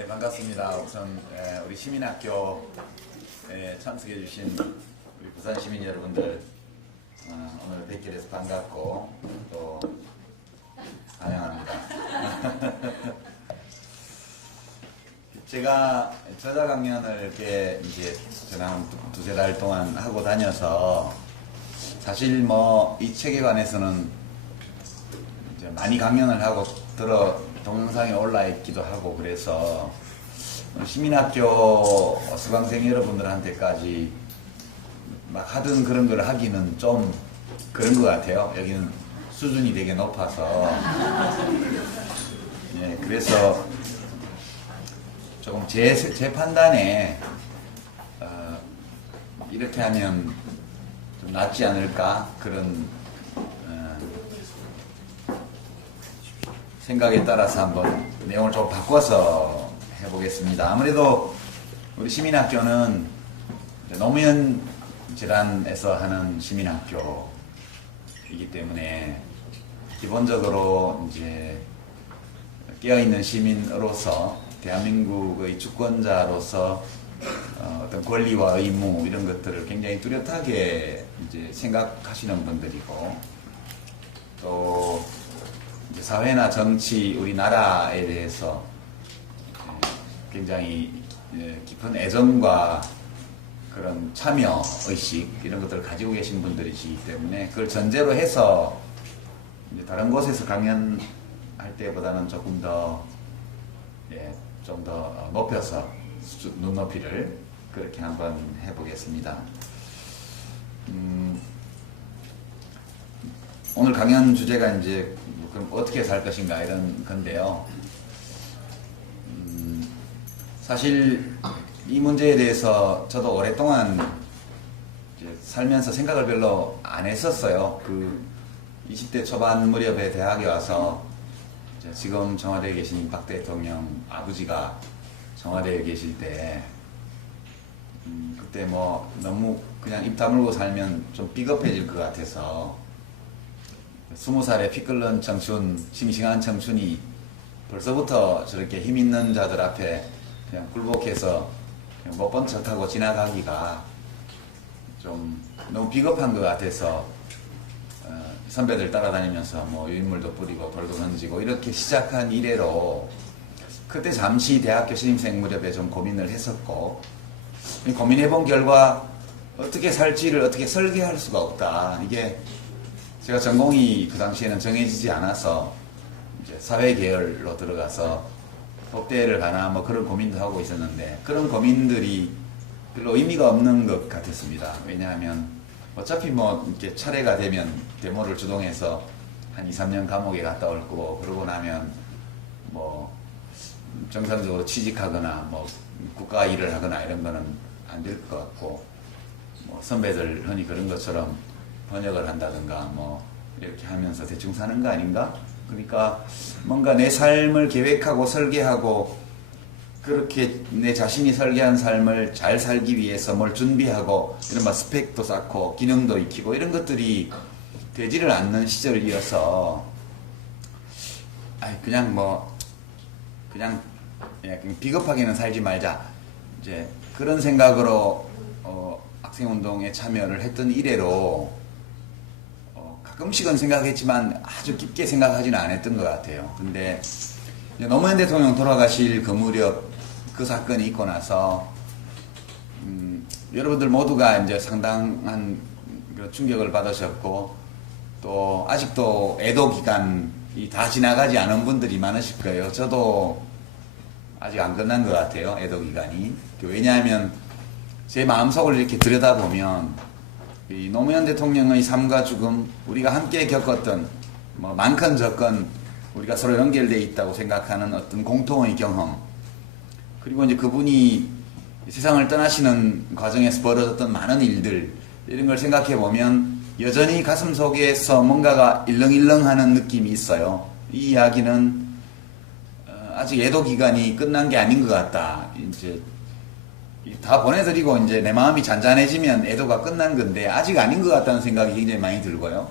네, 반갑습니다. 우선 우리 시민학교에 참석해 주신 우리 부산 시민 여러분들 오늘 뵙게 돼서 반갑고 또 환영합니다. 제가 저자 강연을 이렇게 이제 지난 두세 달 동안 하고 다녀서 사실 뭐 이 책에 관해서는 이제 많이 강연을 하고 동영상에 올라 있기도 하고 그래서 시민학교 수강생 여러분들한테까지 막 하던 그런 걸 하기는 좀 그런 것 같아요. 여기는 수준이 되게 높아서. 예, 그래서 조금 제 판단에 이렇게 하면 좀 낫지 않을까 그런 생각에 따라서 한번 내용을 좀 바꿔서 해보겠습니다. 아무래도 우리 시민학교는 노무현 질환에서 하는 시민학교이기 때문에 기본적으로 이제 깨어있는 시민으로서 대한민국의 주권자로서 어떤 권리와 의무 이런 것들을 굉장히 뚜렷하게 이제 생각하시는 분들이고 또 이제 사회나 정치, 우리나라에 대해서 굉장히 깊은 애정과 그런 참여 의식 이런 것들을 가지고 계신 분들이시기 때문에 그걸 전제로 해서 이제 다른 곳에서 강연할 때보다는 조금 더 좀 더 높여서 눈높이를 그렇게 한번 해보겠습니다. 오늘 강연 주제가 이제 그럼 어떻게 살 것인가 이런 건데요. 사실 이 문제에 대해서 저도 오랫동안 이제 살면서 생각을 별로 안 했었어요. 그 20대 초반 무렵에 대학에 와서 지금 청와대에 계신 박 대통령 아버지가 청와대에 계실 때 그때 뭐 너무 그냥 입 다물고 살면 좀 비겁해질 것 같아서 20살에 피 끓는 청춘, 싱싱한 청춘이 벌써부터 저렇게 힘 있는 자들 앞에 그냥 굴복해서 못 본 척하고 지나가기가 좀 너무 비겁한 것 같아서 선배들 따라다니면서 뭐 유인물도 뿌리고 돌도 던지고 이렇게 시작한 이래로 그때 잠시 대학교 신입생 무렵에 좀 고민을 했었고 고민해본 결과 어떻게 살지를 어떻게 설계할 수가 없다. 이게 제가 전공이 그 당시에는 정해지지 않아서 이제 사회계열로 들어가서 법대를 가나 뭐 그런 고민도 하고 있었는데 그런 고민들이 별로 의미가 없는 것 같았습니다. 왜냐하면 어차피 뭐 이렇게 차례가 되면 데모를 주동해서 한 2, 3년 감옥에 갔다 올 거고 그러고 나면 뭐 정상적으로 취직하거나 뭐 국가 일을 하거나 이런 거는 안 될 것 같고 뭐 선배들 흔히 그런 것처럼 번역을 한다든가 뭐 이렇게 하면서 대충 사는 거 아닌가? 그러니까 뭔가 내 삶을 계획하고 설계하고 그렇게 내 자신이 설계한 삶을 잘 살기 위해서 뭘 준비하고 이른바 스펙도 쌓고 기능도 익히고 이런 것들이 되지를 않는 시절이어서 그냥 비겁하게는 살지 말자 이제 그런 생각으로 학생운동에 참여를 했던 이래로 가끔씩은 생각했지만 아주 깊게 생각하지는 않았던 것 같아요. 근데 노무현 대통령 돌아가실 그 무렵 그 사건이 있고 나서 여러분들 모두가 이제 상당한 충격을 받으셨고 또 아직도 애도 기간이 다 지나가지 않은 분들이 많으실 거예요. 저도 아직 안 끝난 것 같아요. 애도 기간이. 왜냐하면 제 마음속을 이렇게 들여다보면 이 노무현 대통령의 삶과 죽음, 우리가 함께 겪었던 뭐 많건 적건 우리가 서로 연결되어 있다고 생각하는 어떤 공통의 경험, 그리고 이제 그분이 세상을 떠나시는 과정에서 벌어졌던 많은 일들 이런 걸 생각해 보면 여전히 가슴 속에서 뭔가가 일렁일렁하는 느낌이 있어요. 이 이야기는 아직 애도 기간이 끝난 게 아닌 것 같다. 이제 다 보내드리고 이제 내 마음이 잔잔해지면 애도가 끝난 건데 아직 아닌 것 같다는 생각이 굉장히 많이 들고요.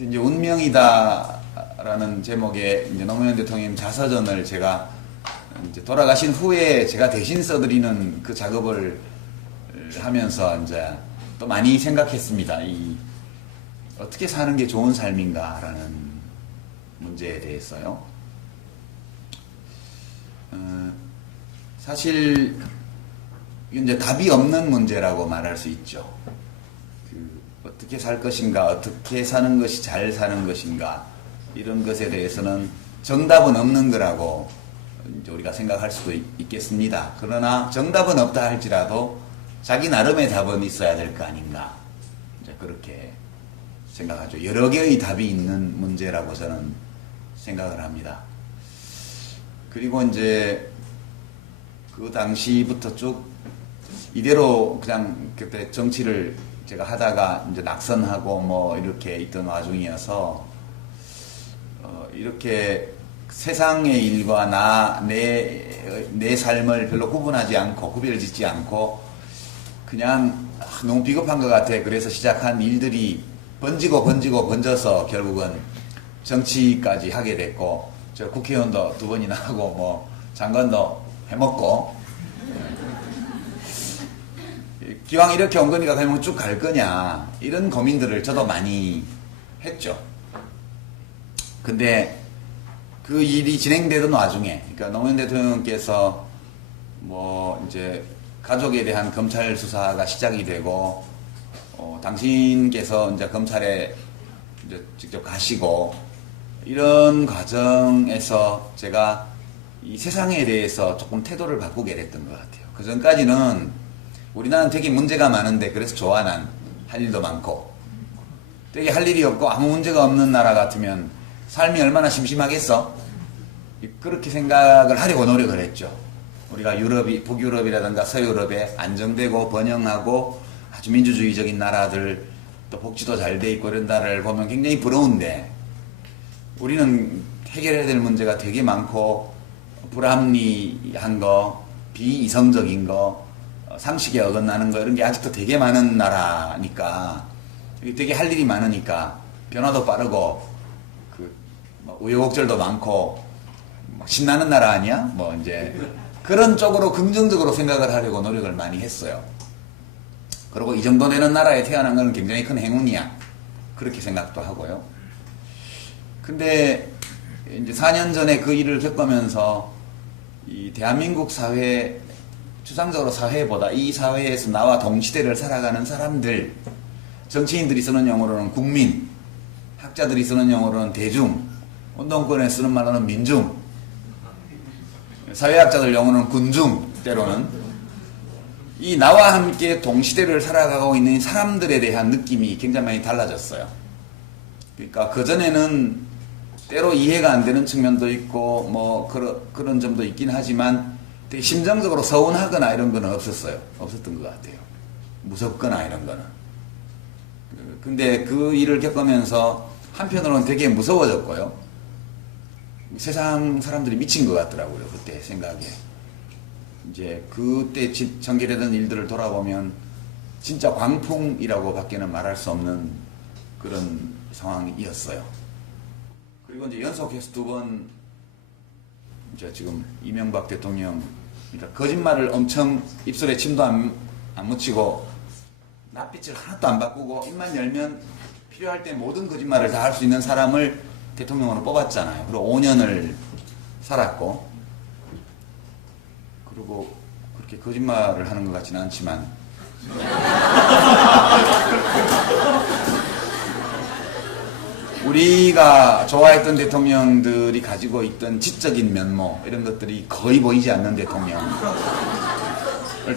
이제 운명이다라는 제목의 이제 노무현 대통령 자서전을 제가 이제 돌아가신 후에 제가 대신 써드리는 그 작업을 하면서 이제 또 많이 생각했습니다. 어떻게 사는 게 좋은 삶인가라는 문제에 대해서요. 사실 이제 답이 없는 문제라고 말할 수 있죠. 어떻게 살 것인가, 어떻게 사는 것이 잘 사는 것인가, 이런 것에 대해서는 정답은 없는 거라고 이제 우리가 생각할 수도 있겠습니다. 그러나 정답은 없다 할지라도 자기 나름의 답은 있어야 될 거 아닌가, 이제 그렇게 생각하죠. 여러 개의 답이 있는 문제라고 저는 생각을 합니다. 그리고 이제 그 당시부터 쭉 이대로 그냥 그때 정치를 제가 하다가 이제 낙선하고 뭐 이렇게 있던 와중이어서 이렇게 세상의 일과 내 삶을 별로 구분하지 않고 구별 짓지 않고 그냥 너무 비겁한 것 같아. 그래서 시작한 일들이 번져서 결국은 정치까지 하게 됐고, 저 국회의원도 2번이나 하고 뭐 장관도 해먹고, 기왕 이렇게 온 거니까 그냥 쭉 갈 거냐, 이런 고민들을 저도 많이 했죠. 근데 그 일이 진행되던 와중에, 그러니까 노무현 대통령께서 뭐 이제 가족에 대한 검찰 수사가 시작이 되고, 당신께서 이제 검찰에 이제 직접 가시고, 이런 과정에서 제가 이 세상에 대해서 조금 태도를 바꾸게 됐던 것 같아요. 그 전까지는 우리나라는 되게 문제가 많은데 그래서 좋아. 난 할 일도 많고 되게 할 일이 없고 아무 문제가 없는 나라 같으면 삶이 얼마나 심심하겠어? 그렇게 생각을 하려고 노력을 했죠. 우리가 북유럽이라든가 서유럽에 안정되고 번영하고 아주 민주주의적인 나라들, 또 복지도 잘 돼 있고 이런 나라를 보면 굉장히 부러운데, 우리는 해결해야 될 문제가 되게 많고 불합리한 거, 비이성적인 거, 상식에 어긋나는 거, 이런 게 아직도 되게 많은 나라니까, 되게 할 일이 많으니까 변화도 빠르고 우여곡절도 많고 신나는 나라 아니야? 뭐 이제 그런 쪽으로 긍정적으로 생각을 하려고 노력을 많이 했어요. 그리고 이 정도 되는 나라에 태어난 건 굉장히 큰 행운이야, 그렇게 생각도 하고요. 근데 이제 4년 전에 그 일을 겪으면서 이 대한민국 사회, 추상적으로 사회보다 이 사회에서 나와 동시대를 살아가는 사람들, 정치인들이 쓰는 용어로는 국민, 학자들이 쓰는 용어로는 대중, 운동권에 쓰는 말로는 민중, 사회학자들 용어로는 군중, 때로는 이 나와 함께 동시대를 살아가고 있는 사람들에 대한 느낌이 굉장히 많이 달라졌어요. 그러니까 그전에는 때로 이해가 안 되는 측면도 있고 뭐 그런 점도 있긴 하지만 되게 심정적으로 서운하거나 이런 거는 없었던 것 같아요. 무섭거나 이런 거는. 근데 그 일을 겪으면서 한편으로는 되게 무서워졌고요. 세상 사람들이 미친 것 같더라고요, 그때 생각에. 이제 그때 전개되던 일들을 돌아보면 진짜 광풍이라고 밖에는 말할 수 없는 그런 상황이었어요. 그리고 이제 연속해서 2번 이제 지금 이명박 대통령, 그러니까 거짓말을 엄청 입술에 침도 안 묻히고 낯빛을 하나도 안 바꾸고 입만 열면 필요할 때 모든 거짓말을 다 할 수 있는 사람을 대통령으로 뽑았잖아요. 그리고 5년을 살았고, 그리고 그렇게 거짓말을 하는 것 같지는 않지만 우리가 좋아했던 대통령들이 가지고 있던 지적인 면모, 이런 것들이 거의 보이지 않는 대통령을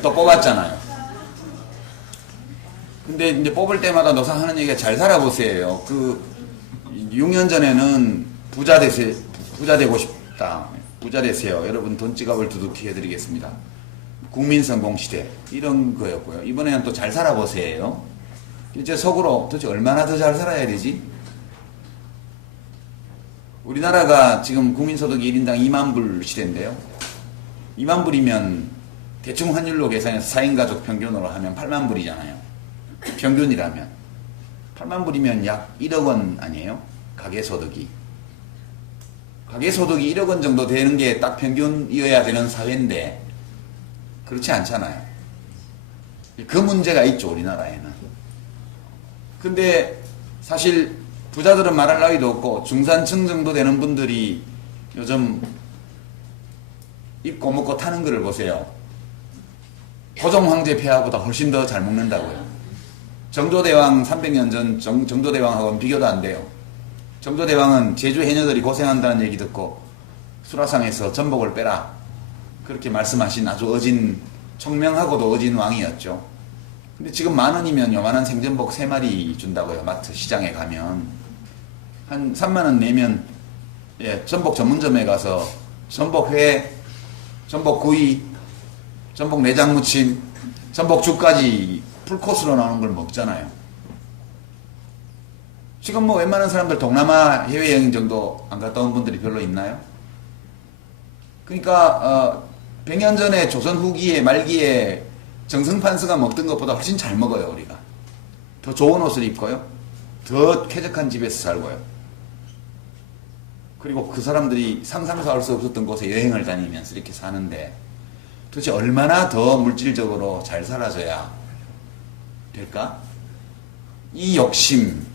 또 뽑았잖아요. 근데 이제 뽑을 때마다 노상 하는 얘기가 잘 살아보세요. 6년 전에는 부자 되고 싶다. 부자 되세요. 여러분 돈 지갑을 두둑히 해드리겠습니다. 국민 성공 시대, 이런 거였고요. 이번에는 또 잘 살아보세요. 이제 속으로 도대체 얼마나 더 잘 살아야 되지? 우리나라가 지금 국민소득이 1인당 2만 불 시대인데요. 2만 불이면 대충 환율로 계산해서 4인 가족 평균으로 하면 8만 불이잖아요. 평균이라면 8만 불이면 약 1억 원 아니에요? 가계소득이. 가계소득이 1억 원 정도 되는 게 딱 평균이어야 되는 사회인데 그렇지 않잖아요. 그 문제가 있죠, 우리나라에는. 근데 사실 부자들은 말할 나위도 없고 중산층 정도 되는 분들이 요즘 입고 먹고 타는 거를 보세요. 고종 황제 폐하보다 훨씬 더 잘 먹는다고요. 정조대왕 300년 전 정조대왕하고는 비교도 안 돼요. 정조대왕은 제주 해녀들이 고생한다는 얘기 듣고 수라상에서 전복을 빼라 그렇게 말씀하신 아주 어진, 총명하고도 어진 왕이었죠. 근데 지금 10,000원이면 요만한 생전복 3마리 준다고요. 마트 시장에 가면 한 30,000원 내면 전복 전문점에 가서 전복회, 전복구이, 전복 내장무침, 전복죽까지 풀코스로 나오는 걸 먹잖아요. 지금 뭐 웬만한 사람들 동남아 해외여행 정도 안 갔다 온 분들이 별로 있나요? 그러니까 100년 전에 조선 후기에 말기에 정승판서가 먹던 것보다 훨씬 잘 먹어요. 우리가 더 좋은 옷을 입고요, 더 쾌적한 집에서 살고요. 그리고 그 사람들이 상상도 할 수 없었던 곳에 여행을 다니면서 이렇게 사는데 도대체 얼마나 더 물질적으로 잘 살아져야 될까? 이 욕심,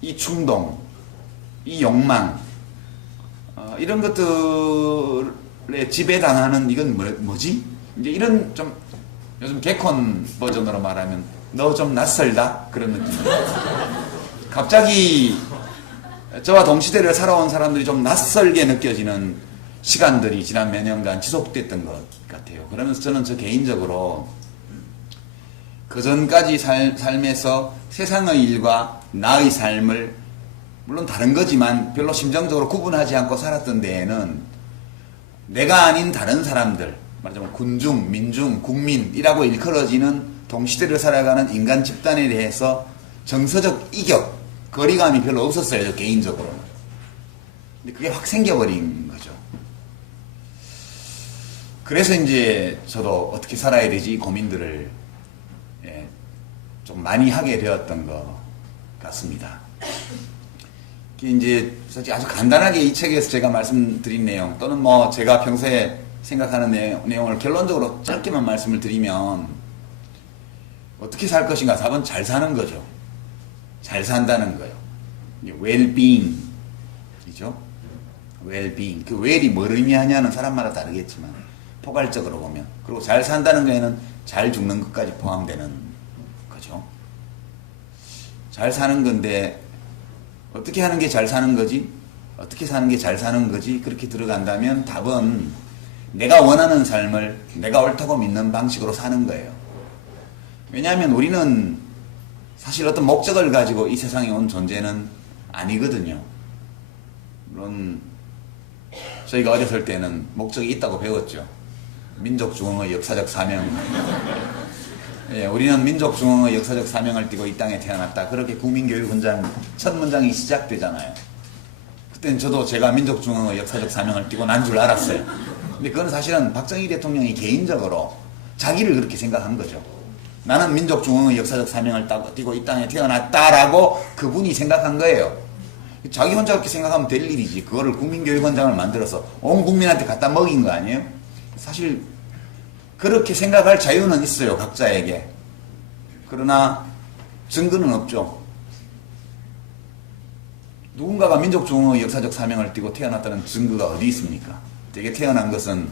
이 충동, 이 욕망, 이런 것들에 지배당하는 이건 뭐지? 이제 이런 좀 요즘 개콘 버전으로 말하면 너 좀 낯설다? 그런 느낌이에요. 갑자기 저와 동시대를 살아온 사람들이 좀 낯설게 느껴지는 시간들이 지난 몇 년간 지속됐던 것 같아요. 그러면서 저는 저 개인적으로 그 전까지 삶에서 세상의 일과 나의 삶을 물론 다른 거지만 별로 심정적으로 구분하지 않고 살았던 데에는 내가 아닌 다른 사람들, 말하자면 군중, 민중, 국민이라고 일컬어지는 동시대를 살아가는 인간 집단에 대해서 정서적 이격, 거리감이 별로 없었어요. 저 개인적으로는. 근데 그게 확 생겨버린 거죠. 그래서 이제 저도 어떻게 살아야 되지 이 고민들을 좀 많이 하게 되었던 것 같습니다. 이제 사실 아주 간단하게 이 책에서 제가 말씀드린 내용 또는 뭐 제가 평소에 생각하는 내용을 결론적으로 짧게만 말씀을 드리면 어떻게 살 것인가? 답은 잘 사는 거죠. 잘 산다는 거예요. well-being이죠. well-being. 그 well이 뭘 의미하냐는 사람마다 다르겠지만 포괄적으로 보면, 그리고 잘 산다는 거에는 잘 죽는 것까지 포함되는 거죠. 잘 사는 건데 어떻게 하는 게 잘 사는 거지? 어떻게 사는 게 잘 사는 거지? 그렇게 들어간다면 답은 내가 원하는 삶을 내가 옳다고 믿는 방식으로 사는 거예요. 왜냐하면 우리는 사실 어떤 목적을 가지고 이 세상에 온 존재는 아니거든요. 물론 저희가 어렸을 때는 목적이 있다고 배웠죠. 민족중흥의 역사적 사명. 우리는 민족중흥의 역사적 사명을 띠고 이 땅에 태어났다. 그렇게 국민교육훈장 첫 문장이 시작되잖아요. 그때는 저도 제가 민족중흥의 역사적 사명을 띠고 난 줄 알았어요. 근데 그건 사실은 박정희 대통령이 개인적으로 자기를 그렇게 생각한 거죠. 나는 민족중흥의 역사적 사명을 띠고 이 땅에 태어났다라고 그분이 생각한 거예요. 자기 혼자 그렇게 생각하면 될 일이지. 그거를 국민교육원장을 만들어서 온 국민한테 갖다 먹인 거 아니에요? 사실 그렇게 생각할 자유는 있어요, 각자에게. 그러나 증거는 없죠. 누군가가 민족중흥의 역사적 사명을 띠고 태어났다는 증거가 어디 있습니까? 되게 태어난 것은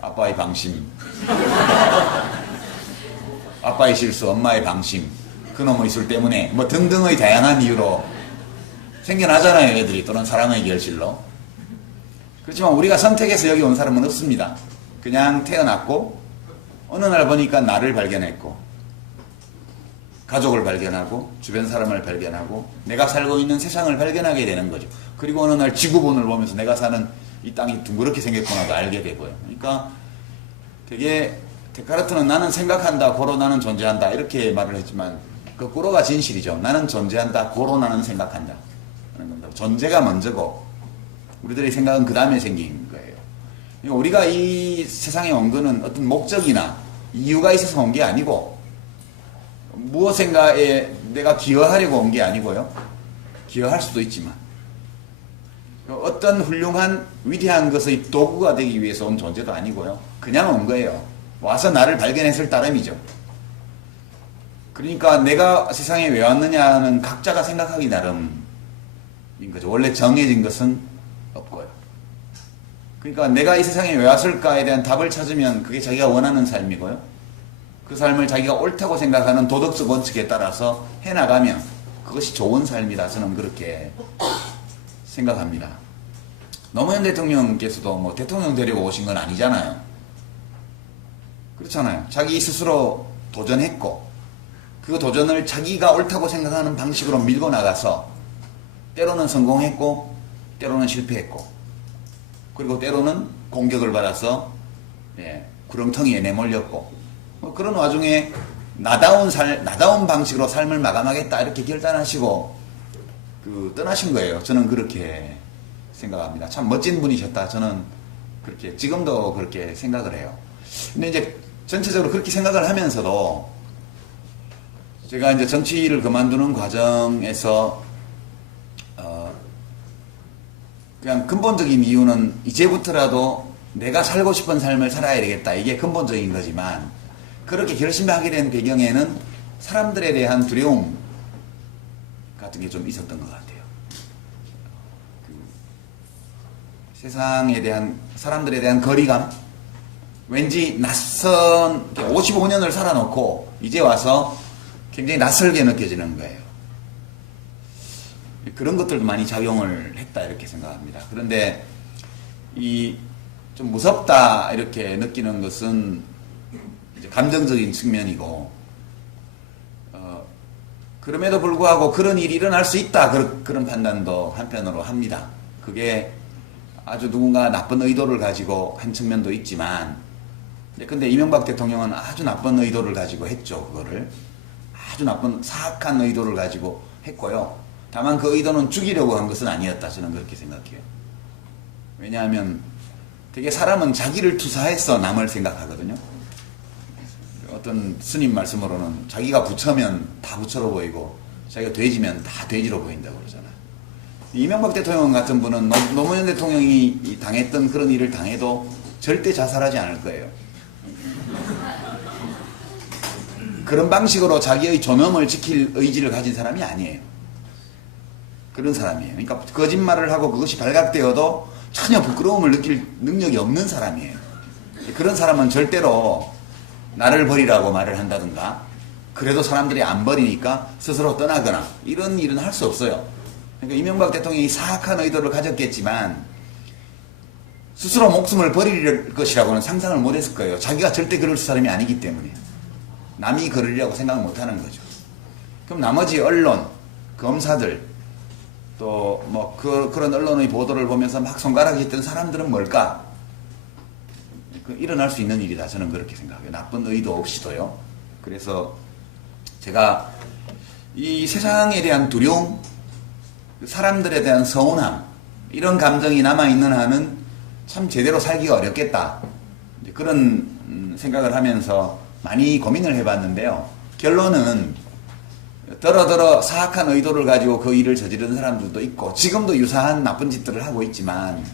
아빠의 방심, 아빠의 실수, 엄마의 방심, 그놈의 술 때문에 뭐 등등의 다양한 이유로 생겨나잖아요, 애들이. 또는 사랑의 결실로. 그렇지만 우리가 선택해서 여기 온 사람은 없습니다. 그냥 태어났고 어느 날 보니까 나를 발견했고 가족을 발견하고 주변 사람을 발견하고 내가 살고 있는 세상을 발견하게 되는 거죠. 그리고 어느 날 지구본을 보면서 내가 사는 이 땅이 둥그렇게 생겼구나도 알게 되고요. 그러니까 되게 데카르트는 나는 생각한다, 고로 나는 존재한다 이렇게 말을 했지만 그 고로가 진실이죠. 나는 존재한다, 고로 나는 생각한다. 존재가 먼저고 우리들의 생각은 그 다음에 생긴 거예요. 그러니까 우리가 이 세상에 온 거는 어떤 목적이나 이유가 있어서 온 게 아니고 무엇인가에 내가 기여하려고 온 게 아니고요. 기여할 수도 있지만 어떤 훌륭한 위대한 것의 도구가 되기 위해서 온 존재도 아니고요. 그냥 온 거예요. 와서 나를 발견했을 따름이죠. 그러니까 내가 세상에 왜 왔느냐는 각자가 생각하기 나름인 거죠. 원래 정해진 것은 없고요. 그러니까 내가 이 세상에 왜 왔을까에 대한 답을 찾으면 그게 자기가 원하는 삶이고요. 그 삶을 자기가 옳다고 생각하는 도덕적 원칙에 따라서 해나가면 그것이 좋은 삶이다. 저는 그렇게 생각합니다. 노무현 대통령께서도 뭐 대통령 되려고 오신 건 아니잖아요. 그렇잖아요. 자기 스스로 도전했고 그 도전을 자기가 옳다고 생각하는 방식으로 밀고 나가서 때로는 성공했고 때로는 실패했고 그리고 때로는 공격을 받아서 구렁텅이에 내몰렸고 뭐 그런 와중에 나다운 방식으로 삶을 마감하겠다 이렇게 결단하시고 떠나신 거예요. 저는 그렇게 생각합니다. 참 멋진 분이셨다. 저는 그렇게 지금도 그렇게 생각을 해요. 근데 이제 전체적으로 그렇게 생각을 하면서도 제가 이제 정치를 그만두는 과정에서 그냥 근본적인 이유는 이제부터라도 내가 살고 싶은 삶을 살아야 되겠다. 이게 근본적인 거지만 그렇게 결심하게 된 배경에는 사람들에 대한 두려움 같은 게 좀 있었던 것 같아요. 세상에 대한 사람들에 대한 거리감 왠지 낯선 55년을 살아놓고 이제 와서 굉장히 낯설게 느껴지는 거예요. 그런 것들도 많이 작용을 했다 이렇게 생각합니다. 그런데 이 좀 무섭다 이렇게 느끼는 것은 이제 감정적인 측면이고 그럼에도 불구하고 그런 일이 일어날 수 있다 그런 판단도 한편으로 합니다. 그게 아주 누군가 나쁜 의도를 가지고 한 측면도 있지만 근데 이명박 대통령은 아주 나쁜 의도를 가지고 했죠. 그거를 아주 나쁜 사악한 의도를 가지고 했고요. 다만 그 의도는 죽이려고 한 것은 아니었다. 저는 그렇게 생각해요. 왜냐하면 되게 사람은 자기를 투사해서 남을 생각하거든요. 어떤 스님 말씀으로는 자기가 부처면 다 부처로 보이고 자기가 돼지면 다 돼지로 보인다고 그러잖아요. 이명박 대통령 같은 분은 노무현 대통령이 당했던 그런 일을 당해도 절대 자살하지 않을 거예요. 그런 방식으로 자기의 존엄을 지킬 의지를 가진 사람이 아니에요. 그런 사람이에요. 그러니까 거짓말을 하고 그것이 발각되어도 전혀 부끄러움을 느낄 능력이 없는 사람이에요. 그런 사람은 절대로 나를 버리라고 말을 한다든가 그래도 사람들이 안 버리니까 스스로 떠나거나 이런 일은 할 수 없어요. 그러니까 이명박 대통령이 사악한 의도를 가졌겠지만 스스로 목숨을 버릴 것이라고는 상상을 못했을 거예요. 자기가 절대 그럴 사람이 아니기 때문에. 남이 그러려고 생각을 못하는 거죠. 그럼 나머지 언론, 검사들 또 뭐 그런 언론의 보도를 보면서 막 손가락이 있던 사람들은 뭘까? 일어날 수 있는 일이다. 저는 그렇게 생각해요. 나쁜 의도 없이도요. 그래서 제가 이 세상에 대한 두려움, 사람들에 대한 서운함 이런 감정이 남아있는 한은 참 제대로 살기가 어렵겠다. 그런 생각을 하면서 많이 고민을 해봤는데요. 결론은 더러더러 사악한 의도를 가지고 그 일을 저지르는 사람들도 있고 지금도 유사한 나쁜 짓들을 하고 있지만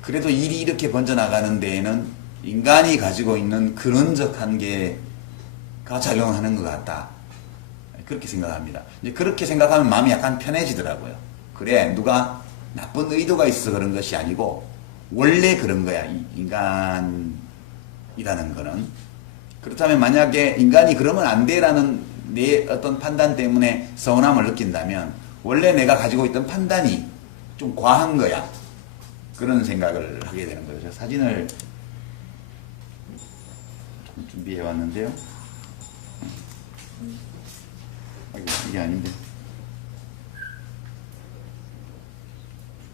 그래도 일이 이렇게 번져나가는 데에는 인간이 가지고 있는 근원적 한계가 작용하는 것 같다. 그렇게 생각합니다. 이제 그렇게 생각하면 마음이 약간 편해지더라고요. 그래, 누가 나쁜 의도가 있어서 그런 것이 아니고 원래 그런 거야. 인간이라는 거는. 그렇다면 만약에 인간이 그러면 안 돼라는 내 어떤 판단 때문에 서운함을 느낀다면 원래 내가 가지고 있던 판단이 좀 과한 거야. 그런 생각을 하게 되는 거죠. 사진을 좀 준비해 왔는데요. 아이고, 이게 아닌데.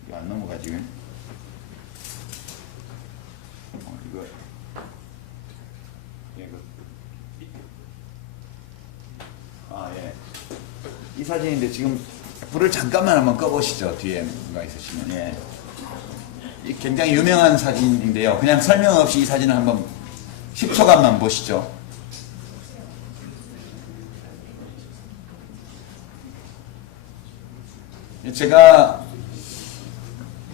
이거 안 넘어가지, 왜? 이거. 예. 이 사진인데 지금 불을 잠깐만 한번 꺼보시죠. 뒤에 뭔가 있으시면. 예. 이 굉장히 유명한 사진인데요. 그냥 설명 없이 이 사진을 한번 10초간만 보시죠. 제가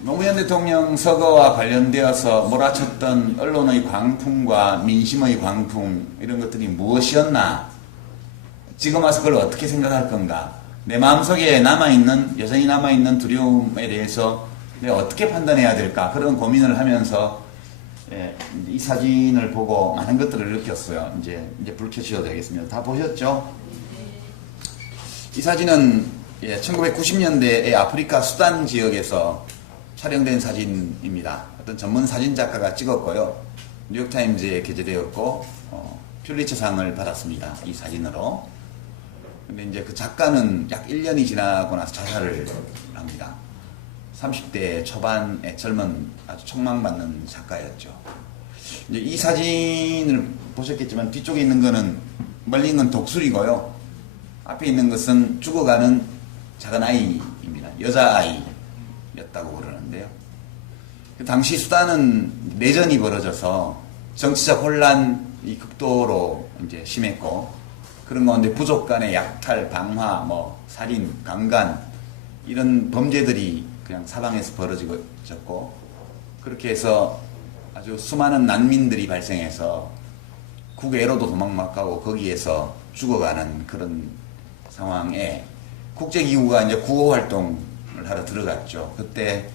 노무현 대통령 서거와 관련되어서 몰아쳤던 언론의 광풍과 민심의 광풍 이런 것들이 무엇이었나? 지금 와서 그걸 어떻게 생각할 건가? 내 마음속에 여전히 남아있는 두려움에 대해서 내가 어떻게 판단해야 될까? 그런 고민을 하면서 이 사진을 보고 많은 것들을 느꼈어요. 이제 불 켜셔도 되겠습니다. 다 보셨죠? 이 사진은 1990년대에 아프리카 수단 지역에서 촬영된 사진입니다. 어떤 전문 사진 작가가 찍었고요. 뉴욕타임즈에 게재되었고 퓰리처상을 받았습니다. 이 사진으로. 근데 이제 그 작가는 약 1년이 지나고 나서 자살을 합니다. 30대 초반의 젊은 아주 촉망받는 작가였죠. 이제 이 사진을 보셨겠지만 뒤쪽에 있는 거는 멀리 있는 독수리고요. 앞에 있는 것은 죽어가는 작은 아이입니다. 여자아이였다고 그러는데요. 그 당시 수단은 내전이 벌어져서 정치적 혼란이 극도로 이제 심했고 그런 가운데 부족 간의 약탈, 방화, 살인, 강간 이런 범죄들이 그냥 사방에서 벌어졌고 그렇게 해서 아주 수많은 난민들이 발생해서 국외로도 도망 못 가고 거기에서 죽어가는 그런 상황에 국제기구가 이제 구호 활동을 하러 들어갔죠. 그때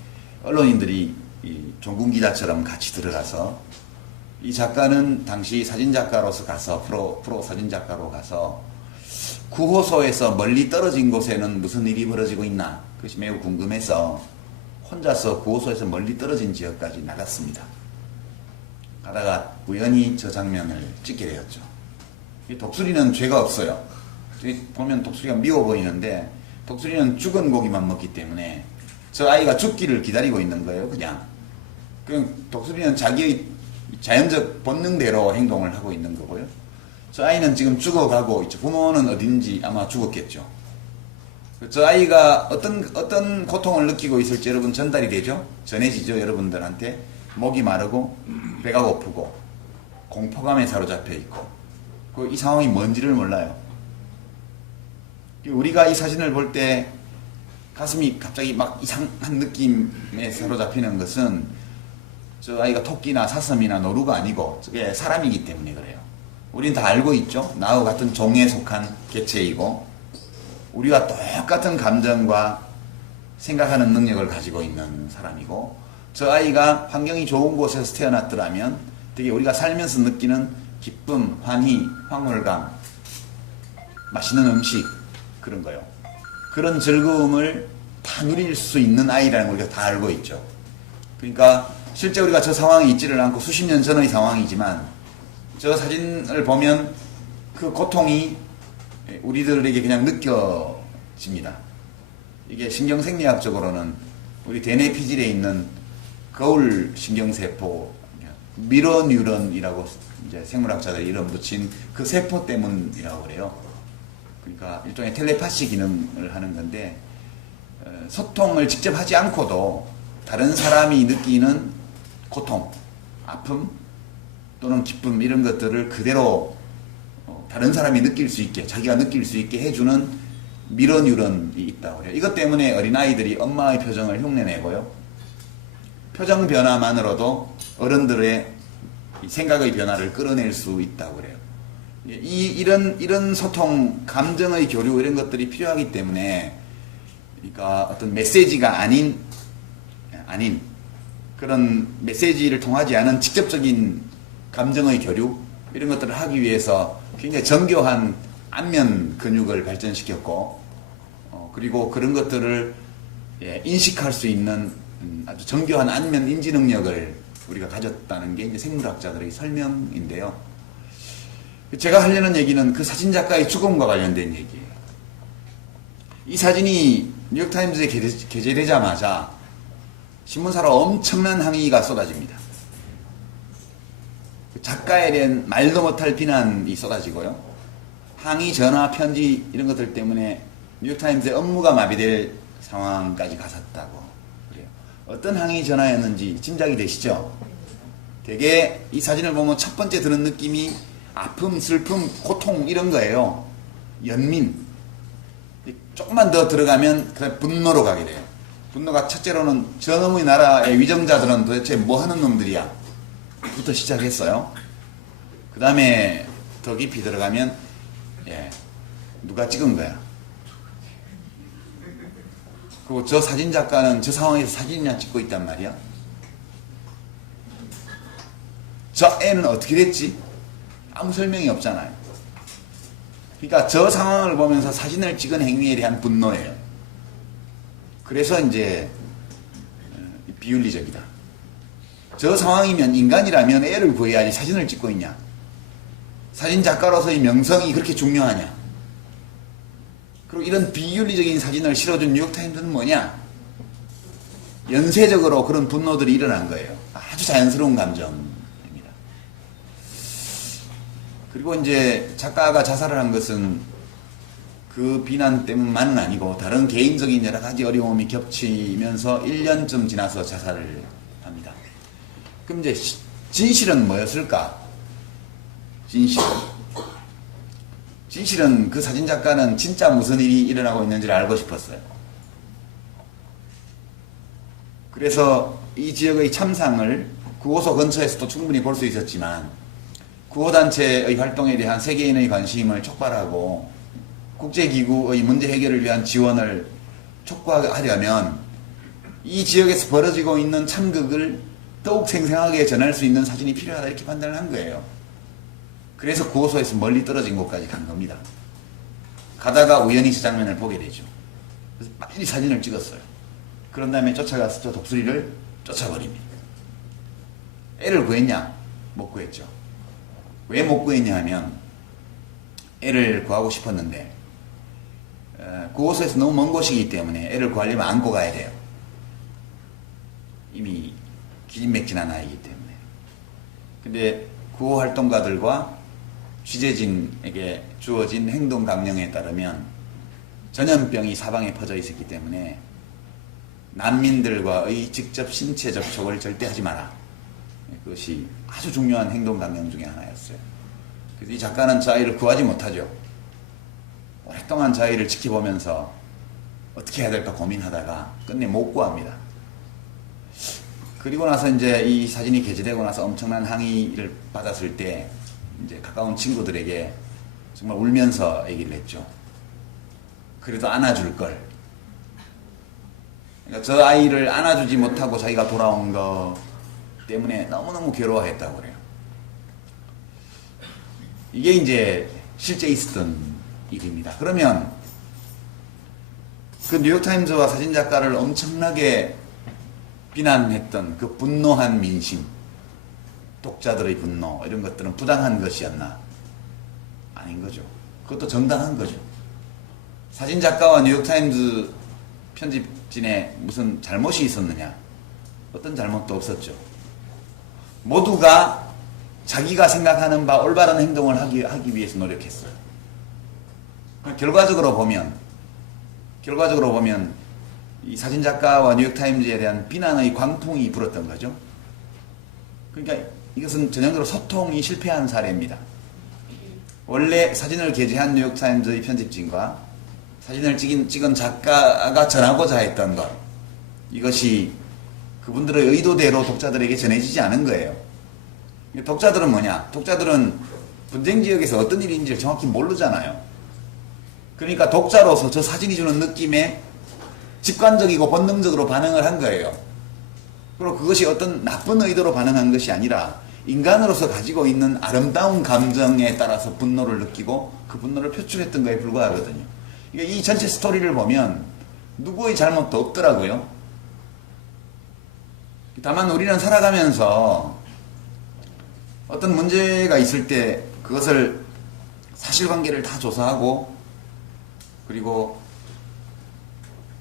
언론인들이 이 종군 기자처럼 같이 들어가서 이 작가는 당시 사진작가로서 가서 프로 사진작가로 가서 구호소에서 멀리 떨어진 곳에는 무슨 일이 벌어지고 있나 그것이 매우 궁금해서 혼자서 구호소에서 멀리 떨어진 지역까지 나갔습니다. 가다가 우연히 저 장면을 찍게 되었죠. 이 독수리는 죄가 없어요. 보면 독수리가 미워 보이는데 독수리는 죽은 고기만 먹기 때문에 저 아이가 죽기를 기다리고 있는 거예요. 그냥 독수리는 자기의 자연적 본능대로 행동을 하고 있는 거고요. 저 아이는 지금 죽어가고 있죠. 부모는 어딘지 아마 죽었겠죠. 저 아이가 어떤 고통을 느끼고 있을지 여러분 전달이 되죠? 전해지죠? 여러분들한테 목이 마르고 배가 고프고 공포감에 사로잡혀 있고 이 상황이 뭔지를 몰라요. 우리가 이 사진을 볼 때 가슴이 갑자기 막 이상한 느낌에 사로잡히는 것은 저 아이가 토끼나 사슴이나 노루가 아니고 저게 사람이기 때문에 그래요. 우린 다 알고 있죠. 나와 같은 종에 속한 개체이고 우리와 똑같은 감정과 생각하는 능력을 가지고 있는 사람이고 저 아이가 환경이 좋은 곳에서 태어났더라면 되게 우리가 살면서 느끼는 기쁨, 환희, 황홀감, 맛있는 음식 그런 거요. 그런 즐거움을 다 누릴 수 있는 아이라는 걸 우리가 다 알고 있죠. 그러니까 실제 우리가 저 상황에 있지를 않고 수십 년 전의 상황이지만 저 사진을 보면 그 고통이 우리들에게 그냥 느껴집니다. 이게 신경생리학적으로는 우리 대뇌 피질에 있는 거울 신경세포, 미러뉴런이라고 이제 생물학자들이 이름 붙인 그 세포 때문이라고 그래요. 그러니까 일종의 텔레파시 기능을 하는 건데 소통을 직접 하지 않고도 다른 사람이 느끼는 고통, 아픔 또는 기쁨 이런 것들을 그대로 다른 사람이 느낄 수 있게 자기가 느낄 수 있게 해주는 미러뉴런이 있다고 그래요. 이것 때문에 어린아이들이 엄마의 표정을 흉내내고요. 표정 변화만으로도 어른들의 생각의 변화를 끌어낼 수 있다고 그래요. 이런 소통, 감정의 교류 이런 것들이 필요하기 때문에 그러니까 어떤 메시지가 아닌 그런 메시지를 통하지 않은 직접적인 감정의 교류 이런 것들을 하기 위해서 굉장히 정교한 안면 근육을 발전시켰고 그리고 그런 것들을 인식할 수 있는 아주 정교한 안면 인지 능력을 우리가 가졌다는 게 이제 생물학자들의 설명인데요. 제가 하려는 얘기는 그 사진작가의 죽음과 관련된 얘기예요. 이 사진이 뉴욕타임즈에 게재되자마자 신문사로 엄청난 항의가 쏟아집니다. 작가에 대한 말도 못할 비난이 쏟아지고요. 항의, 전화, 편지 이런 것들 때문에 뉴욕타임즈의 업무가 마비될 상황까지 갔었다고 그래요. 어떤 항의 전화였는지 짐작이 되시죠? 되게 이 사진을 보면 첫 번째 드는 느낌이 아픔, 슬픔, 고통 이런 거예요. 연민. 조금만 더 들어가면 그냥 분노로 가게 돼요. 분노가 첫째로는 저놈의 나라의 위정자들은 도대체 뭐 하는 놈들이야? 부터 시작했어요. 그 다음에 더 깊이 들어가면, 누가 찍은 거야? 그리고 저 사진작가는 저 상황에서 사진이나 찍고 있단 말이야? 저 애는 어떻게 됐지? 아무 설명이 없잖아요. 그러니까 저 상황을 보면서 사진을 찍은 행위에 대한 분노예요. 그래서 이제 비윤리적이다. 저 상황이면 인간이라면 애를 구해야지 사진을 찍고 있냐? 사진작가로서의 명성이 그렇게 중요하냐? 그리고 이런 비윤리적인 사진을 실어준 뉴욕타임즈는 뭐냐? 연쇄적으로 그런 분노들이 일어난 거예요. 아주 자연스러운 감정입니다. 그리고 이제 작가가 자살을 한 것은 그 비난 때문만은 아니고 다른 개인적인 여러 가지 어려움이 겹치면서 1년쯤 지나서 자살을 합니다. 그럼 이제 진실은 뭐였을까? 진실은 그 사진작가는 진짜 무슨 일이 일어나고 있는지를 알고 싶었어요. 그래서 이 지역의 참상을 구호소 근처에서도 충분히 볼 수 있었지만 구호단체의 활동에 대한 세계인의 관심을 촉발하고 국제기구의 문제 해결을 위한 지원을 촉구하려면 이 지역에서 벌어지고 있는 참극을 더욱 생생하게 전할 수 있는 사진이 필요하다 이렇게 판단을 한 거예요. 그래서 구호소에서 멀리 떨어진 곳까지 간 겁니다. 가다가 우연히 저 장면을 보게 되죠. 그래서 빨리 사진을 찍었어요. 그런 다음에 쫓아가서 저 독수리를 쫓아버립니다. 애를 구했냐? 못 구했죠. 왜 못 구했냐 하면 애를 구하고 싶었는데 구호소에서 너무 먼 곳이기 때문에 애를 구하려면 안고 가야 돼요. 이미 기진맥진한 아이기 때문에. 근데 구호활동가들과 취재진에게 주어진 행동 강령에 따르면 전염병이 사방에 퍼져 있었기 때문에 난민들과의 직접 신체 접촉을 절대 하지 마라. 그것이 아주 중요한 행동 강령 중에 하나였어요. 그래서 이 작가는 저 아이를 구하지 못하죠. 오랫동안 저 아이를 지켜보면서 어떻게 해야 될까 고민하다가 끝내 못 구합니다. 그리고 나서 이제 이 사진이 게재되고 나서 엄청난 항의를 받았을 때 이제 가까운 친구들에게 정말 울면서 얘기를 했죠. 그래도 안아줄 걸. 그러니까 저 아이를 안아주지 못하고 자기가 돌아온 거 때문에 너무너무 괴로워했다고 그래요. 이게 이제 실제 있었던 일입니다. 그러면 그 뉴욕타임즈와 사진작가를 엄청나게 비난했던 그 분노한 민심, 독자들의 분노 이런 것들은 부당한 것이었나? 아닌 거죠. 그것도 정당한 거죠. 사진작가와 뉴욕타임즈 편집진에 무슨 잘못이 있었느냐? 어떤 잘못도 없었죠. 모두가 자기가 생각하는 바 올바른 행동을 하기 위해서 노력했어요. 결과적으로 보면 이 사진작가와 뉴욕타임즈에 대한 비난의 광풍이 불었던 거죠. 그러니까 이것은 전형적으로 소통이 실패한 사례입니다. 원래 사진을 게재한 뉴욕타임즈의 편집진과 사진을 찍은 작가가 전하고자 했던 것, 이것이 그분들의 의도대로 독자들에게 전해지지 않은 거예요. 독자들은 뭐냐? 독자들은 분쟁 지역에서 어떤 일인지를 정확히 모르잖아요. 그러니까 독자로서 저 사진이 주는 느낌에 직관적이고 본능적으로 반응을 한 거예요. 그리고 그것이 어떤 나쁜 의도로 반응한 것이 아니라 인간으로서 가지고 있는 아름다운 감정에 따라서 분노를 느끼고 그 분노를 표출했던 거에 불과하거든요. 그러니까 이 전체 스토리를 보면 누구의 잘못도 없더라고요. 다만 우리는 살아가면서 어떤 문제가 있을 때 그것을 사실관계를 다 조사하고 그리고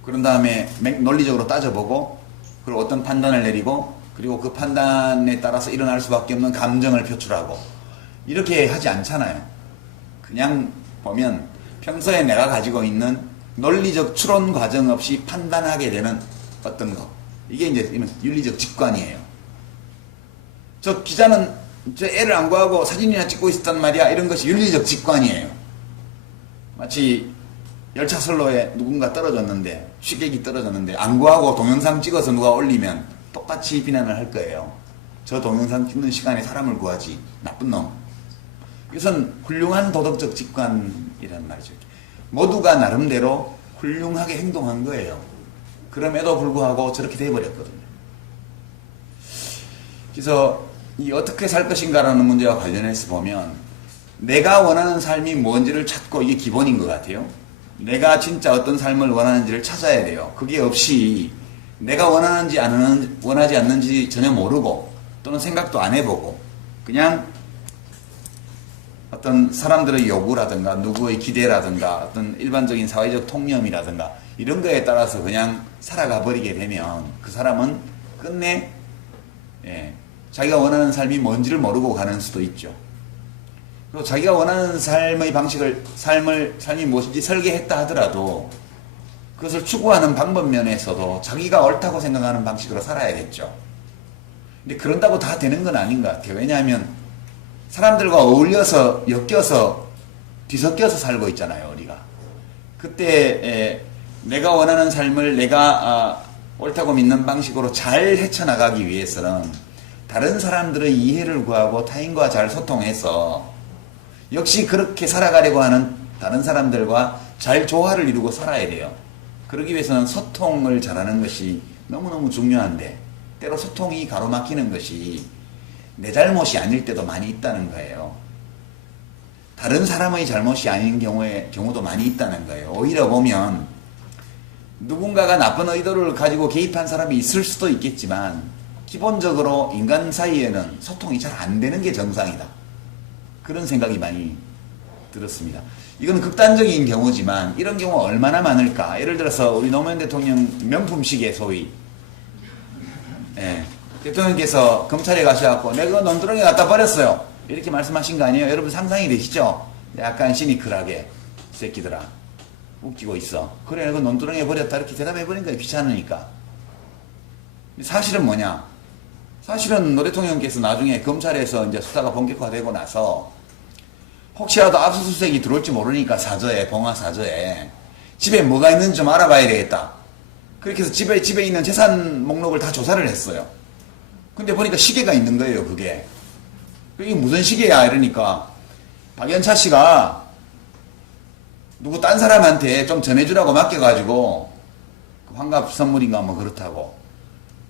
그런 다음에 논리적으로 따져보고 그리고 어떤 판단을 내리고 그리고 그 판단에 따라서 일어날 수밖에 없는 감정을 표출하고 이렇게 하지 않잖아요. 그냥 보면 평소에 내가 가지고 있는 논리적 추론 과정 없이 판단하게 되는 어떤 것, 이게 이제 윤리적 직관이에요. 저 기자는 저 애를 안 구하고 사진이나 찍고 있었단 말이야, 이런 것이 윤리적 직관이에요. 마치 열차선로에 누군가 떨어졌는데, 취객이 떨어졌는데 안 구하고 동영상 찍어서 누가 올리면 똑같이 비난을 할 거예요. 저 동영상 찍는 시간에 사람을 구하지, 나쁜 놈. 이것은 훌륭한 도덕적 직관이라는 말이죠. 모두가 나름대로 훌륭하게 행동한 거예요. 그럼에도 불구하고 저렇게 돼버렸거든요. 그래서 이 어떻게 살 것인가라는 문제와 관련해서 보면 내가 원하는 삶이 뭔지를 찾고, 이게 기본인 것 같아요. 내가 진짜 어떤 삶을 원하는지를 찾아야 돼요. 그게 없이 내가 원하지 않는지 전혀 모르고 또는 생각도 안 해보고 그냥 어떤 사람들의 요구라든가 누구의 기대라든가 어떤 일반적인 사회적 통념이라든가 이런 거에 따라서 그냥 살아가 버리게 되면 그 사람은 끝내 자기가 원하는 삶이 뭔지를 모르고 가는 수도 있죠. 그리고 자기가 원하는 삶의 방식을 삶이 무엇인지 설계했다 하더라도 그것을 추구하는 방법 면에서도 자기가 옳다고 생각하는 방식으로 살아야겠죠. 근데 그런다고 다 되는 건 아닌 것 같아요. 왜냐하면 사람들과 어울려서 엮여서 뒤섞여서 살고 있잖아요, 우리가. 그때 내가 원하는 삶을 내가 옳다고 믿는 방식으로 잘 헤쳐나가기 위해서는 다른 사람들의 이해를 구하고 타인과 잘 소통해서 역시 그렇게 살아가려고 하는 다른 사람들과 잘 조화를 이루고 살아야 돼요. 그러기 위해서는 소통을 잘하는 것이 너무너무 중요한데 때로 소통이 가로막히는 것이 내 잘못이 아닐 때도 많이 있다는 거예요. 다른 사람의 잘못이 아닌 경우도 많이 있다는 거예요. 오히려 보면 누군가가 나쁜 의도를 가지고 개입한 사람이 있을 수도 있겠지만 기본적으로 인간 사이에는 소통이 잘 안 되는 게 정상이다. 그런 생각이 많이 들었습니다. 이건 극단적인 경우지만 이런 경우가 얼마나 많을까. 예를 들어서 우리 노무현 대통령 명품 시계 소위 대통령께서 검찰에 가셔갖고 내가 논두렁에 갖다 버렸어요 이렇게 말씀하신 거 아니에요? 여러분 상상이 되시죠? 약간 시니컬하게 이 새끼들아 웃기고 있어. 그래 내가 논두렁에 버렸다 이렇게 대답해버리니까 귀찮으니까. 사실은 뭐냐? 사실은 노 대통령께서 나중에 검찰에서 이제 수사가 본격화되고 나서 혹시라도 압수수색이 들어올지 모르니까 봉화사저에 집에 뭐가 있는지 좀 알아봐야 되겠다. 그렇게 해서 집에 있는 재산 목록을 다 조사를 했어요. 근데 보니까 시계가 있는 거예요, 그게. 이게 무슨 시계야? 이러니까 박연차 씨가 누구 딴 사람한테 좀 전해주라고 맡겨가지고 환갑 선물인가 뭐 그렇다고.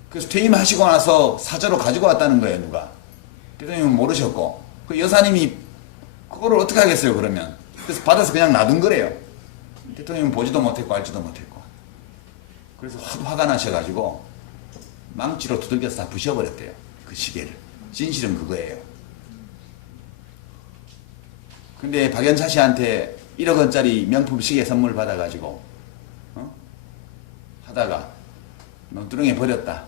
그래서 퇴임하시고 나서 사저로 가지고 왔다는 거예요, 누가. 대통령은 모르셨고. 그 여사님이 그거를 어떻게 하겠어요, 그러면. 그래서 받아서 그냥 놔둔 거래요. 대통령은 보지도 못했고 알지도 못했고. 그래서 화가 나셔가지고 망치로 두들겨서 다 부셔버렸대요, 그 시계를. 진실은 그거예요. 근데 박연차 씨한테 1억 원짜리 명품 시계 선물 받아가지고 하다가 논두렁에 버렸다.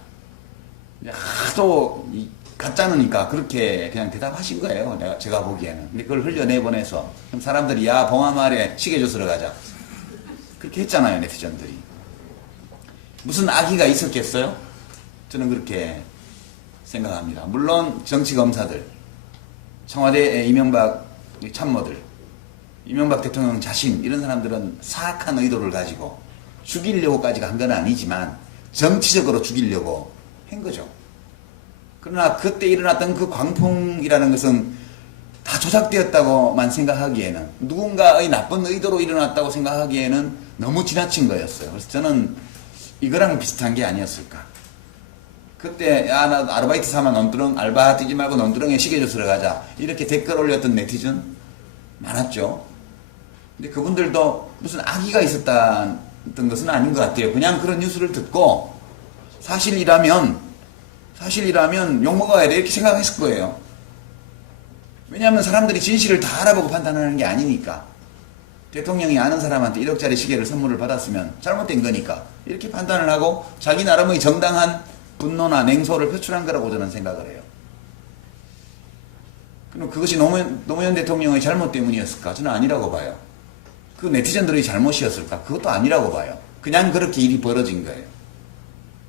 하도 가짜니까 그렇게 그냥 대답하신 거예요, 제가 보기에는. 근데 그걸 흘려내보내서 그럼 사람들이 야 봉화마을에 시계 주스러 가자 그렇게 했잖아요, 네티즌들이. 무슨 악의가 있었겠어요? 저는 그렇게 생각합니다. 물론 정치검사들, 청와대 이명박 참모들, 이명박 대통령 자신 이런 사람들은 사악한 의도를 가지고 죽이려고까지가 한 건 아니지만 정치적으로 죽이려고 한 거죠. 그러나 그때 일어났던 그 광풍이라는 것은 다 조작되었다고만 생각하기에는, 누군가의 나쁜 의도로 일어났다고 생각하기에는 너무 지나친 거였어요. 그래서 저는 이거랑 비슷한 게 아니었을까. 그때 야 나 아르바이트 삼아 알바 뛰지 말고 논두렁에 시계 주스러 가자 이렇게 댓글 올렸던 네티즌 많았죠. 근데 그분들도 무슨 악의가 있었던 것은 아닌 것 같아요. 그냥 그런 뉴스를 듣고 사실이라면 욕먹어야 돼 이렇게 생각했을 거예요. 왜냐하면 사람들이 진실을 다 알아보고 판단하는 게 아니니까. 대통령이 아는 사람한테 1억짜리 시계를 선물을 받았으면 잘못된 거니까 이렇게 판단을 하고 자기 나름의 정당한 분노나 냉소를 표출한 거라고 저는 생각을 해요. 그럼 그것이 노무현 대통령의 잘못 때문이었을까? 저는 아니라고 봐요. 그 네티즌들의 잘못이었을까? 그것도 아니라고 봐요. 그냥 그렇게 일이 벌어진 거예요.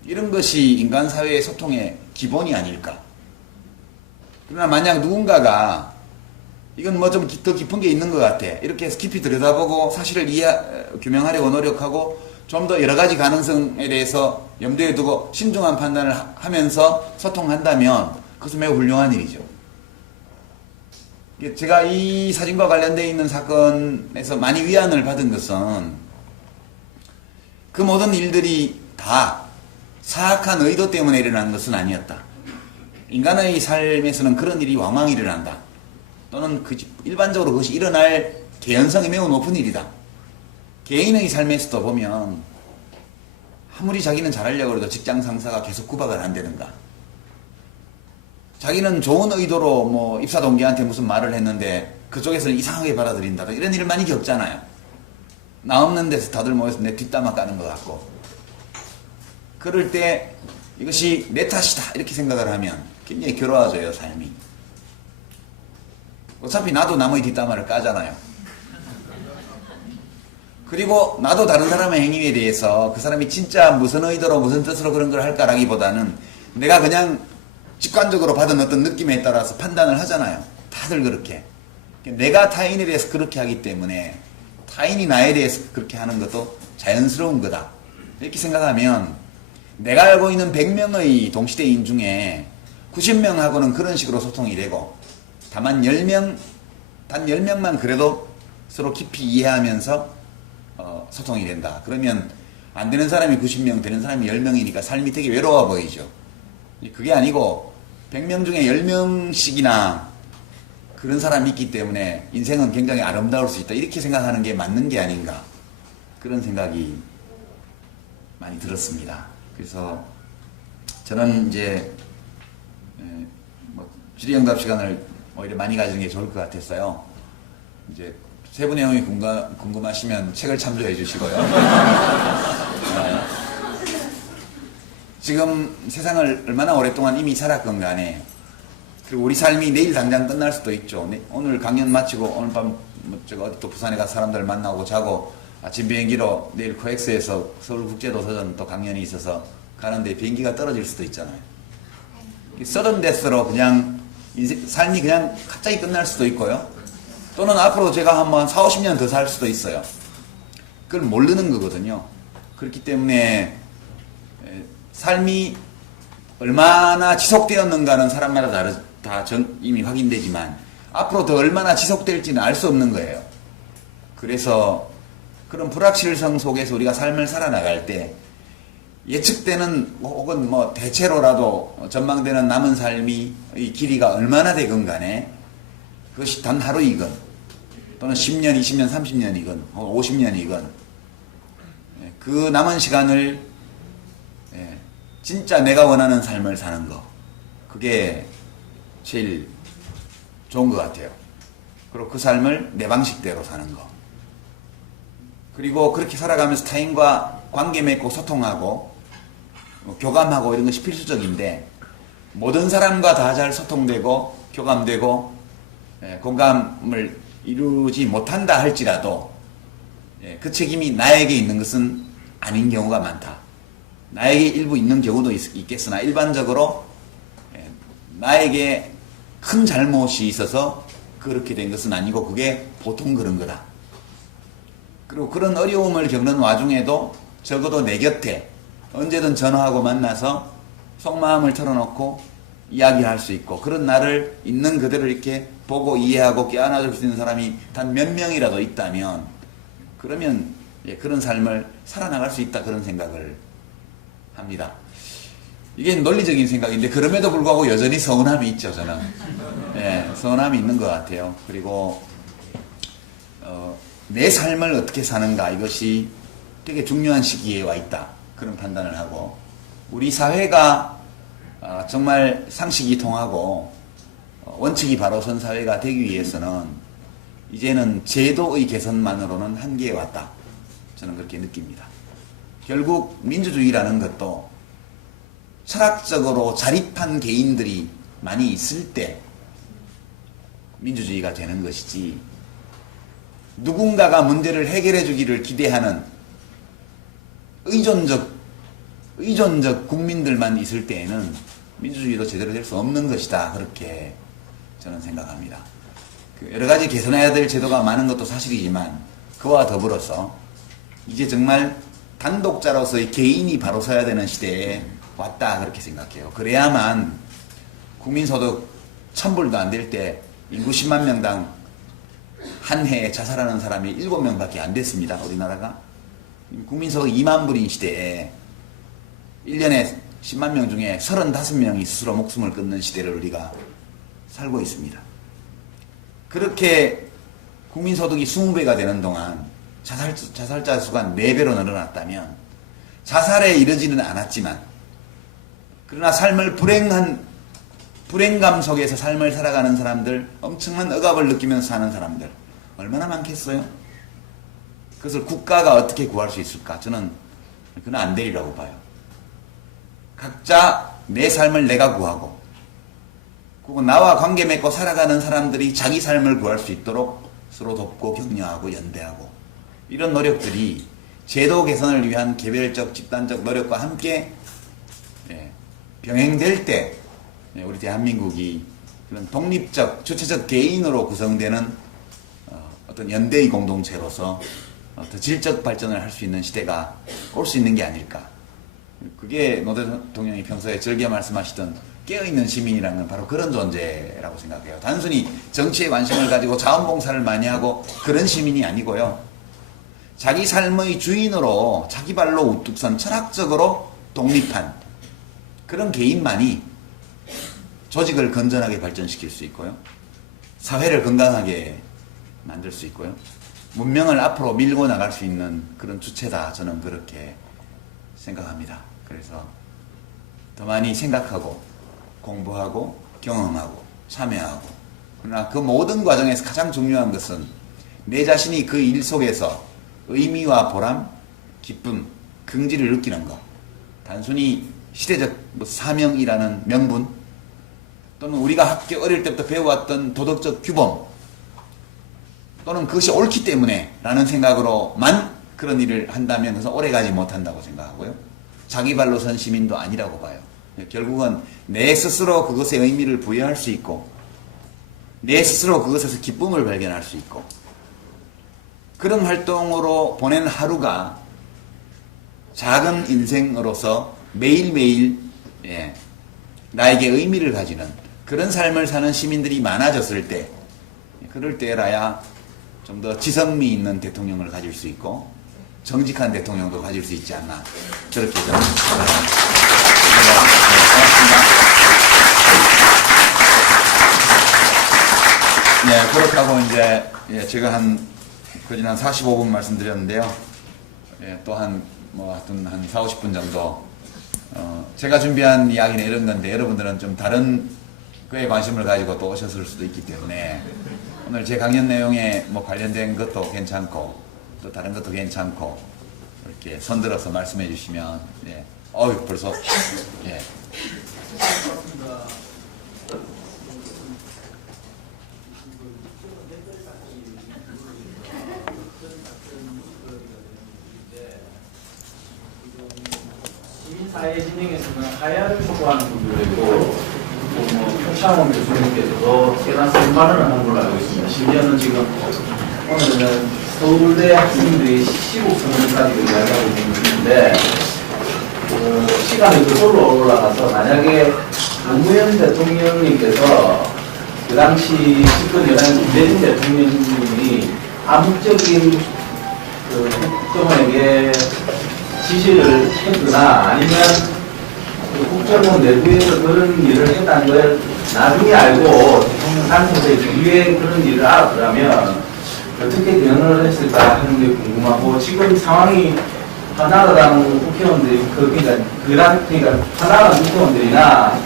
이런 것이 인간 사회의 소통의 기본이 아닐까? 그러나 만약 누군가가 이건 뭐 좀 더 깊은 게 있는 것 같아. 이렇게 해서 깊이 들여다보고 사실을 규명하려고 노력하고 좀 더 여러 가지 가능성에 대해서 염두에 두고 신중한 판단을 하면서 소통한다면 그것은 매우 훌륭한 일이죠. 제가 이 사진과 관련되어 있는 사건에서 많이 위안을 받은 것은 그 모든 일들이 다 사악한 의도 때문에 일어난 것은 아니었다. 인간의 삶에서는 그런 일이 왕왕 일어난다. 또는 일반적으로 그것이 일어날 개연성이 매우 높은 일이다. 개인의 삶에서도 보면 아무리 자기는 잘하려고 해도 직장 상사가 계속 구박을 한다든가, 자기는 좋은 의도로 뭐 입사 동기한테 무슨 말을 했는데 그쪽에서는 이상하게 받아들인다. 이런 일을 많이 겪잖아요. 나 없는 데서 다들 모여서 내 뒷담화 까는 것 같고. 그럴 때 이것이 내 탓이다 이렇게 생각을 하면 굉장히 괴로워져요, 삶이. 어차피 나도 남의 뒷담화를 까잖아요. 그리고 나도 다른 사람의 행위에 대해서 그 사람이 진짜 무슨 의도로 무슨 뜻으로 그런 걸 할까라기보다는 내가 그냥 직관적으로 받은 어떤 느낌에 따라서 판단을 하잖아요. 다들 그렇게. 내가 타인에 대해서 그렇게 하기 때문에 타인이 나에 대해서 그렇게 하는 것도 자연스러운 거다. 이렇게 생각하면 내가 알고 있는 100명의 동시대인 중에 90명하고는 그런 식으로 소통이 되고 다만 단 10명만 그래도 서로 깊이 이해하면서 소통이 된다. 그러면 안 되는 사람이 90명, 되는 사람이 10명이니까 삶이 되게 외로워 보이죠. 그게 아니고 100명 중에 10명씩이나 그런 사람이 있기 때문에 인생은 굉장히 아름다울 수 있다. 이렇게 생각하는 게 맞는 게 아닌가. 그런 생각이 많이 들었습니다. 그래서 저는 이제 질의응답 시간을 오히려 많이 가지는 게 좋을 것 같았어요. 이제 세부 내용이 궁금하시면 책을 참조해 주시고요. 지금 세상을 얼마나 오랫동안 이미 살았건 간에 그리고 우리 삶이 내일 당장 끝날 수도 있죠. 오늘 강연 마치고 오늘 밤 제가 어디 또 부산에 가서 사람들 만나고 자고 아침 비행기로 내일 코엑스에서 서울국제도서전 또 강연이 있어서 가는데 비행기가 떨어질 수도 있잖아요. 서든 데스로 그냥 삶이 그냥 갑자기 끝날 수도 있고요. 또는 앞으로 제가 한번 4, 50년 더 살 수도 있어요. 그걸 모르는 거거든요. 그렇기 때문에 삶이 얼마나 지속되었는가는 사람마다 다 이미 확인되지만 앞으로 더 얼마나 지속될지는 알 수 없는 거예요. 그래서 그런 불확실성 속에서 우리가 삶을 살아나갈 때 예측되는 혹은 뭐 대체로라도 전망되는 남은 삶이 길이가 얼마나 되건 간에 그것이 단 하루이건 또는 10년, 20년, 30년이건 50년이건 그 남은 시간을 진짜 내가 원하는 삶을 사는 거 그게 제일 좋은 것 같아요. 그리고 그 삶을 내 방식대로 사는 거 그리고 그렇게 살아가면서 타인과 관계 맺고 소통하고 교감하고 이런 것이 필수적인데 모든 사람과 다 잘 소통되고 교감되고 공감을 이루지 못한다 할지라도 그 책임이 나에게 있는 것은 아닌 경우가 많다. 나에게 일부 있는 경우도 있겠으나 일반적으로 나에게 큰 잘못이 있어서 그렇게 된 것은 아니고 그게 보통 그런 거다. 그리고 그런 어려움을 겪는 와중에도 적어도 내 곁에 언제든 전화하고 만나서 속마음을 털어놓고 이야기할 수 있고 그런 나를 있는 그대로 이렇게 보고 이해하고 껴안아줄 수 있는 사람이 단 몇 명이라도 있다면 그러면 그런 삶을 살아나갈 수 있다 그런 생각을 합니다. 이게 논리적인 생각인데 그럼에도 불구하고 여전히 서운함이 있죠. 저는 서운함이 있는 것 같아요. 그리고 내 삶을 어떻게 사는가 이것이 되게 중요한 시기에 와 있다 그런 판단을 하고 우리 사회가 정말 상식이 통하고 원칙이 바로 선 사회가 되기 위해서는 이제는 제도의 개선만으로는 한계에 왔다. 저는 그렇게 느낍니다. 결국 민주주의라는 것도 철학적으로 자립한 개인들이 많이 있을 때 민주주의가 되는 것이지 누군가가 문제를 해결해 주기를 기대하는 의존적 국민들만 있을 때에는 민주주의도 제대로 될 수 없는 것이다. 그렇게 저는 생각합니다. 여러 가지 개선해야 될 제도가 많은 것도 사실이지만 그와 더불어서 이제 정말 단독자로서의 개인이 바로 서야 되는 시대에 왔다 그렇게 생각해요. 그래야만 국민소득 1000불도 안 될 때 인구 10만 명당 한 해에 자살하는 사람이 7명밖에 안 됐습니다. 우리나라가. 국민소득 2만 불인 시대에 1년에 10만 명 중에 35명이 스스로 목숨을 끊는 시대를 우리가 살고 있습니다. 그렇게 국민소득이 20배가 되는 동안 자살자 수가 4배로 늘어났다면 자살에 이르지는 않았지만 그러나 삶을 불행감 속에서 삶을 살아가는 사람들, 엄청난 억압을 느끼면서 사는 사람들 얼마나 많겠어요? 그것을 국가가 어떻게 구할 수 있을까? 저는 그건 안 되리라고 봐요. 각자 내 삶을 내가 구하고 그리고 나와 관계 맺고 살아가는 사람들이 자기 삶을 구할 수 있도록 서로 돕고 격려하고 연대하고 이런 노력들이 제도 개선을 위한 개별적 집단적 노력과 함께 병행될 때 우리 대한민국이 그런 독립적 주체적 개인으로 구성되는 어떤 연대의 공동체로서 더 질적 발전을 할 수 있는 시대가 올 수 있는 게 아닐까. 그게 노 대통령이 평소에 즐겨 말씀하시던 깨어있는 시민이라는 건 바로 그런 존재라고 생각해요. 단순히 정치에 관심을 가지고 자원봉사를 많이 하고 그런 시민이 아니고요. 자기 삶의 주인으로 자기 발로 우뚝 선 철학적으로 독립한 그런 개인만이 조직을 건전하게 발전시킬 수 있고요. 사회를 건강하게 만들 수 있고요. 문명을 앞으로 밀고 나갈 수 있는 그런 주체다. 저는 그렇게 생각합니다. 그래서 더 많이 생각하고 공부하고 경험하고 참여하고 그러나 그 모든 과정에서 가장 중요한 것은 내 자신이 그 일 속에서 의미와 보람, 기쁨, 긍지를 느끼는 것. 단순히 시대적 사명이라는 명분 또는 우리가 학교 어릴 때부터 배워왔던 도덕적 규범 또는 그것이 옳기 때문에 라는 생각으로만 그런 일을 한다면 그것은 오래가지 못한다고 생각하고요. 자기 발로 선 시민도 아니라고 봐요. 결국은 내 스스로 그것에 의미를 부여할 수 있고 내 스스로 그것에서 기쁨을 발견할 수 있고 그런 활동으로 보낸 하루가 작은 인생으로서 매일매일 나에게 의미를 가지는 그런 삶을 사는 시민들이 많아졌을 때 그럴 때라야 좀 더 지성미 있는 대통령을 가질 수 있고 정직한 대통령도 가질 수 있지 않나 그렇게 저는 생각합니다. 네, 그렇다고 이제 제가 거진 한 45분 말씀드렸는데요. 또 하여튼 한 4, 50분 정도 제가 준비한 이야기는 이런 건데 여러분들은 좀 다른 거에 관심을 가지고 또 오셨을 수도 있기 때문에 오늘 제 강연 내용에 관련된 것도 괜찮고 또 다른 것도 괜찮고 이렇게 선들어서 말씀해 주시면 벌써 사회 진영에서는 하야를 촉구하는 분들도 있고 표창원 교수님께서도 세단 선발을 한 걸로 알고 있습니다. 심지어는 지금 오늘은 서울대 학생들이 시국선언까지도 이야기하고 있는데 시간이 그걸로 올라가서 만약에 노무현 대통령님께서 그 당시 집권 여당 김대중 대통령님이 암묵적인 국정원에게 지시를 했거나 아니면 국정원 내부에서 그런 일을 했다는 걸 나중에 알고 대통령 당선될 이후에 그런 일을 알았더라면 어떻게 대응을 했을까 하는 게 궁금하고 지금 상황이 한나라당 국회의원들이 그러니까 한나라당 국회의원들이나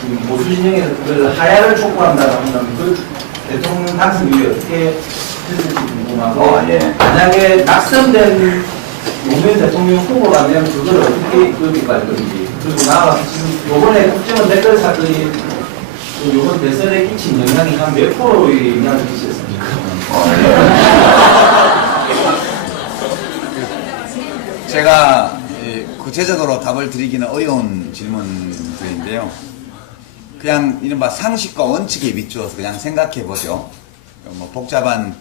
지금 보수 진영에서 그걸 하야를 촉구한다고 하면 그 대통령 당선 이후에 어떻게 했을지 궁금하고 만약에 낙선된 노무현 대통령 후보가 되면 그걸 어떻게 이끌어갈 건지 그리고 나아가서 지금 요번에 국정원 댓글 사건이 요번 대선에 끼친 영향이 한 몇 프로의 영향을 끼쳤습니까? 제가 구체적으로 답을 드리기는 어려운 질문들인데요. 그냥 이른바 상식과 원칙에 비추어서 그냥 생각해 보죠. 뭐 복잡한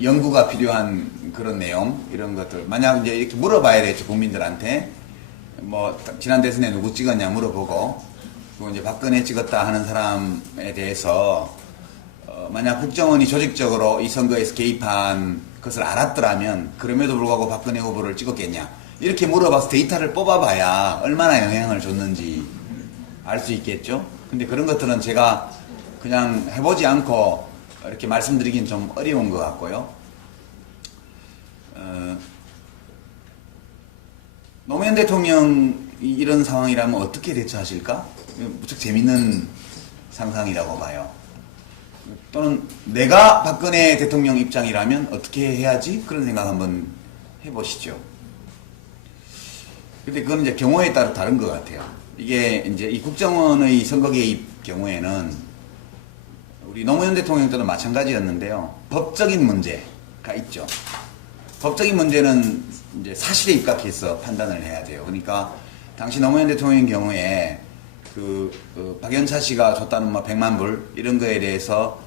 연구가 필요한 그런 내용 이런 것들 만약 이제 이렇게 물어봐야 되겠죠 국민들한테 뭐 지난 대선에 누구 찍었냐 물어보고 그리고 이제 박근혜 찍었다 하는 사람에 대해서 만약 국정원이 조직적으로 이 선거에서 개입한 것을 알았더라면 그럼에도 불구하고 박근혜 후보를 찍었겠냐 이렇게 물어봐서 데이터를 뽑아봐야 얼마나 영향을 줬는지 알 수 있겠죠. 근데 그런 것들은 제가 그냥 해보지 않고 이렇게 말씀드리긴 좀 어려운 것 같고요. 노무현 대통령이 이런 상황이라면 어떻게 대처하실까? 무척 재밌는 상상이라고 봐요. 또는 내가 박근혜 대통령 입장이라면 어떻게 해야지? 그런 생각 한번 해보시죠. 근데 그건 이제 경우에 따라 다른 것 같아요. 이게 이제 이 국정원의 선거 개입 경우에는 우리 노무현 대통령 때도 마찬가지였는데요. 법적인 문제가 있죠. 법적인 문제는 이제 사실에 입각해서 판단을 해야 돼요. 그러니까 당시 노무현 대통령의 경우에 박연차 씨가 줬다는 뭐 100만 불 이런 거에 대해서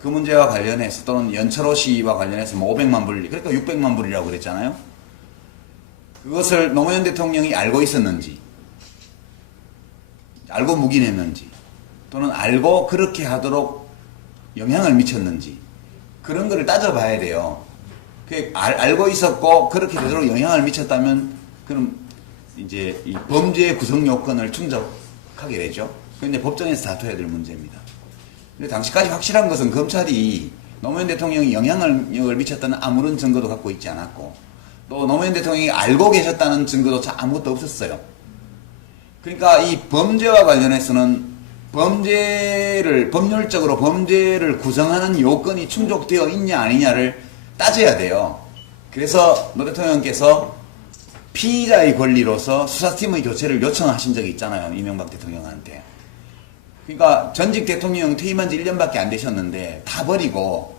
그 문제와 관련해서 또는 연철호 씨와 관련해서 뭐 500만 불 그러니까 600만 불이라고 그랬잖아요. 그것을 노무현 대통령이 알고 있었는지 알고 묵인했는지 또는 알고 그렇게 하도록 영향을 미쳤는지 그런 거를 따져봐야 돼요. 알고 있었고 그렇게 되도록 영향을 미쳤다면 그럼 이제 이 범죄 구성 요건을 충족하게 되죠. 그런데 법정에서 다투어야 될 문제입니다. 근데 당시까지 확실한 것은 검찰이 노무현 대통령이 영향을 미쳤다는 아무런 증거도 갖고 있지 않았고 또 노무현 대통령이 알고 계셨다는 증거도 아무것도 없었어요. 그러니까 이 범죄와 관련해서는 법률적으로 범죄를 구성하는 요건이 충족되어 있냐 아니냐를 따져야 돼요. 그래서 노 대통령께서 피의자의 권리로서 수사팀의 교체를 요청하신 적이 있잖아요. 이명박 대통령한테. 그러니까 전직 대통령 퇴임한 지 1년밖에 안 되셨는데 다 버리고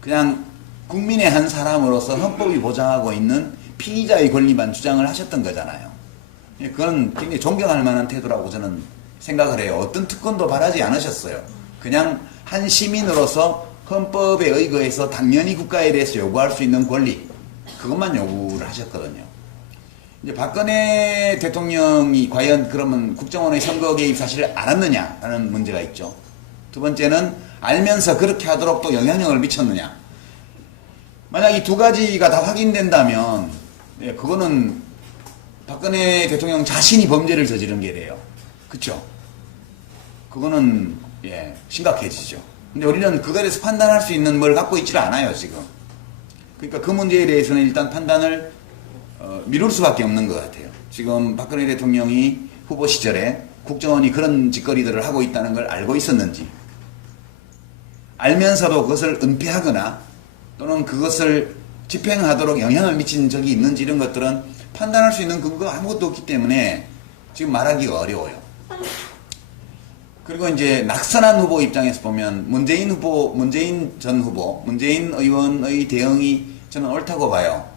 그냥 국민의 한 사람으로서 헌법이 보장하고 있는 피의자의 권리만 주장을 하셨던 거잖아요. 그건 굉장히 존경할 만한 태도라고 저는 생각을 해요. 어떤 특권도 바라지 않으셨어요. 그냥 한 시민으로서 헌법에 의거해서 당연히 국가에 대해서 요구할 수 있는 권리 그것만 요구를 하셨거든요. 이제 박근혜 대통령이 과연 그러면 국정원의 선거 개입 사실을 알았느냐라는 문제가 있죠. 두 번째는 알면서 그렇게 하도록 또 영향력을 미쳤느냐. 만약 이 두 가지가 다 확인된다면 그거는 박근혜 대통령 자신이 범죄를 저지른 게 돼요. 그쵸? 그거는 심각해지죠. 근데 우리는 그거에 대해서 판단할 수 있는 뭘 갖고 있지를 않아요 지금. 그러니까 그 문제에 대해서는 일단 판단을 미룰 수밖에 없는 것 같아요. 지금 박근혜 대통령이 후보 시절에 국정원이 그런 짓거리들을 하고 있다는 걸 알고 있었는지 알면서도 그것을 은폐하거나 또는 그것을 집행하도록 영향을 미친 적이 있는지 이런 것들은 판단할 수 있는 근거가 아무것도 없기 때문에 지금 말하기가 어려워요. 그리고 이제 낙선한 후보 입장에서 보면 문재인 전 후보, 문재인 의원의 대응이 저는 옳다고 봐요.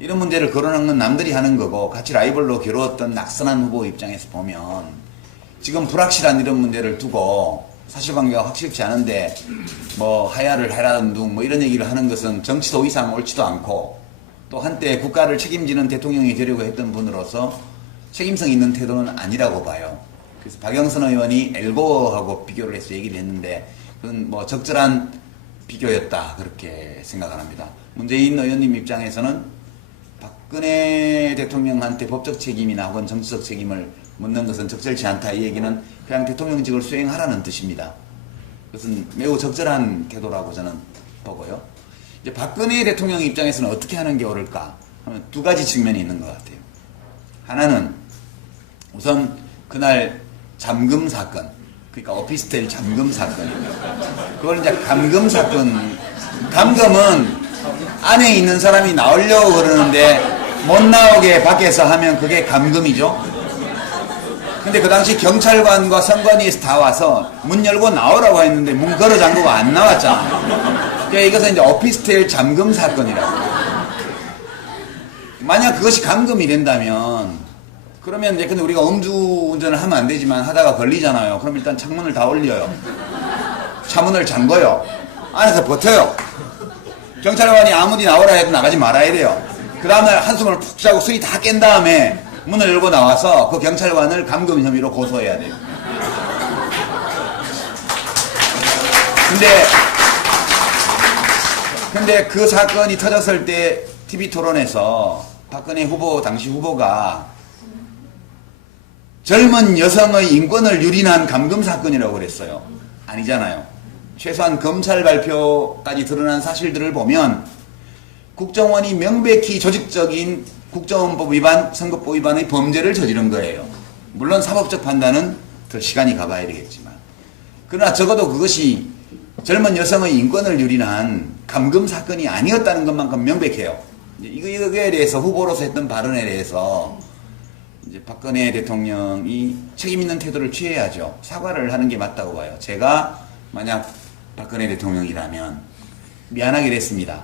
이런 문제를 거론한 건 남들이 하는 거고 같이 라이벌로 겨루었던 낙선한 후보 입장에서 보면 지금 불확실한 이런 문제를 두고 사실관계가 확실치 않은데 뭐 하야를 해라는 둥 뭐 이런 얘기를 하는 것은 정치 도의상 옳지도 않고 또 한때 국가를 책임지는 대통령이 되려고 했던 분으로서 책임성 있는 태도는 아니라고 봐요. 그래서 박영선 의원이 엘고어하고 비교를 해서 얘기를 했는데 그건 뭐 적절한 비교였다 그렇게 생각을 합니다. 문재인 의원님 입장에서는 박근혜 대통령한테 법적 책임이나 혹은 정치적 책임을 묻는 것은 적절치 않다. 이 얘기는 그냥 대통령직을 수행하라는 뜻입니다. 그것은 매우 적절한 태도라고 저는 보고요. 이제 박근혜 대통령 입장에서는 어떻게 하는 게 옳을까 하면 두 가지 측면이 있는 것 같아요. 하나는 우선 그날 잠금 사건, 그러니까 오피스텔 잠금 사건입니다. 그걸 이제 감금 사건, 감금은 안에 있는 사람이 나오려고 그러는데 못 나오게 밖에서 하면 그게 감금이죠. 근데 그 당시 경찰관과 선관위에서 다 와서 문 열고 나오라고 했는데 문 걸어 잠그고 안 나왔잖아. 그러니까 이것은 이제 오피스텔 잠금 사건이라고. 만약 그것이 감금이 된다면 그러면 이제 근데 우리가 음주운전을 하면 안 되지만 하다가 걸리잖아요. 그럼 일단 창문을 다 올려요. 차문을 잠궈요. 안에서 버텨요. 경찰관이 아무리 나오라 해도 나가지 말아야 돼요. 그 다음날 한숨을 푹 자고 술이 다 깬 다음에 문을 열고 나와서 그 경찰관을 감금 혐의로 고소해야 돼요. 근데 그 사건이 터졌을 때 TV 토론에서 박근혜 후보, 당시 후보가 젊은 여성의 인권을 유린한 감금 사건이라고 그랬어요. 아니잖아요. 최소한 검찰 발표까지 드러난 사실들을 보면 국정원이 명백히 조직적인 국정원법 위반, 선거법 위반의 범죄를 저지른 거예요. 물론 사법적 판단은 더 시간이 가봐야 되겠지만. 그러나 적어도 그것이 젊은 여성의 인권을 유린한 감금 사건이 아니었다는 것만큼 명백해요. 이거에 대해서 후보로서 했던 발언에 대해서 이제 박근혜 대통령이 책임있는 태도를 취해야죠. 사과를 하는 게 맞다고 봐요. 제가 만약 박근혜 대통령이라면 미안하게 됐습니다.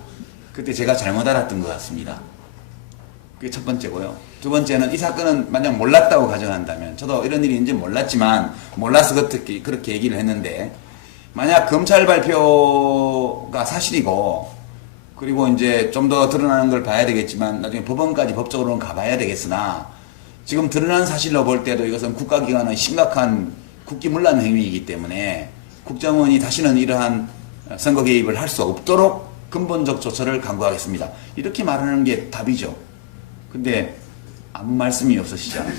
그때 제가 잘못 알았던 것 같습니다. 그게 첫 번째고요. 두 번째는 이 사건은 만약 몰랐다고 가정한다면, 저도 이런 일이 있는지 몰랐지만 몰라서 그렇게 얘기를 했는데, 만약 검찰 발표가 사실이고 그리고 이제 좀 더 드러나는 걸 봐야 되겠지만 나중에 법원까지 법적으로는 가봐야 되겠으나, 지금 드러난 사실로 볼 때도 이것은 국가기관의 심각한 국기문란 행위이기 때문에 국정원이 다시는 이러한 선거 개입을 할 수 없도록 근본적 조처를 강구하겠습니다. 이렇게 말하는 게 답이죠. 근데 아무 말씀이 없으시잖아요.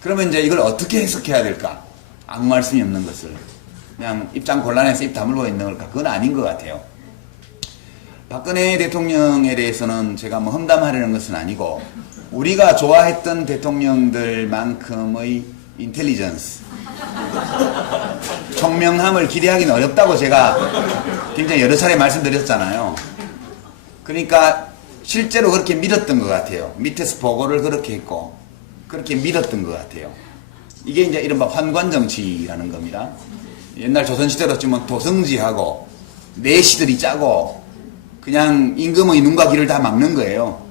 그러면 이제 이걸 어떻게 해석해야 될까? 아무 말씀이 없는 것을. 그냥 입장 곤란해서 입 다물고 있는 걸까? 그건 아닌 것 같아요. 박근혜 대통령에 대해서는 제가 뭐 험담하려는 것은 아니고, 우리가 좋아했던 대통령들만큼의 인텔리전스, 총명함을 기대하기는 어렵다고 제가 굉장히 여러 차례 말씀드렸잖아요. 그러니까 실제로 그렇게 믿었던 것 같아요. 밑에서 보고를 그렇게 했고 그렇게 믿었던 것 같아요. 이게 이제 이른바 환관정치라는 겁니다. 옛날 조선시대로 치면 도성지하고 내시들이 짜고 그냥 임금의 눈과 귀를 다 막는 거예요.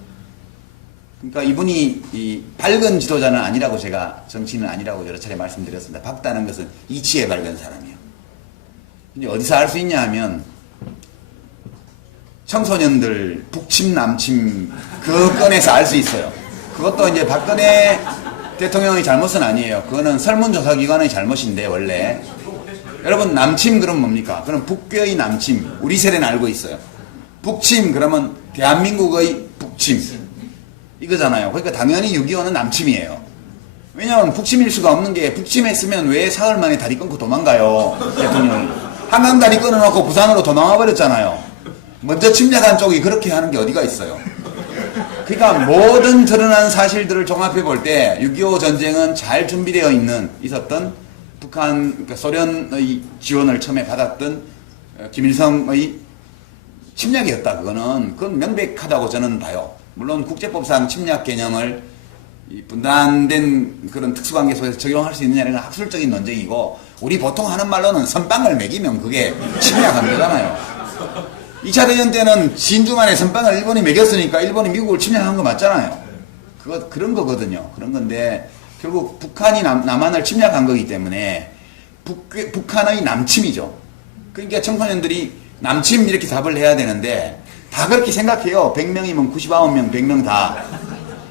그러니까 이분이 이 밝은 지도자는 아니라고, 제가 정치인은 아니라고 여러 차례 말씀드렸습니다. 밝다는 것은 이치에 밝은 사람이에요. 이제 어디서 알 수 있냐 하면 청소년들 북침 남침 그 건에서 알 수 있어요. 그것도 이제 박근혜 대통령의 잘못은 아니에요. 그거는 설문조사기관의 잘못인데, 원래 여러분 남침 그럼 뭡니까? 그럼 북괴의 남침, 우리 세대는 알고 있어요. 북침 그러면 대한민국의 북침 이거잖아요. 그러니까 당연히 6.25는 남침이에요. 왜냐하면 북침일 수가 없는 게, 북침했으면 왜 사흘 만에 다리 끊고 도망가요, 대통령이. 한강 다리 끊어놓고 부산으로 도망가 버렸잖아요. 먼저 침략한 쪽이 그렇게 하는 게 어디가 있어요. 그러니까 모든 드러난 사실들을 종합해 볼 때 6.25 전쟁은 잘 준비되어 있었던 북한, 그러니까 소련의 지원을 처음에 받았던 김일성의 침략이었다. 그건 명백하다고 저는 봐요. 물론 국제법상 침략 개념을 분단된 그런 특수관계 속에서 적용할 수 있느냐는 건 학술적인 논쟁이고, 우리 보통 하는 말로는 선빵을 매기면 그게 침략한 거잖아요. 2차 대전 때는 진주만에 선빵을 일본이 매겼으니까 일본이 미국을 침략한 거 맞잖아요. 그런 거거든요. 그런 건데 결국 북한이 남한을 침략한 거기 때문에 북한의 남침이죠. 그러니까 청소년들이 남침 이렇게 답을 해야 되는데 다 그렇게 생각해요. 100명이면 99명, 100명 다.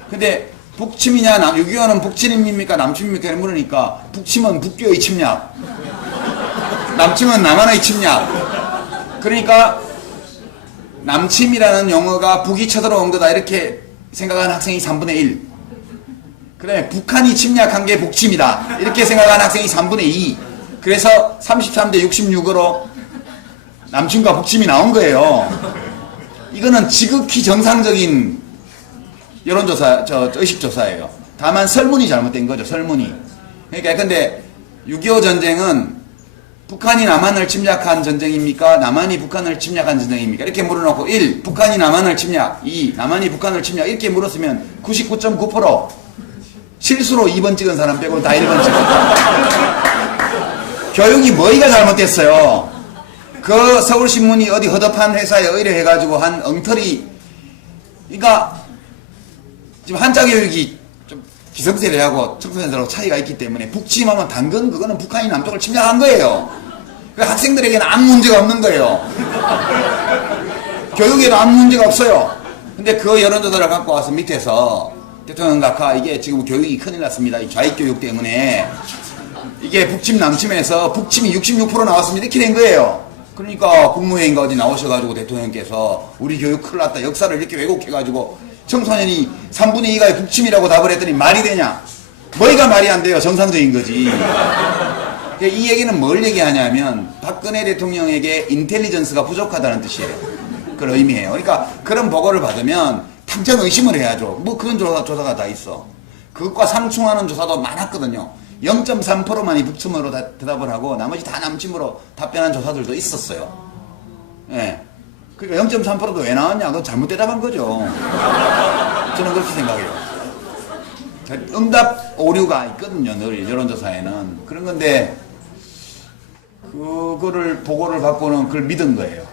근데 북침이냐, 6.25는 북침입니까, 남침입니까? 물으니까 북침은 북교의 침략, 남침은 남한의 침략. 그러니까 남침이라는 용어가 북이 쳐들어온 거다 이렇게 생각하는 학생이 3분의 1. 그 다음에 북한이 침략한 게 북침이다 이렇게 생각하는 학생이 3분의 2. 그래서 33대 66으로 남침과 북침이 나온 거예요. 이거는 지극히 정상적인 여론조사, 의식조사예요. 다만 설문이 잘못된 거죠, 설문이. 그러니까 근데 6.25 전쟁은 북한이 남한을 침략한 전쟁입니까? 남한이 북한을 침략한 전쟁입니까? 이렇게 물어놓고 1. 북한이 남한을 침략, 2. 남한이 북한을 침략 이렇게 물었으면 99.9% 실수로 2번 찍은 사람 빼고 다 1번 찍었다. 교육이 뭐가 잘못됐어요? 그 서울신문이 어디 허접한 회사에 의뢰해가지고 한 엉터리, 그러니까 지금 한자 교육이 좀 기성세대하고 청소년들하고 차이가 있기 때문에 북침하면 당근 그거는 북한이 남쪽을 침략한 거예요. 그 학생들에게는 아무 문제가 없는 거예요. 교육에도 아무 문제가 없어요. 근데 그 여론조사를 갖고 와서 밑에서 대통령 각하 이게 지금 교육이 큰일 났습니다. 이 좌익교육 때문에 이게 북침 남침해서 북침이 66% 나왔습니다. 이렇게 된 거예요. 그러니까 국무회의인가 어디 나오셔가지고 대통령께서 우리 교육 큰일 났다. 역사를 이렇게 왜곡해가지고 청소년이 3분의 2가 북침이라고 답을 했더니 말이 되냐? 뭐가 말이 안 돼요. 정상적인 거지. 이 얘기는 뭘 얘기하냐면 박근혜 대통령에게 인텔리전스가 부족하다는 뜻이에요. 그걸 의미해요. 그러니까 그런 보고를 받으면 당장 의심을 해야죠. 뭐 그런 조사가 다 있어. 그것과 상충하는 조사도 많았거든요. 0.3%만이 북침으로 대답을 하고 나머지 다 남침으로 답변한 조사들도 있었어요. 예. 그러니까 0.3%도 왜 나왔냐? 그건 잘못 대답한 거죠. 저는 그렇게 생각해요. 응답 오류가 있거든요. 늘 여론조사에는. 그런 건데 그거를 보고를 받고는 그걸 믿은 거예요.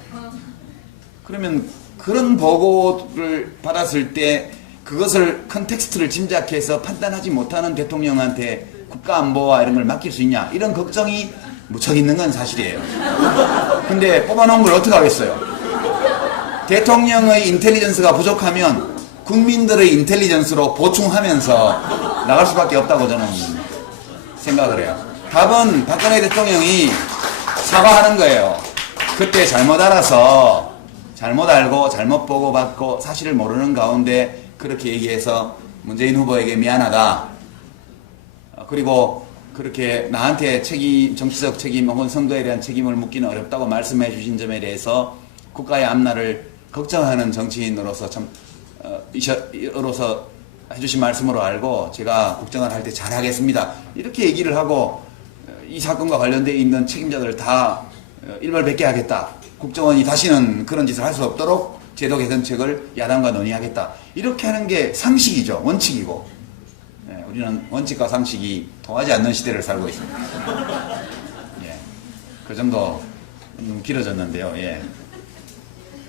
그러면 그런 보고를 받았을 때 그것을 컨텍스트를 짐작해서 판단하지 못하는 대통령한테 국가안보와 이런 걸 맡길 수 있냐 이런 걱정이 무척 있는 건 사실이에요. 근데 뽑아놓은 걸 어떻게 하겠어요? 대통령의 인텔리전스가 부족하면 국민들의 인텔리전스로 보충하면서 나갈 수밖에 없다고 저는 생각을 해요. 답은 박근혜 대통령이 사과하는 거예요. 그때 잘못 알아서 잘못 알고 잘못 보고받고 사실을 모르는 가운데 그렇게 얘기해서 문재인 후보에게 미안하다. 그리고 그렇게 나한테 정치적 책임 혹은 선거에 대한 책임을 묻기는 어렵다고 말씀해 주신 점에 대해서 국가의 앞날을 걱정하는 정치인으로서 으로서 해주신 말씀으로 알고 제가 국정을 할 때 잘하겠습니다. 이렇게 얘기를 하고 이 사건과 관련되어 있는 책임자들을 다 일벌백계 하겠다. 국정원이 다시는 그런 짓을 할 수 없도록 제도 개선책을 야당과 논의하겠다. 이렇게 하는 게 상식이죠. 원칙이고. 예, 우리는 원칙과 상식이 통하지 않는 시대를 살고 있습니다. 예, 그 정도 길어졌는데요. 예.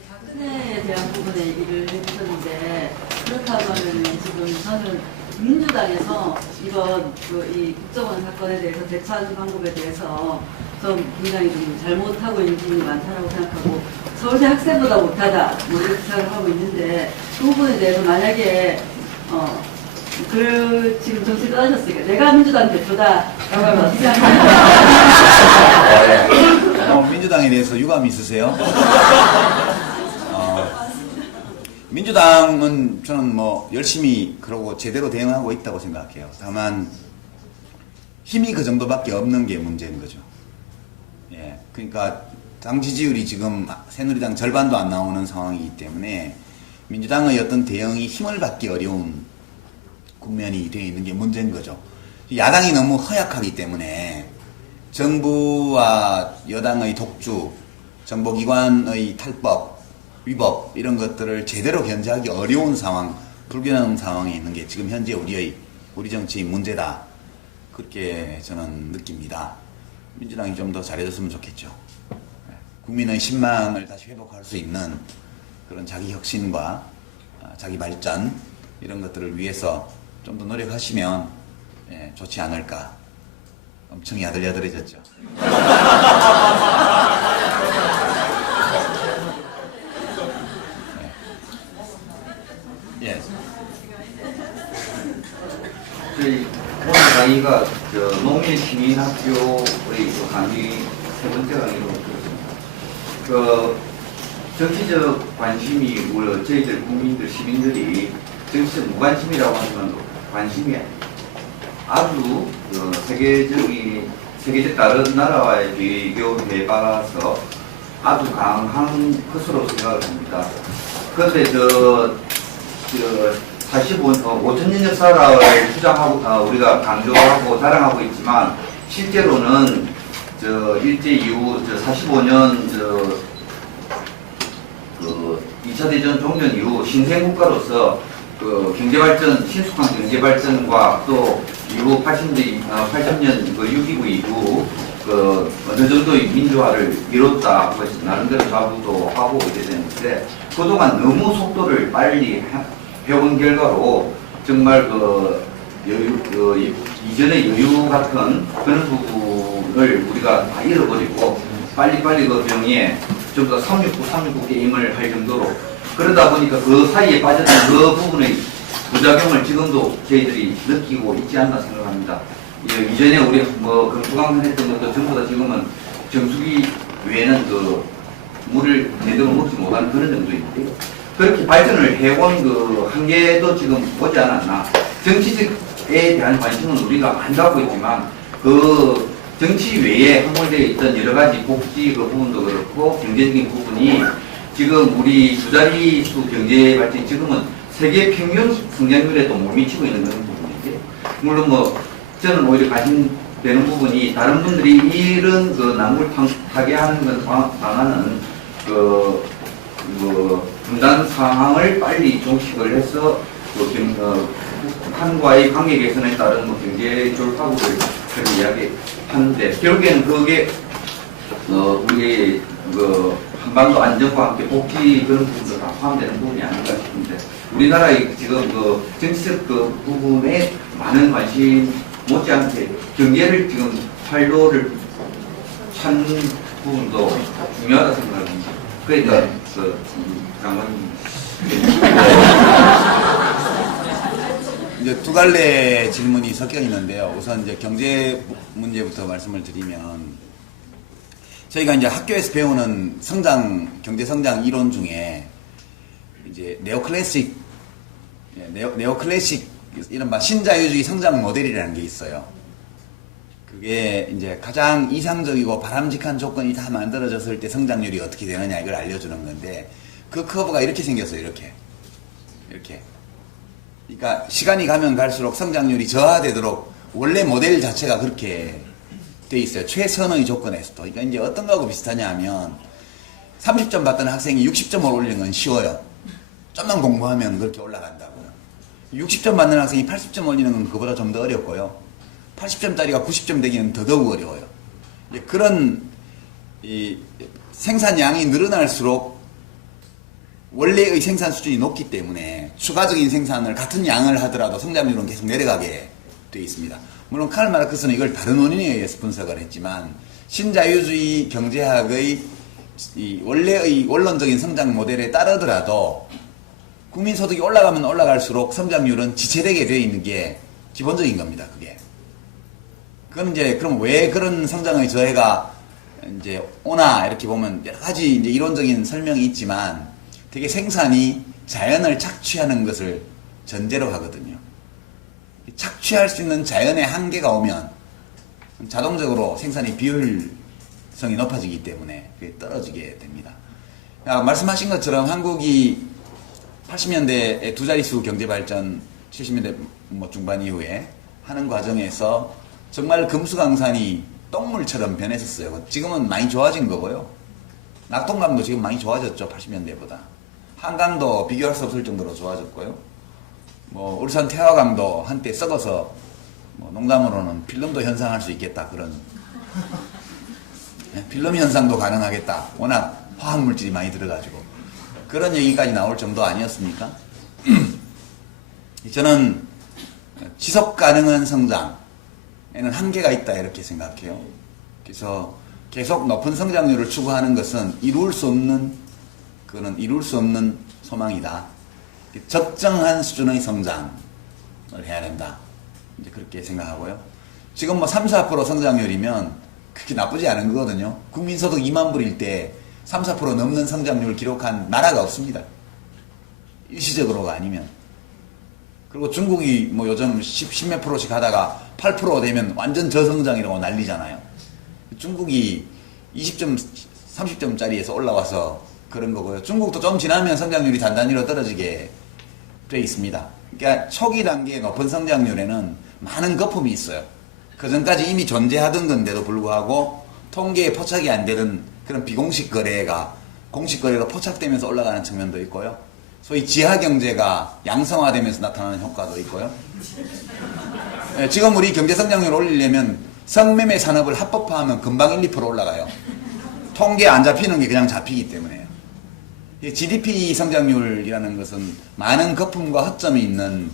박근혜에 대한 부분에 얘기를 해주셨는데 그렇다면 지금 저는 민주당에서 이번 이 국정원 사건에 대해서 대처하는 방법에 대해서 좀 굉장히 좀 잘못하고 있는 부분이 많다고 생각하고 서울대 학생보다 못하다 뭐 이렇게 생각하고 있는데 그 부분에 대해서 만약에 지금 정치 떠나셨으니까 내가 민주당 대표다라고 하면 어떻게 생각하세요? 민주당에 대해서 유감이 있으세요? 민주당은 저는 뭐 열심히 그러고 제대로 대응하고 있다고 생각해요. 다만 힘이 그 정도밖에 없는 게 문제인 거죠. 예, 그러니까 당 지지율이 지금 새누리당 절반도 안 나오는 상황이기 때문에 민주당의 어떤 대응이 힘을 받기 어려운 국면이 되어 있는 게 문제인 거죠. 야당이 너무 허약하기 때문에 정부와 여당의 독주, 정보기관의 탈법, 위법 이런 것들을 제대로 견제하기 어려운 상황, 불균형 상황에 있는 게 지금 현재 우리 정치의 문제다. 그렇게 저는 느낍니다. 민주당이 좀 더 잘해줬으면 좋겠죠. 국민의 신망을 다시 회복할 수 있는 그런 자기 혁신과 자기 발전 이런 것들을 위해서 좀 더 노력하시면 좋지 않을까. 엄청 야들야들해졌죠. 예. 저희 오늘 강의가 농민시민학교의 강의 세 번째 강의로 그 정치적 관심이 우리 저희들 국민들 시민들이 정치적 무관심이라고 하지만 관심이 아주 세계적 다른 나라와의 비교해봐서 아주 강한 것으로 생각을 합니다. 그런데 5천년 역사를 주장하고 우리가 강조하고 자랑하고 있지만 실제로는 일제 이후 45년 2차 대전 종전 이후 신생국가로서 경제발전, 신속한 경제발전과 또 이후 80년 6.29 이후 어느 정도의 민주화를 이뤘다. 나름대로 자부도 하고 이래 되는데 그동안 너무 속도를 빨리 해온 결과로 정말 이전의 여유 같은 그런 부분을 우리가 다 잃어버리고 빨리빨리 그 병에 전부 다 369 게임을 할 정도로 그러다 보니까 그 사이에 빠졌던 그 부분의 부작용을 지금도 저희들이 느끼고 있지 않나 생각합니다. 예, 이전에 우리 뭐 금수강산 했던 것도 전부 다 지금은 정수기 외에는 그 물을 제대로 먹지 못하는 그런 정도인데 그렇게 발전을 해온 그 한계도 지금 오지 않았나. 정치직에 대한 관심은 우리가 많이 갖고 있지만 그 정치 외에 함몰되어 있던 여러 가지 복지 그 부분도 그렇고 경제적인 부분이 지금 우리 두 자릿수 경제 발전이 지금은 세계 평균 성장률에도 못 미치고 있는 그런 부분인데 물론 뭐 저는 오히려 관심되는 부분이 다른 분들이 이런 그 낭굴 타개하는 건 방안은 그 분단 상황을 빨리 종식을 해서 북한과의 관계 개선에 따른 뭐 경제 졸파구를 그렇게 이야기하는데 결국에는 그게 우리 그 한반도 안정과 함께 복지 그런 부분도 다 포함되는 부분이 아닌가 싶은데 우리나라의 지금 그 정치적 그 부분에 많은 관심 못지않게 경제를 지금 활로를 찾는 부분도 중요하다 생각합니다. 그러니까 그 장관님 이제 두 갈래 질문이 섞여 있는데요. 우선 이제 경제 문제부터 말씀을 드리면 저희가 이제 학교에서 배우는 경제 성장 이론 중에 이제 네오클래식 이른바 신자유주의 성장 모델이라는 게 있어요. 그게 이제 가장 이상적이고 바람직한 조건이 다 만들어졌을 때 성장률이 어떻게 되느냐 이걸 알려주는 건데 그 커브가 이렇게 생겼어요. 이렇게. 그러니까 시간이 가면 갈수록 성장률이 저하되도록 원래 모델 자체가 그렇게 돼 있어요. 최선의 조건에서도. 그러니까 이제 어떤 거하고 비슷하냐 하면 30점 받던 학생이 60점을 올리는 건 쉬워요. 좀만 공부하면 그렇게 올라간다고요. 60점 받는 학생이 80점 올리는 건 그보다 좀 더 어렵고요. 80점짜리가 90점 되기는 더더욱 어려워요. 그런 이 생산량이 늘어날수록 원래의 생산 수준이 높기 때문에 추가적인 생산을 같은 양을 하더라도 성장률은 계속 내려가게 되어 있습니다. 물론 칼 마르크스는 이걸 다른 원인에 의해서 분석을 했지만 신자유주의 경제학의 이 원래의 원론적인 성장 모델에 따르더라도 국민소득이 올라가면 올라갈수록 성장률은 지체되게 되어 있는 게 기본적인 겁니다. 그건 이제 그럼 왜 그런 성장의 저해가 이제 오나 이렇게 보면 여러 가지 이제 이론적인 설명이 있지만 되게 생산이 자연을 착취하는 것을 전제로 하거든요. 착취할 수 있는 자연의 한계가 오면 자동적으로 생산의 비효율성이 높아지기 때문에 그게 떨어지게 됩니다. 말씀하신 것처럼 한국이 80년대에 두 자릿수 경제 발전 70년대 뭐 중반 이후에 하는 과정에서 정말 금수강산이 똥물처럼 변했었어요. 지금은 많이 좋아진 거고요. 낙동강도 지금 많이 좋아졌죠. 80년대보다. 한강도 비교할 수 없을 정도로 좋아졌고요. 뭐 울산 태화강도 한때 썩어서 뭐 농담으로는 필름도 현상할 수 있겠다 그런 필름 현상도 가능하겠다. 워낙 화학물질이 많이 들어가지고 그런 얘기까지 나올 정도 아니었습니까? 저는 지속 가능한 성장에는 한계가 있다 이렇게 생각해요. 그래서 계속 높은 성장률을 추구하는 것은 이룰 수 없는 소망이다. 적정한 수준의 성장을 해야 된다. 이제 그렇게 생각하고요. 지금 뭐 3, 4% 성장률이면 그렇게 나쁘지 않은 거거든요. 국민소득 2만 불일 때 3, 4% 넘는 성장률을 기록한 나라가 없습니다. 일시적으로가 아니면. 그리고 중국이 뭐 요즘 10몇 프로씩 하다가 8% 되면 완전 저성장이라고 난리잖아요. 중국이 20점, 30점짜리에서 올라와서 그런 거고요. 중국도 좀 지나면 성장률이 단단히로 떨어지게 돼 있습니다. 그러니까 초기 단계의 높은 성장률에는 많은 거품이 있어요. 그 전까지 이미 존재하던 건데도 불구하고 통계에 포착이 안 되는 그런 비공식 거래가 공식 거래로 포착되면서 올라가는 측면도 있고요. 소위 지하 경제가 양성화되면서 나타나는 효과도 있고요. 지금 우리 경제 성장률을 올리려면 성매매 산업을 합법화하면 금방 1, 2% 올라가요. 통계 안 잡히는 게 그냥 잡히기 때문에요. GDP 성장률이라는 것은 많은 거품과 허점이 있는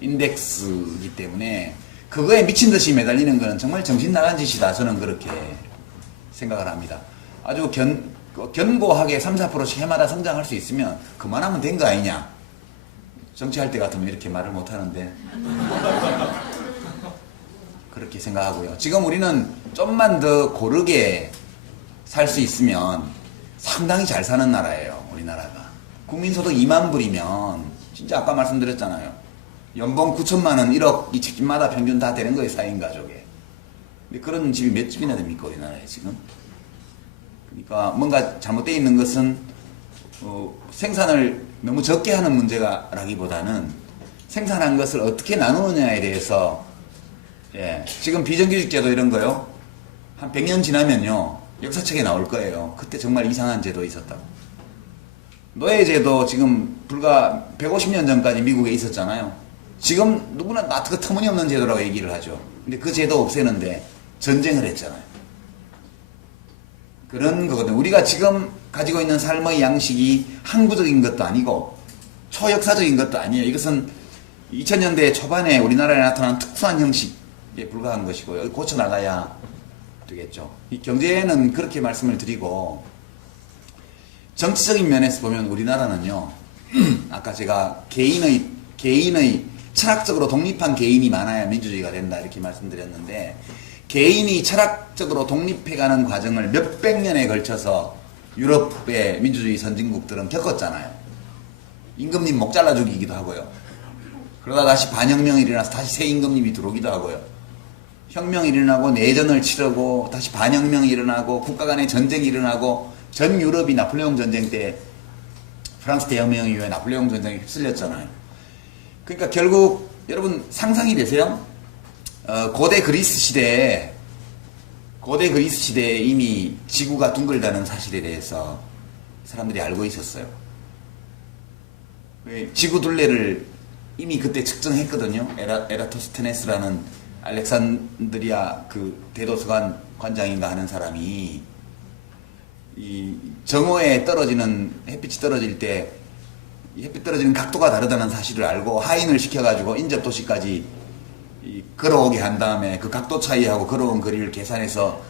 인덱스이기 때문에 그거에 미친 듯이 매달리는 것은 정말 정신 나간 짓이다. 저는 그렇게 생각을 합니다. 아주 견고하게 3, 4%씩 해마다 성장할 수 있으면 그만하면 된 거 아니냐. 정치할 때 같으면 이렇게 말을 못 하는데 그렇게 생각하고요. 지금 우리는 좀만 더 고르게 살 수 있으면 상당히 잘 사는 나라예요. 우리나라가. 국민소득 2만 불이면 진짜 아까 말씀드렸잖아요. 연봉 9천만 원, 1억 이 집마다 평균 다 되는 거예요. 4인 가족에. 근데 그런 집이 몇 집이나 됩니까? 우리나라에 지금. 그러니까 뭔가 잘못되어 있는 것은 생산을 너무 적게 하는 문제라기보다는 생산한 것을 어떻게 나누느냐에 대해서 지금 비정규직제도 이런 거요. 한 100년 지나면요. 역사책에 나올 거예요. 그때 정말 이상한 제도 있었다고. 노예제도 지금 불과 150년 전까지 미국에 있었잖아요. 지금 누구나 그 터무니없는 제도라고 얘기를 하죠. 근데 그 제도 없애는데 전쟁을 했잖아요. 그런 거거든요. 우리가 지금 가지고 있는 삶의 양식이 항구적인 것도 아니고 초역사적인 것도 아니에요. 이것은 2000년대 초반에 우리나라에 나타난 특수한 형식에 불과한 것이고요. 고쳐나가야 되겠죠. 이 경제는 그렇게 말씀을 드리고 정치적인 면에서 보면 우리나라는요. 아까 제가 개인의 철학적으로 독립한 개인이 많아야 민주주의가 된다 이렇게 말씀드렸는데 개인이 철학적으로 독립해가는 과정을 몇백 년에 걸쳐서 유럽의 민주주의 선진국들은 겪었잖아요. 임금님 목 잘라 죽이기도 하고요. 그러다 다시 반혁명이 일어나서 다시 새 임금님이 들어오기도 하고요. 혁명이 일어나고 내전을 치르고 다시 반혁명이 일어나고 국가 간의 전쟁이 일어나고 전 유럽이 나폴레옹 전쟁 때 프랑스 대혁명 이후에 나폴레옹 전쟁에 휩쓸렸잖아요. 그러니까 결국 여러분 상상이 되세요? 고대 그리스 시대에 이미 지구가 둥글다는 사실에 대해서 사람들이 알고 있었어요. 지구 둘레를 이미 그때 측정했거든요. 에라토스테네스라는 알렉산드리아 그 대도서관 관장인가 하는 사람이 이 정오에 떨어지는 햇빛이 떨어질 때 햇빛 떨어지는 각도가 다르다는 사실을 알고 하인을 시켜가지고 인접 도시까지 걸어오게 한 다음에 그 각도 차이하고 걸어온 거리를 계산해서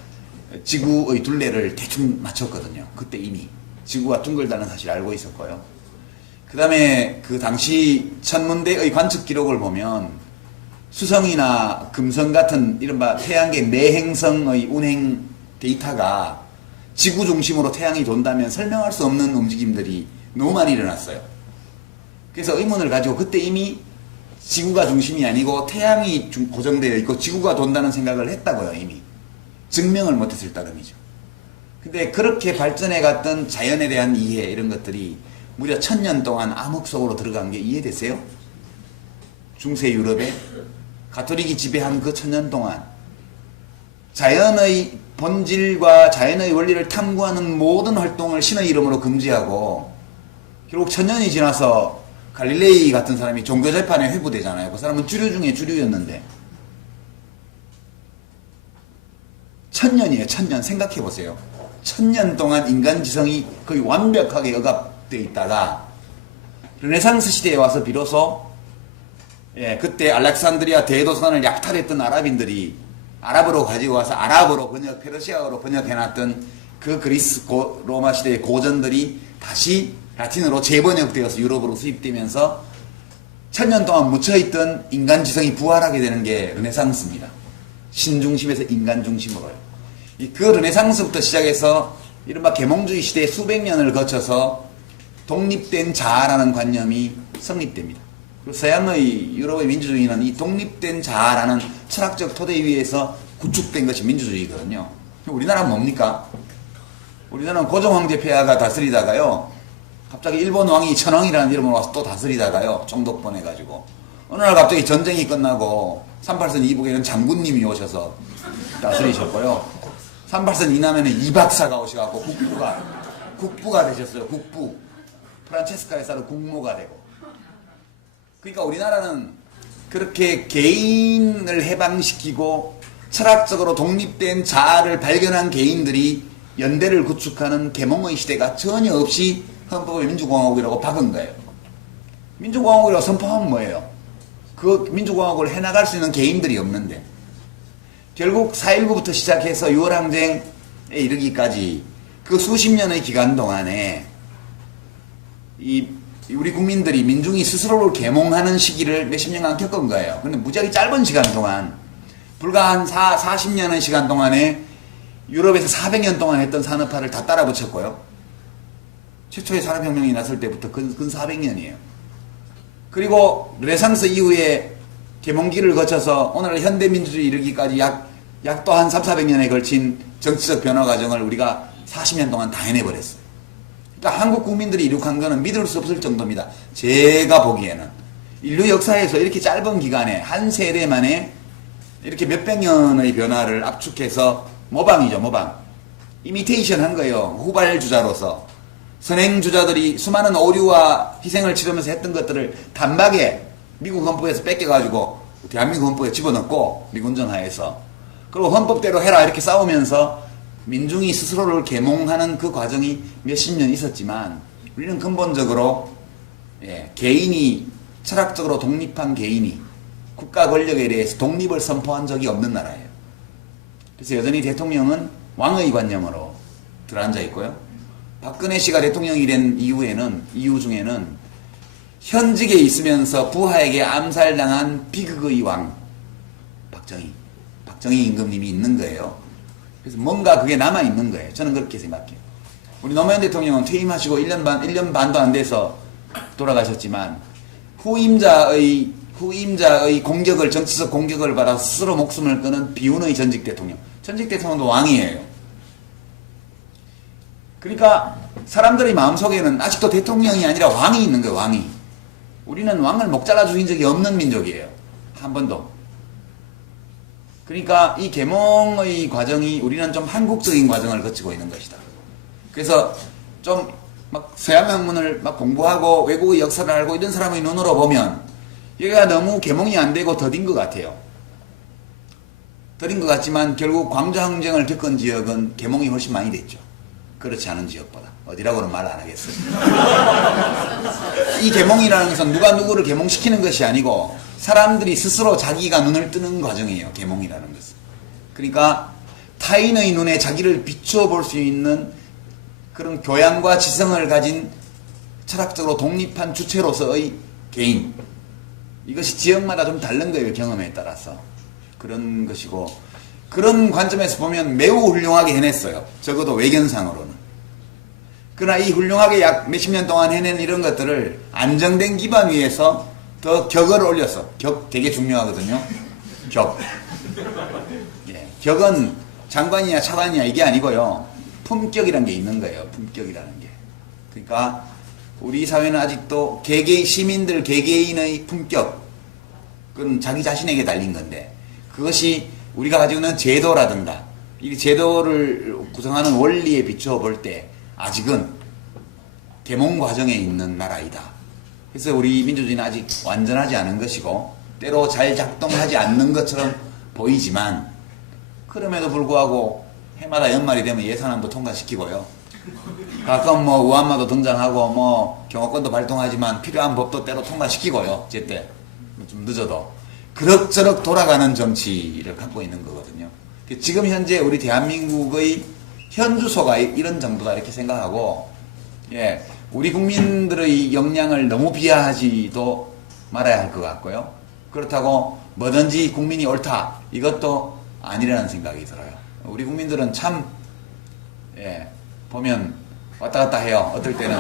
지구의 둘레를 대충 맞췄거든요. 그때 이미 지구가 둥글다는 사실을 알고 있었고요. 그 다음에 그 당시 천문대의 관측 기록을 보면 수성이나 금성 같은 이른바 태양계 내행성의 운행 데이터가 지구 중심으로 태양이 돈다면 설명할 수 없는 움직임들이 너무 많이 일어났어요. 그래서 의문을 가지고 그때 이미 지구가 중심이 아니고 태양이 고정되어 있고 지구가 돈다는 생각을 했다고요. 이미 증명을 못했을 따름이죠. 근데 그렇게 발전해 갔던 자연에 대한 이해 이런 것들이 무려 1000년 동안 암흑 속으로 들어간 게 이해되세요? 중세 유럽에 가톨릭이 지배한 그 1000년 동안 자연의 본질과 자연의 원리를 탐구하는 모든 활동을 신의 이름으로 금지하고 결국 1000년이 지나서 갈릴레이 같은 사람이 종교재판에 회부되잖아요. 그 사람은 주류 중에 주류였는데 1000년이에요. 1000년 생각해보세요. 1000년 동안 인간 지성이 거의 완벽하게 억압되어 있다가 르네상스 시대에 와서 비로소 그때 알렉산드리아 대도선을 약탈했던 아랍인들이 아랍어로 가지고 와서 아랍어로 페르시아어로 번역해놨던 그 그리스 로마 시대의 고전들이 다시 라틴어로 재번역되어서 유럽으로 수입되면서 1000년 동안 묻혀있던 인간 지성이 부활하게 되는 게 르네상스입니다. 신중심에서 인간 중심으로요. 그 르네상스부터 시작해서 이른바 계몽주의 시대의 수백 년을 거쳐서 독립된 자아라는 관념이 성립됩니다. 그리고 서양의 유럽의 민주주의는 이 독립된 자아라는 철학적 토대 위에서 구축된 것이 민주주의거든요. 우리나라는 뭡니까? 우리나라는 고종황제 폐하가 다스리다가요. 갑자기 일본 왕이 천황이라는 이름으로 와서 또 다스리다가요. 총독 보내가지고. 어느 날 갑자기 전쟁이 끝나고 38선 이북에는 장군님이 오셔서 다스리셨고요. 38선 이남에는 이박사가 오셔갖고 국부가 되셨어요. 국부. 프란체스카 에사르 국모가 되고. 그러니까 우리나라는 그렇게 개인을 해방시키고 철학적으로 독립된 자아를 발견한 개인들이 연대를 구축하는 계몽의 시대가 전혀 없이 헌법을 민주공화국이라고 박은 거예요. 민주공화국이라고 선포하면 뭐예요? 그 민주공화국을 해나갈 수 있는 개인들이 없는데 결국 4.19부터 시작해서 6.25 항쟁에 이르기까지 그 수십 년의 기간 동안에 우리 국민들이 민중이 스스로를 계몽하는 시기를 몇십 년간 겪은 거예요. 근데 무지하게 짧은 시간 동안, 불과 한 40년의 시간 동안에 유럽에서 400년 동안 했던 산업화를 다 따라 붙였고요. 최초의 산업혁명이 났을 때부터 근 400년이에요. 그리고 르네상스 이후에 계몽기를 거쳐서 오늘 현대민주주의 이르기까지 약 또 한 300~400년에 걸친 정치적 변화 과정을 우리가 40년 동안 다 해내버렸어요. 그러니까 한국 국민들이 이룩한 거는 믿을 수 없을 정도입니다. 제가 보기에는. 인류 역사에서 이렇게 짧은 기간에 한 세대 만에 이렇게 몇백 년의 변화를 압축해서 모방이죠, 모방. 이미테이션 한 거예요. 후발주자로서. 선행주자들이 수많은 오류와 희생을 치르면서 했던 것들을 단박에 미국 헌법에서 뺏겨가지고 대한민국 헌법에 집어넣고 미군정 하에서 그리고 헌법대로 해라 이렇게 싸우면서 민중이 스스로를 계몽하는 그 과정이 몇십 년 있었지만 우리는 근본적으로 개인이 철학적으로 독립한 개인이 국가 권력에 대해서 독립을 선포한 적이 없는 나라예요. 그래서 여전히 대통령은 왕의 관념으로 들어앉아 있고요. 박근혜 씨가 대통령이 된 이유 중에는 현직에 있으면서 부하에게 암살당한 비극의 왕 박정희 임금님이 있는 거예요. 그래서 뭔가 그게 남아있는 거예요. 저는 그렇게 생각해요. 우리 노무현 대통령은 퇴임하시고 1년 반도 안 돼서 돌아가셨지만 후임자의 공격을, 정치적 공격을 받아 스스로 목숨을 끊은 비운의 전직 대통령. 전직 대통령도 왕이에요. 그러니까 사람들의 마음속에는 아직도 대통령이 아니라 왕이 있는 거예요. 왕이. 우리는 왕을 목 잘라 주신 적이 없는 민족이에요. 한 번도. 그러니까 이 계몽의 과정이 우리는 좀 한국적인 과정을 거치고 있는 것이다. 그래서 좀 막 서양 학문을 막 공부하고 외국의 역사를 알고 이런 사람의 눈으로 보면 얘가 너무 계몽이 안 되고 더딘 것 같아요. 더딘 것 같지만 결국 광저항쟁을 겪은 지역은 계몽이 훨씬 많이 됐죠. 그렇지 않은 지역보다. 어디라고는 말 안 하겠어요. 이 계몽이라는 것은 누가 누구를 계몽시키는 것이 아니고 사람들이 스스로 자기가 눈을 뜨는 과정이에요. 계몽이라는 것은. 그러니까 타인의 눈에 자기를 비추어 볼 수 있는 그런 교양과 지성을 가진 철학적으로 독립한 주체로서의 개인. 이것이 지역마다 좀 다른 거예요. 경험에 따라서. 그런 것이고 그런 관점에서 보면 매우 훌륭하게 해냈어요. 적어도 외견상으로는. 그러나 이 훌륭하게 약 몇십 년 동안 해낸 이런 것들을 안정된 기반 위에서 더 격을 올렸어. 격 되게 중요하거든요. 격. 예, 격은 장관이냐 차관이냐 이게 아니고요. 품격이라는 게 있는 거예요. 품격이라는 게. 그러니까 우리 사회는 아직도 시민들 개개인의 품격, 그건 자기 자신에게 달린 건데 그것이 우리가 가지고 있는 제도라든가 이 제도를 구성하는 원리에 비추어 볼 때 아직은 계몽 과정에 있는 나라이다. 그래서 우리 민주주의는 아직 완전하지 않은 것이고 때로 잘 작동하지 않는 것처럼 보이지만 그럼에도 불구하고 해마다 연말이 되면 예산안도 통과시키고요. 가끔 뭐 우한마도 등장하고 뭐 경호권도 발동하지만 필요한 법도 때로 통과시키고요. 제때 좀 늦어도 그럭저럭 돌아가는 정치를 갖고 있는 거거든요. 지금 현재 우리 대한민국의 현주소가 이런 정도다 이렇게 생각하고 우리 국민들의 역량을 너무 비하하지도 말아야 할 것 같고요. 그렇다고 뭐든지 국민이 옳다 이것도 아니라는 생각이 들어요. 우리 국민들은 참 보면 왔다 갔다 해요. 어떨 때는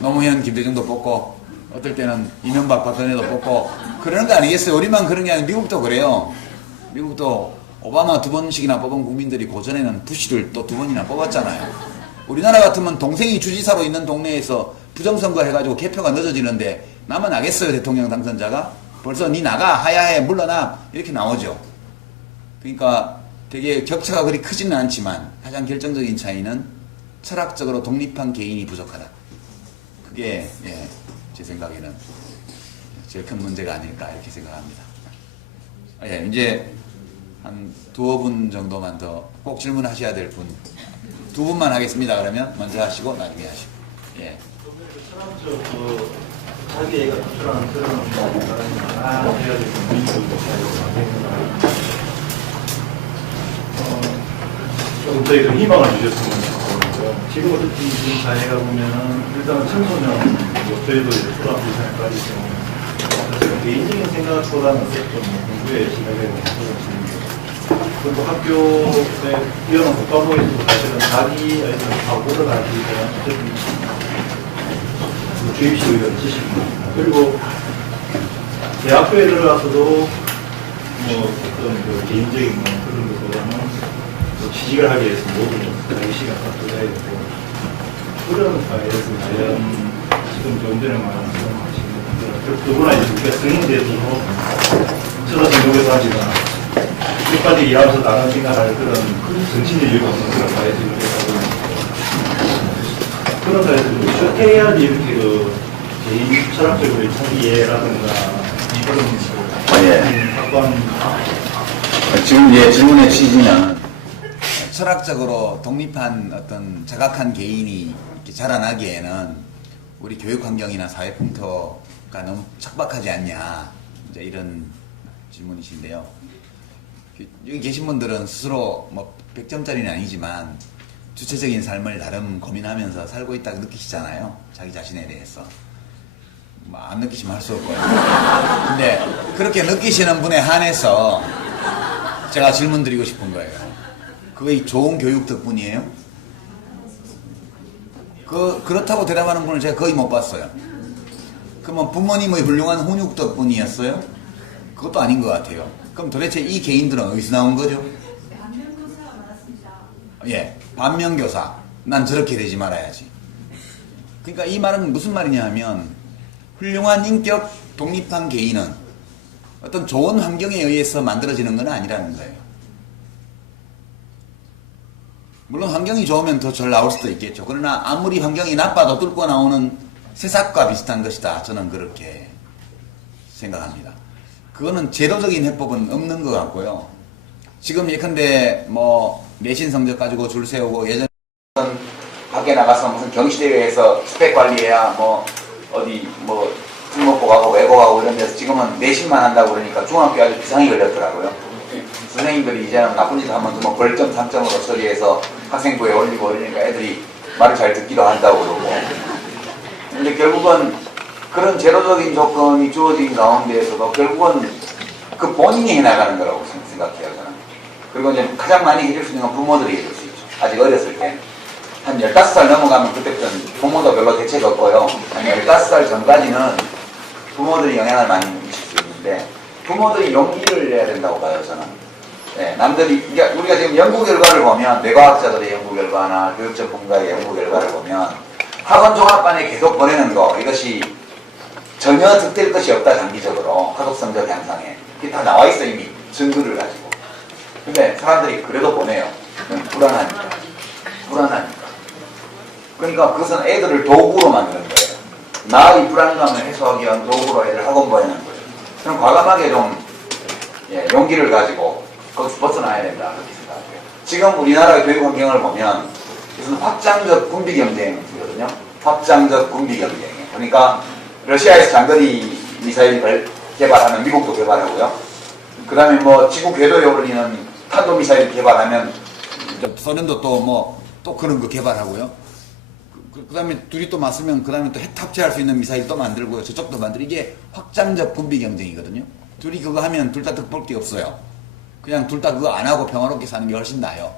노무현 김대중도 뽑고 어떨 때는 이명박 박근혜도 뽑고 그러는 거 아니겠어요? 우리만 그런 게 아니라 미국도 그래요. 미국도 오바마 2번씩이나 뽑은 국민들이 고전에는 부시를 또 2번이나 뽑았잖아요. 우리나라 같으면 동생이 주지사로 있는 동네에서 부정선거 해가지고 개표가 늦어지는데 나만 나겠어요? 대통령 당선자가? 벌써 니 나가 하야해 물러나 이렇게 나오죠. 그러니까 되게 격차가 그리 크지는 않지만 가장 결정적인 차이는 철학적으로 독립한 개인이 부족하다. 그게 제 생각에는 제일 큰 문제가 아닐까 이렇게 생각합니다. 이제 한 2분 정도만 더 꼭 질문하셔야 될 분 2분만 하겠습니다. 그러면 먼저 하시고 나중에 하시고. 철학적 자기애가 표출하는 그런 아 해야 되는 조금 저희들 희망을 주셨으면 좋겠고 지금 어쨌든 지금 사회가 보면은 일단은 청소년, 뭐 저희도 이제 초등학교 2학년까지 지금 제가 개인적인 생각보다는 어쨌든 뭐 공부에 시작되고 그리고 학교에 뛰어난 국가고에서 사실은 자기 아이들 과거를 알기 위한 어쨌든 주입식 의견 지식입니다. 그리고 대학교에 들어가서도 뭐 어떤 그 개인적인 뭐 그런 것보다는 뭐 취직을 하기 위해서 모든 자기 시간 다 투자해야 되고 그런 사회에서 과연 지금 좀 전에 말한 더구나 이제 우리가 성인돼서도 서로 전국에서 하지만 끝까지 일하면서 나가는 생각할 그런 정신의 여유가 없는 그런 사회에서 이렇게 하고 그런 사회에서 어떻게 해야지 이렇게 그 개인 철학적으로 자기애라든가 그런 학관 지금 질문의 취지는 철학적으로 독립한 어떤 자각한 개인이 이렇게 자라나기에는 우리 교육 환경이나 사회 풍토가 너무 척박하지 않냐, 이제 이런 질문이신데요. 여기 계신 분들은 스스로 뭐 100점짜리는 아니지만 주체적인 삶을 나름 고민하면서 살고 있다고 느끼시잖아요. 자기 자신에 대해서. 뭐 안 느끼시면 할 수 없고요. 근데 그렇게 느끼시는 분에 한해서 제가 질문 드리고 싶은 거예요. 그게 좋은 교육 덕분이에요? 그렇다고 대답하는 분을 제가 거의 못 봤어요. 그러면 부모님의 훌륭한 훈육 덕분이었어요? 그것도 아닌 것 같아요. 그럼 도대체 이 개인들은 어디서 나온 거죠? 반면교사가 많았습니다. 예, 반면교사. 난 저렇게 되지 말아야지. 그러니까 이 말은 무슨 말이냐 하면 훌륭한 인격 독립한 개인은 어떤 좋은 환경에 의해서 만들어지는 건 아니라는 거예요. 물론 환경이 좋으면 더 잘 나올 수도 있겠죠. 그러나 아무리 환경이 나빠도 뚫고 나오는 새싹과 비슷한 것이다. 저는 그렇게 생각합니다. 그거는 제도적인 해법은 없는 것 같고요. 지금 예컨대 뭐 내신 성적 가지고 줄 세우고 예전 밖에 나가서 무슨 경시대회에서 스펙 관리해야 뭐 어디 뭐 특목고가고 외고가고 이런 데서 지금은 내신만 한다고 그러니까 중학교 아주 비상이 걸렸더라고요. 선생님들이 이제는 나쁜 짓 하면 뭐 벌점 3점으로 처리해서 학생부에 올리고 이러니까 애들이 말을 잘 듣기도 한다고 그러고. 근데 결국은 그런 제도적인 조건이 주어진 가운데에서도 결국은 그 본인이 해나가는 거라고 생각해요, 저는. 그리고 이제 가장 많이 해줄 수 있는 건 부모들이 해줄 수 있죠. 아직 어렸을 때. 한 15살 넘어가면 그때부터는 부모도 별로 대책 없고요. 한 15살 전까지는 부모들이 영향을 많이 미칠 수 있는데 부모들이 용기를 내야 된다고 봐요, 저는. 네, 남들이, 그러니까 우리가 지금 연구 결과를 보면, 뇌과학자들의 연구 결과나 교육 전문가의 연구 결과를 보면, 학원 종합반에 계속 보내는 거, 이것이 전혀 득될 것이 없다, 장기적으로. 학업 성적 향상에. 이게 다 나와 있어, 이미. 증거를 가지고. 근데 사람들이 그래도 보내요. 불안하니까. 그러니까 그것은 애들을 도구로 만드는 거예요. 나의 불안감을 해소하기 위한 도구로 애들 학원 보내는 거예요. 그럼 과감하게 좀, 용기를 가지고, 거기서 벗어나야 된다, 그렇게 생각해요. 지금 우리나라의 교육 환경을 보면, 이것은 확장적 군비 경쟁이거든요. 확장적 군비 경쟁. 그러니까, 러시아에서 장거리 미사일을 개발하면 미국도 개발하고요. 그 다음에 뭐, 지구 궤도에 오르는 탄도미사일 개발하면, 소련도 또 그런 거 개발하고요. 그 다음에 둘이 또 맞으면, 그 다음에 또 핵 탑재할 수 있는 미사일 또 만들고요. 저쪽도 만들고, 이게 확장적 군비 경쟁이거든요. 둘이 그거 하면 둘 다 득볼 게 없어요. 그냥 둘 다 그거 안 하고 평화롭게 사는 게 훨씬 나아요.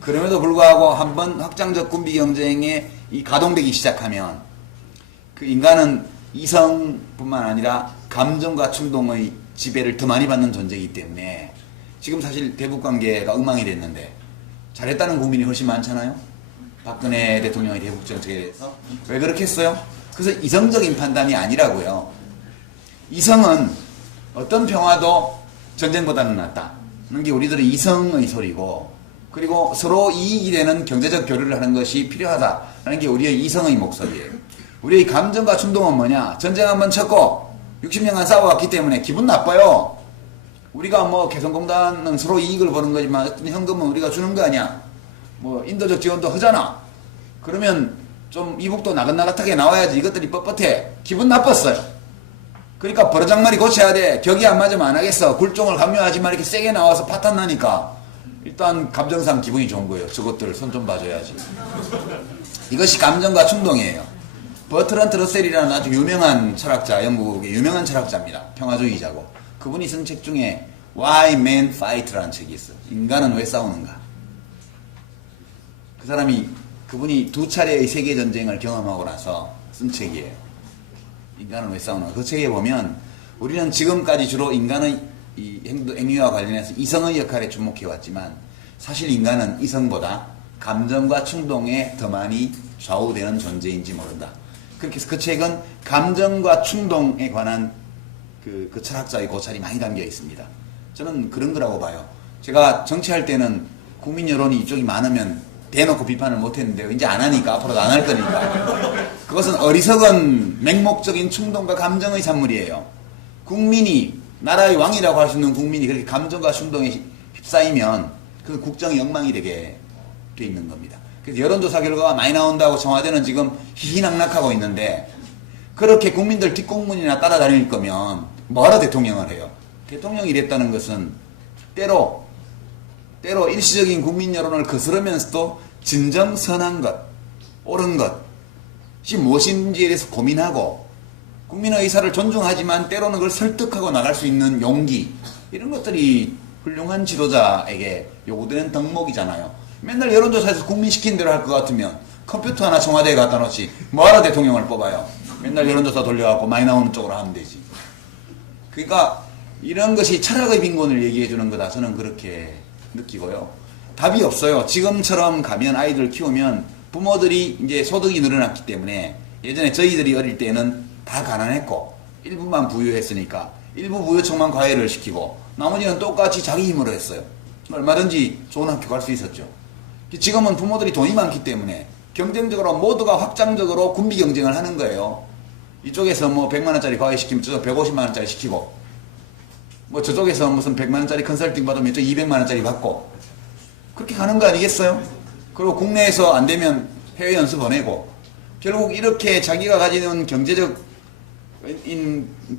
그럼에도 불구하고 한번 확장적 군비 경쟁에 이 가동되기 시작하면 그 인간은 이성뿐만 아니라 감정과 충동의 지배를 더 많이 받는 존재이기 때문에 지금 사실 대북 관계가 엉망이 됐는데 잘했다는 국민이 훨씬 많잖아요. 박근혜 대통령의 대북 정책에 대해서. 왜 그렇게 했어요? 그래서 이성적인 판단이 아니라고요. 이성은 어떤 평화도 전쟁보다는 낫다. 하는 게 우리들의 이성의 소리고, 그리고 서로 이익이 되는 경제적 교류를 하는 것이 필요하다라는 게 우리의 이성의 목소리예요. 우리의 감정과 충동은 뭐냐? 전쟁 한번 쳤고 60년간 싸워왔기 때문에 기분 나빠요. 우리가 뭐 개성공단은 서로 이익을 보는 거지만 어떤 현금은 우리가 주는 거 아니야. 뭐 인도적 지원도 하잖아. 그러면 좀 이북도 나긋나긋하게 나와야지. 이것들이 뻣뻣해. 기분 나빴어요. 그러니까 버르장머리 고쳐야 돼. 격이 안 맞으면 안 하겠어. 굴종을 강요하지만 이렇게 세게 나와서 파탄 나니까 일단 감정상 기분이 좋은 거예요. 저것들 손 좀 봐줘야지. 이것이 감정과 충동이에요. 버트란트 러셀이라는 아주 유명한 철학자, 영국의 유명한 철학자입니다. 평화주의자고. 그분이 쓴 책 중에 Why Men Fight라는 책이 있어요. 인간은 왜 싸우는가. 그분이 두 차례의 세계전쟁을 경험하고 나서 쓴 책이에요. 인간은 왜 싸우는가. 그 책에 보면 우리는 지금까지 주로 인간의 이 행위와 관련해서 이성의 역할에 주목해왔지만 사실 인간은 이성보다 감정과 충동에 더 많이 좌우되는 존재인지 모른다. 그렇게 해서 그 책은 감정과 충동에 관한 그 철학자의 고찰이 많이 담겨 있습니다. 저는 그런 거라고 봐요. 제가 정치할 때는 국민 여론이 이쪽이 많으면 대놓고 비판을 못했는데 이제 안 하니까 앞으로도 안 할 거니까. 그것은 어리석은 맹목적인 충동과 감정의 산물이에요. 국민이 나라의 왕이라고 할 수 있는 국민이 그렇게 감정과 충동에 휩싸이면 그 국정이 엉망이 되게 돼 있는 겁니다. 그래서 여론조사 결과가 많이 나온다고 청와대는 지금 희희낙낙하고 있는데 그렇게 국민들 뒷공문이나 따라다닐 거면 뭐하러 대통령을 해요? 대통령이 됐다는 것은 때로 일시적인 국민 여론을 거스르면서도 진정 선한 것, 옳은 것이 무엇인지에 대해서 고민하고 국민의 의사를 존중하지만 때로는 그걸 설득하고 나갈 수 있는 용기, 이런 것들이 훌륭한 지도자에게 요구되는 덕목이잖아요. 맨날 여론조사에서 국민 시킨 대로 할 것 같으면 컴퓨터 하나 청와대에 갖다 놓지 뭐하러 대통령을 뽑아요. 맨날 여론조사 돌려갖고 많이 나오는 쪽으로 하면 되지. 그러니까 이런 것이 철학의 빈곤을 얘기해 주는 거다. 저는 그렇게 느끼고요. 답이 없어요. 지금처럼 가면 아이들 키우면 부모들이 이제 소득이 늘어났기 때문에 예전에 저희들이 어릴 때는 다 가난했고 일부만 부유했으니까 일부 부유층만 과외를 시키고 나머지는 똑같이 자기 힘으로 했어요. 얼마든지 좋은 학교 갈 수 있었죠. 지금은 부모들이 돈이 많기 때문에 경쟁적으로 모두가 확장적으로 군비 경쟁을 하는 거예요. 이쪽에서 뭐 100만원짜리 과외 시키면 저쪽 150만원짜리 시키고 뭐 저쪽에서 무슨 100만원짜리 컨설팅 받으면 저 200만원짜리 받고 그렇게 가는 거 아니겠어요? 그리고 국내에서 안 되면 해외 연수 보내고 결국 이렇게 자기가 가지는 경제적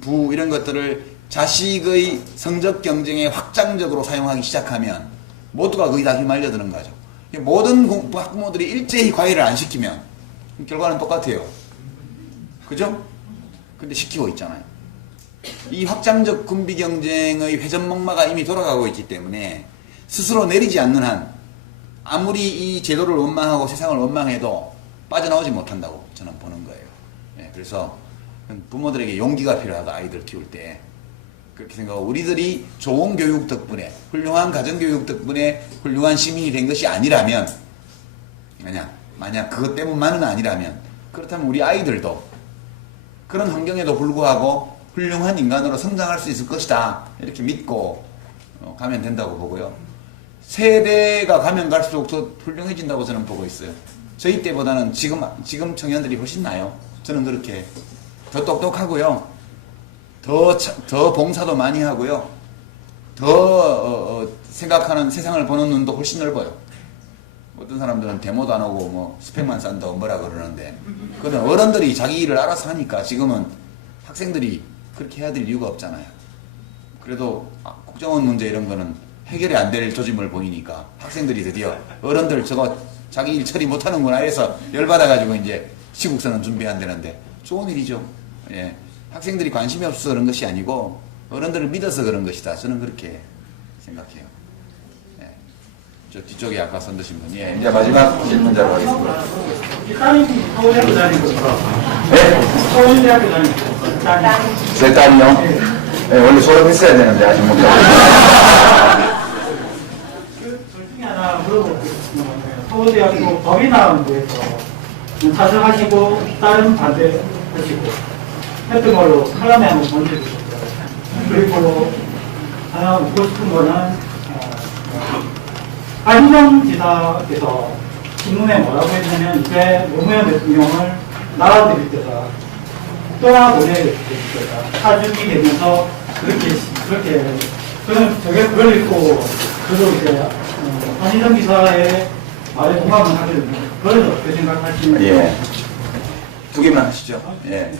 부 이런 것들을 자식의 성적 경쟁에 확장적으로 사용하기 시작하면 모두가 거의 다 휘말려드는 거죠. 모든 학부모들이 일제히 과외를 안 시키면 결과는 똑같아요. 그죠? 근데 시키고 있잖아요. 이 확장적 군비 경쟁의 회전목마가 이미 돌아가고 있기 때문에 스스로 내리지 않는 한 아무리 이 제도를 원망하고 세상을 원망해도 빠져나오지 못한다고 저는 보는 거예요. 네, 그래서 부모들에게 용기가 필요하다. 아이들 키울 때 그렇게 생각하고 우리들이 좋은 교육 덕분에 훌륭한 가정교육 덕분에 훌륭한 시민이 된 것이 아니라면 만약 그것 때문만은 아니라면 그렇다면 우리 아이들도 그런 환경에도 불구하고 훌륭한 인간으로 성장할 수 있을 것이다. 이렇게 믿고 가면 된다고 보고요. 세대가 가면 갈수록 더 훌륭해진다고 저는 보고 있어요. 저희 때보다는 지금 청년들이 훨씬 나아요. 저는 그렇게 더 똑똑하고요. 더 봉사도 많이 하고요. 더 생각하는 세상을 보는 눈도 훨씬 넓어요. 어떤 사람들은 데모도 안 오고 뭐 스펙만 쌓는다고 뭐라 그러는데 그건 어른들이 자기 일을 알아서 하니까 지금은 학생들이 그렇게 해야 될 이유가 없잖아요. 그래도 국정원 문제 이런 거는 해결이 안 될 조짐을 보이니까 학생들이 드디어 어른들 저거 자기 일 처리 못하는구나 해서 열받아가지고 이제 시국선언 준비한다는데 좋은 일이죠. 예. 학생들이 관심이 없어서 그런 것이 아니고 어른들을 믿어서 그런 것이다. 저는 그렇게 생각해요. 예. 저 뒤쪽에 아까 손 드신 분. 예. 이제 마지막 질문자로 하겠습니다. 딸이 서울대학교 다니고 네? 서울대학교 다니고 딸이 제 딸이요? 네, 원래 졸업했어야 되는데 아직 못 둘 중에 하나 물어보고 싶은 건 서울대학교 법인학원부에서 찬성하시고 다른 반대하시고 했던 걸로 칼럼에 한번 보내주셨어요. 그리고 하나 묻고 싶은 거는 안희정 지사께서 신문에 뭐라고 했냐면 이제 노무현 대통령을 나라들일 때다 떠나보내야 될 때다 사주기 되면서 그렇게 저는 그걸 읽고 저도 이제 안희정 지사의 말에 공감을 하게 됩니다. 그걸 어떻게 생각하시는지. 예. 두 개만 하시죠. 예.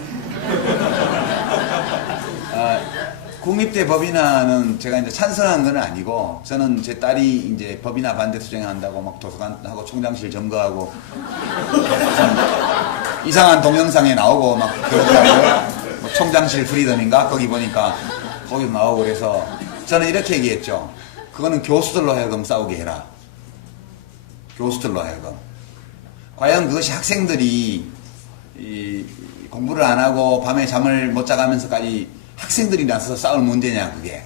국립대 법인화는 제가 이제 찬성한 건 아니고, 저는 제 딸이 이제 법인화 반대 투쟁한다고 막 도서관하고 총장실 점거하고 이상한 동영상에 나오고 막 그러더라고요. 뭐 총장실 프리덤인가? 거기 보니까 거기 나오고 그래서 저는 이렇게 얘기했죠. 그거는 교수들로 하여금 싸우게 해라. 교수들로 하여금. 과연 그것이 학생들이 이 공부를 안 하고 밤에 잠을 못 자가면서까지 학생들이 나서서 싸울 문제냐, 그게.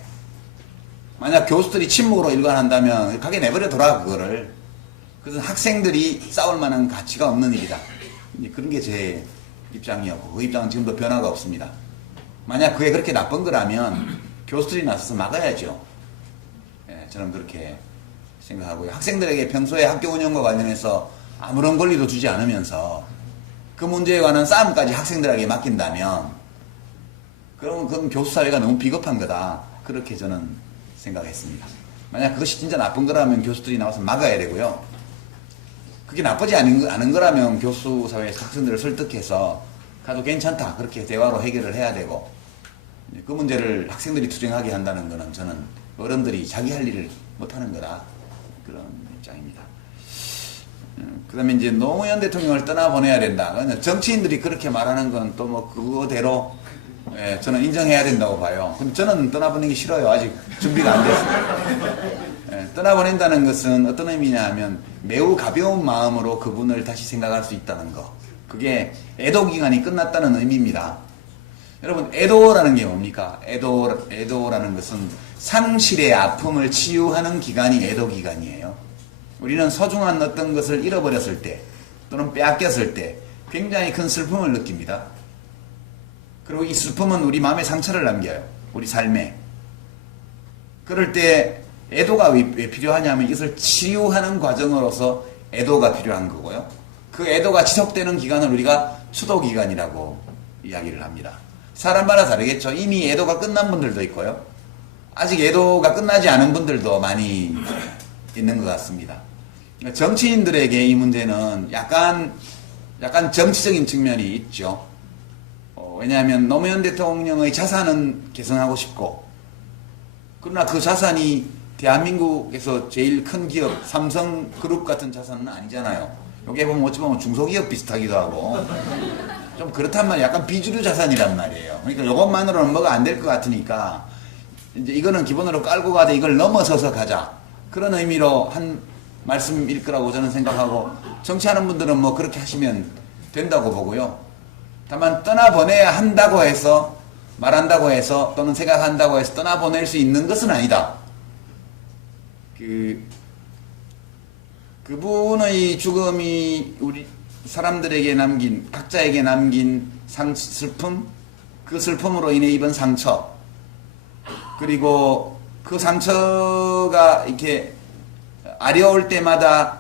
만약 교수들이 침묵으로 일관한다면 가게 내버려둬라, 그거를. 그것은 학생들이 싸울 만한 가치가 없는 일이다. 그런 게 제 입장이었고, 그 입장은 지금도 변화가 없습니다. 만약 그게 그렇게 나쁜 거라면 교수들이 나서서 막아야죠. 예, 저는 그렇게 생각하고요. 학생들에게 평소에 학교 운영과 관련해서 아무런 권리도 주지 않으면서 그 문제에 관한 싸움까지 학생들에게 맡긴다면 그럼 그건 교수 사회가 너무 비겁한 거다. 그렇게 저는 생각했습니다. 만약 그것이 진짜 나쁜 거라면 교수들이 나와서 막아야 되고요. 그게 나쁘지 않은 거라면 교수 사회에서 학생들을 설득해서 가도 괜찮다. 그렇게 대화로 해결을 해야 되고, 그 문제를 학생들이 투쟁하게 한다는 거는 저는 어른들이 자기 할 일을 못하는 거다. 그런 입장입니다. 그 다음에 이제 노무현 대통령을 떠나보내야 된다. 정치인들이 그렇게 말하는 건 또 뭐 그거대로 예, 저는 인정해야 된다고 봐요. 근데 저는 떠나보내기 싫어요. 아직 준비가 안 됐어요. 예, 떠나보낸다는 것은 어떤 의미냐 하면 매우 가벼운 마음으로 그분을 다시 생각할 수 있다는 거. 그게 애도 기간이 끝났다는 의미입니다. 여러분, 애도라는 게 뭡니까? 애도라는 것은 상실의 아픔을 치유하는 기간이 애도 기간이에요. 우리는 소중한 어떤 것을 잃어버렸을 때 또는 빼앗겼을 때 굉장히 큰 슬픔을 느낍니다. 그리고 이 슬픔은 우리 마음에 상처를 남겨요. 우리 삶에. 그럴 때 애도가 왜 필요하냐면 이것을 치유하는 과정으로서 애도가 필요한 거고요. 그 애도가 지속되는 기간을 우리가 추도 기간이라고 이야기를 합니다. 사람마다 다르겠죠. 이미 애도가 끝난 분들도 있고요. 아직 애도가 끝나지 않은 분들도 많이 있는 것 같습니다. 정치인들에게 이 문제는 약간 정치적인 측면이 있죠. 왜냐하면 노무현 대통령의 자산은 개선하고 싶고, 그러나 그 자산이 대한민국에서 제일 큰 기업 삼성그룹 같은 자산은 아니잖아요. 여기 보면 어찌 보면 중소기업 비슷하기도 하고 좀 그렇단 말이에요. 약간 비주류 자산이란 말이에요. 그러니까 이것만으로는 뭐가 안 될 것 같으니까 이제 이거는 기본으로 깔고 가되 이걸 넘어서서 가자. 그런 의미로 한 말씀일 거라고 저는 생각하고, 정치하는 분들은 뭐 그렇게 하시면 된다고 보고요. 다만 떠나보내야 한다고 해서, 말한다고 해서 또는 생각한다고 해서 떠나보낼 수 있는 것은 아니다. 그분의 죽음이 우리 사람들에게 남긴, 각자에게 남긴 슬픔, 그 슬픔으로 인해 입은 상처, 그리고 그 상처가 이렇게 아려올 때마다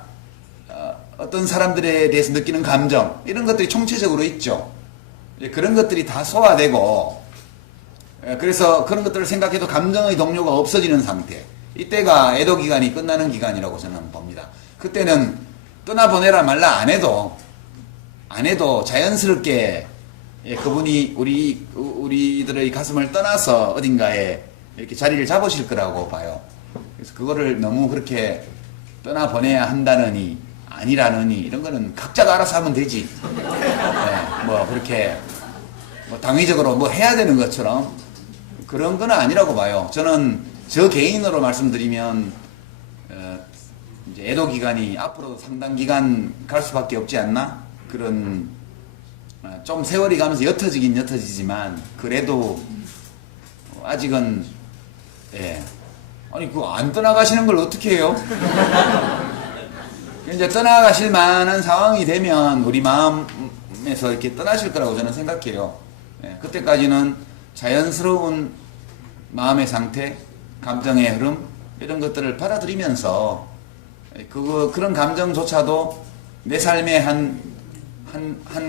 어떤 사람들에 대해서 느끼는 감정, 이런 것들이 총체적으로 있죠. 그런 것들이 다 소화되고, 그래서 그런 것들을 생각해도 감정의 동료가 없어지는 상태, 이때가 애도 기간이 끝나는 기간이라고 저는 봅니다. 그때는 떠나보내라 말라 안 해도 자연스럽게 그분이 우리들의 가슴을 떠나서 어딘가에 이렇게 자리를 잡으실 거라고 봐요. 그래서 그거를 너무 그렇게 떠나보내야 한다느니 아니라느니 이런 거는 각자가 알아서 하면 되지. 네, 뭐 그렇게 뭐 당위적으로 뭐 해야 되는 것처럼 그런 건 아니라고 봐요. 저는 저 개인으로 말씀드리면 이제 애도 기간이 앞으로 상당 기간 갈 수밖에 없지 않나? 그런 좀 세월이 가면서 옅어지긴 옅어지지만 그래도 아직은 아니 그거 안 떠나가시는 걸 어떻게 해요? 이제 떠나가실 만한 상황이 되면 우리 마음에서 이렇게 떠나실 거라고 저는 생각해요. 그때까지는 자연스러운 마음의 상태, 감정의 흐름 이런 것들을 받아들이면서 그런 감정조차도 내 삶의 한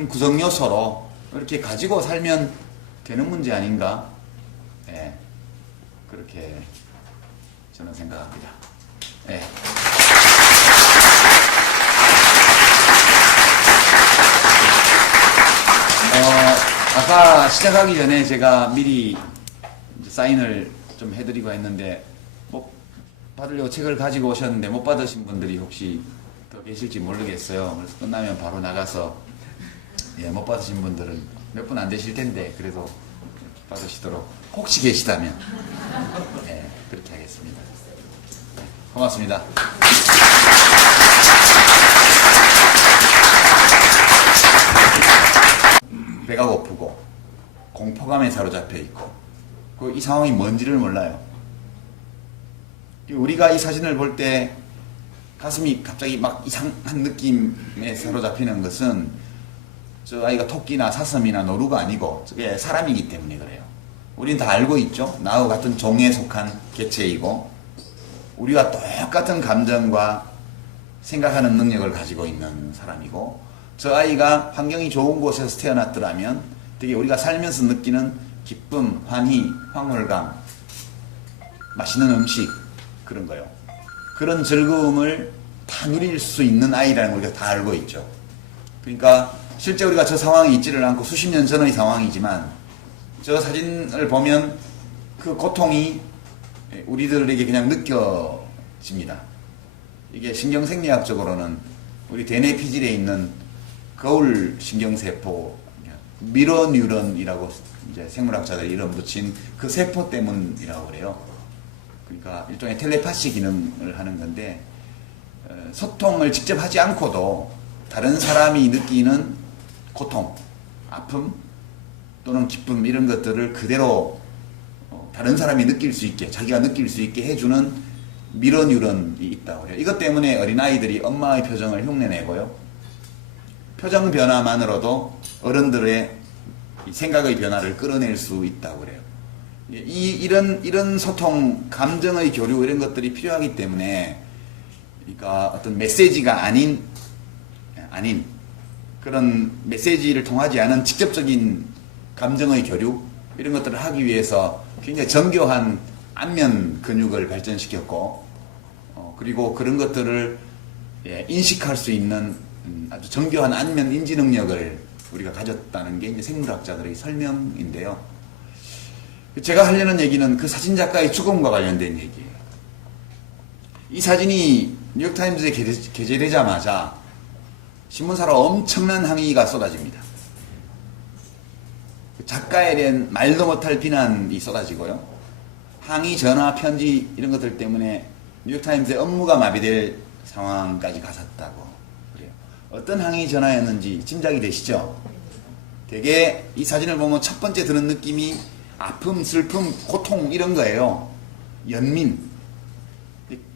구성 요소로 이렇게 가지고 살면 되는 문제 아닌가? 그렇게 저는 생각합니다. 아까 시작하기 전에 제가 미리 이제 사인을 좀 해드리고 했는데 뭐 받으려고 책을 가지고 오셨는데 못 받으신 분들이 혹시 더 계실지 모르겠어요. 그래서 끝나면 바로 나가서 못 받으신 분들은 몇 분 안 되실 텐데 그래도 받으시도록 혹시 계시다면 그렇게 하겠습니다. 고맙습니다. 배가 고프고 공포감에 사로잡혀 있고 이 상황이 뭔지를 몰라요. 우리가 이 사진을 볼 때 가슴이 갑자기 막 이상한 느낌에 사로잡히는 것은 저 아이가 토끼나 사슴이나 노루가 아니고 저게 사람이기 때문에 그래요. 우린 다 알고 있죠. 나와 같은 종에 속한 개체이고 우리와 똑같은 감정과 생각하는 능력을 가지고 있는 사람이고 저 아이가 환경이 좋은 곳에서 태어났더라면 되게 우리가 살면서 느끼는 기쁨, 환희, 황홀감, 맛있는 음식 그런 거요. 그런 즐거움을 다 누릴 수 있는 아이라는 걸 우리가 다 알고 있죠. 그러니까 실제 우리가 저 상황이 있지를 않고 수십 년 전의 상황이지만 저 사진을 보면 그 고통이 우리들에게 그냥 느껴집니다. 이게 신경생리학적으로는 우리 대뇌 피질에 있는 거울 신경세포, 미러뉴런이라고 이제 생물학자들이 이름 붙인 그 세포 때문이라고 그래요. 그러니까 일종의 텔레파시 기능을 하는 건데 소통을 직접 하지 않고도 다른 사람이 느끼는 고통, 아픔 또는 기쁨 이런 것들을 그대로 다른 사람이 느낄 수 있게 자기가 느낄 수 있게 해주는 미러뉴런이 있다고 해요. 이것 때문에 어린아이들이 엄마의 표정을 흉내내고요. 표정 변화만으로도 어른들의 생각의 변화를 끌어낼 수 있다고 그래요. 이런 소통, 감정의 교류 이런 것들이 필요하기 때문에 그러니까 어떤 메시지가 아닌 그런 메시지를 통하지 않은 직접적인 감정의 교류 이런 것들을 하기 위해서 굉장히 정교한 안면 근육을 발전시켰고 그리고 그런 것들을 인식할 수 있는 아주 정교한 안면 인지 능력을 우리가 가졌다는 게 이제 생물학자들의 설명인데요. 제가 하려는 얘기는 그 사진 작가의 죽음과 관련된 얘기예요. 이 사진이 뉴욕타임즈에 게재되자마자 신문사로 엄청난 항의가 쏟아집니다. 작가에 대한 말도 못할 비난이 쏟아지고요. 항의, 전화, 편지 이런 것들 때문에 뉴욕타임즈의 업무가 마비될 상황까지 갔었다고 그래요. 어떤 항의 전화였는지 짐작이 되시죠? 되게 이 사진을 보면 첫 번째 드는 느낌이 아픔, 슬픔, 고통 이런 거예요. 연민.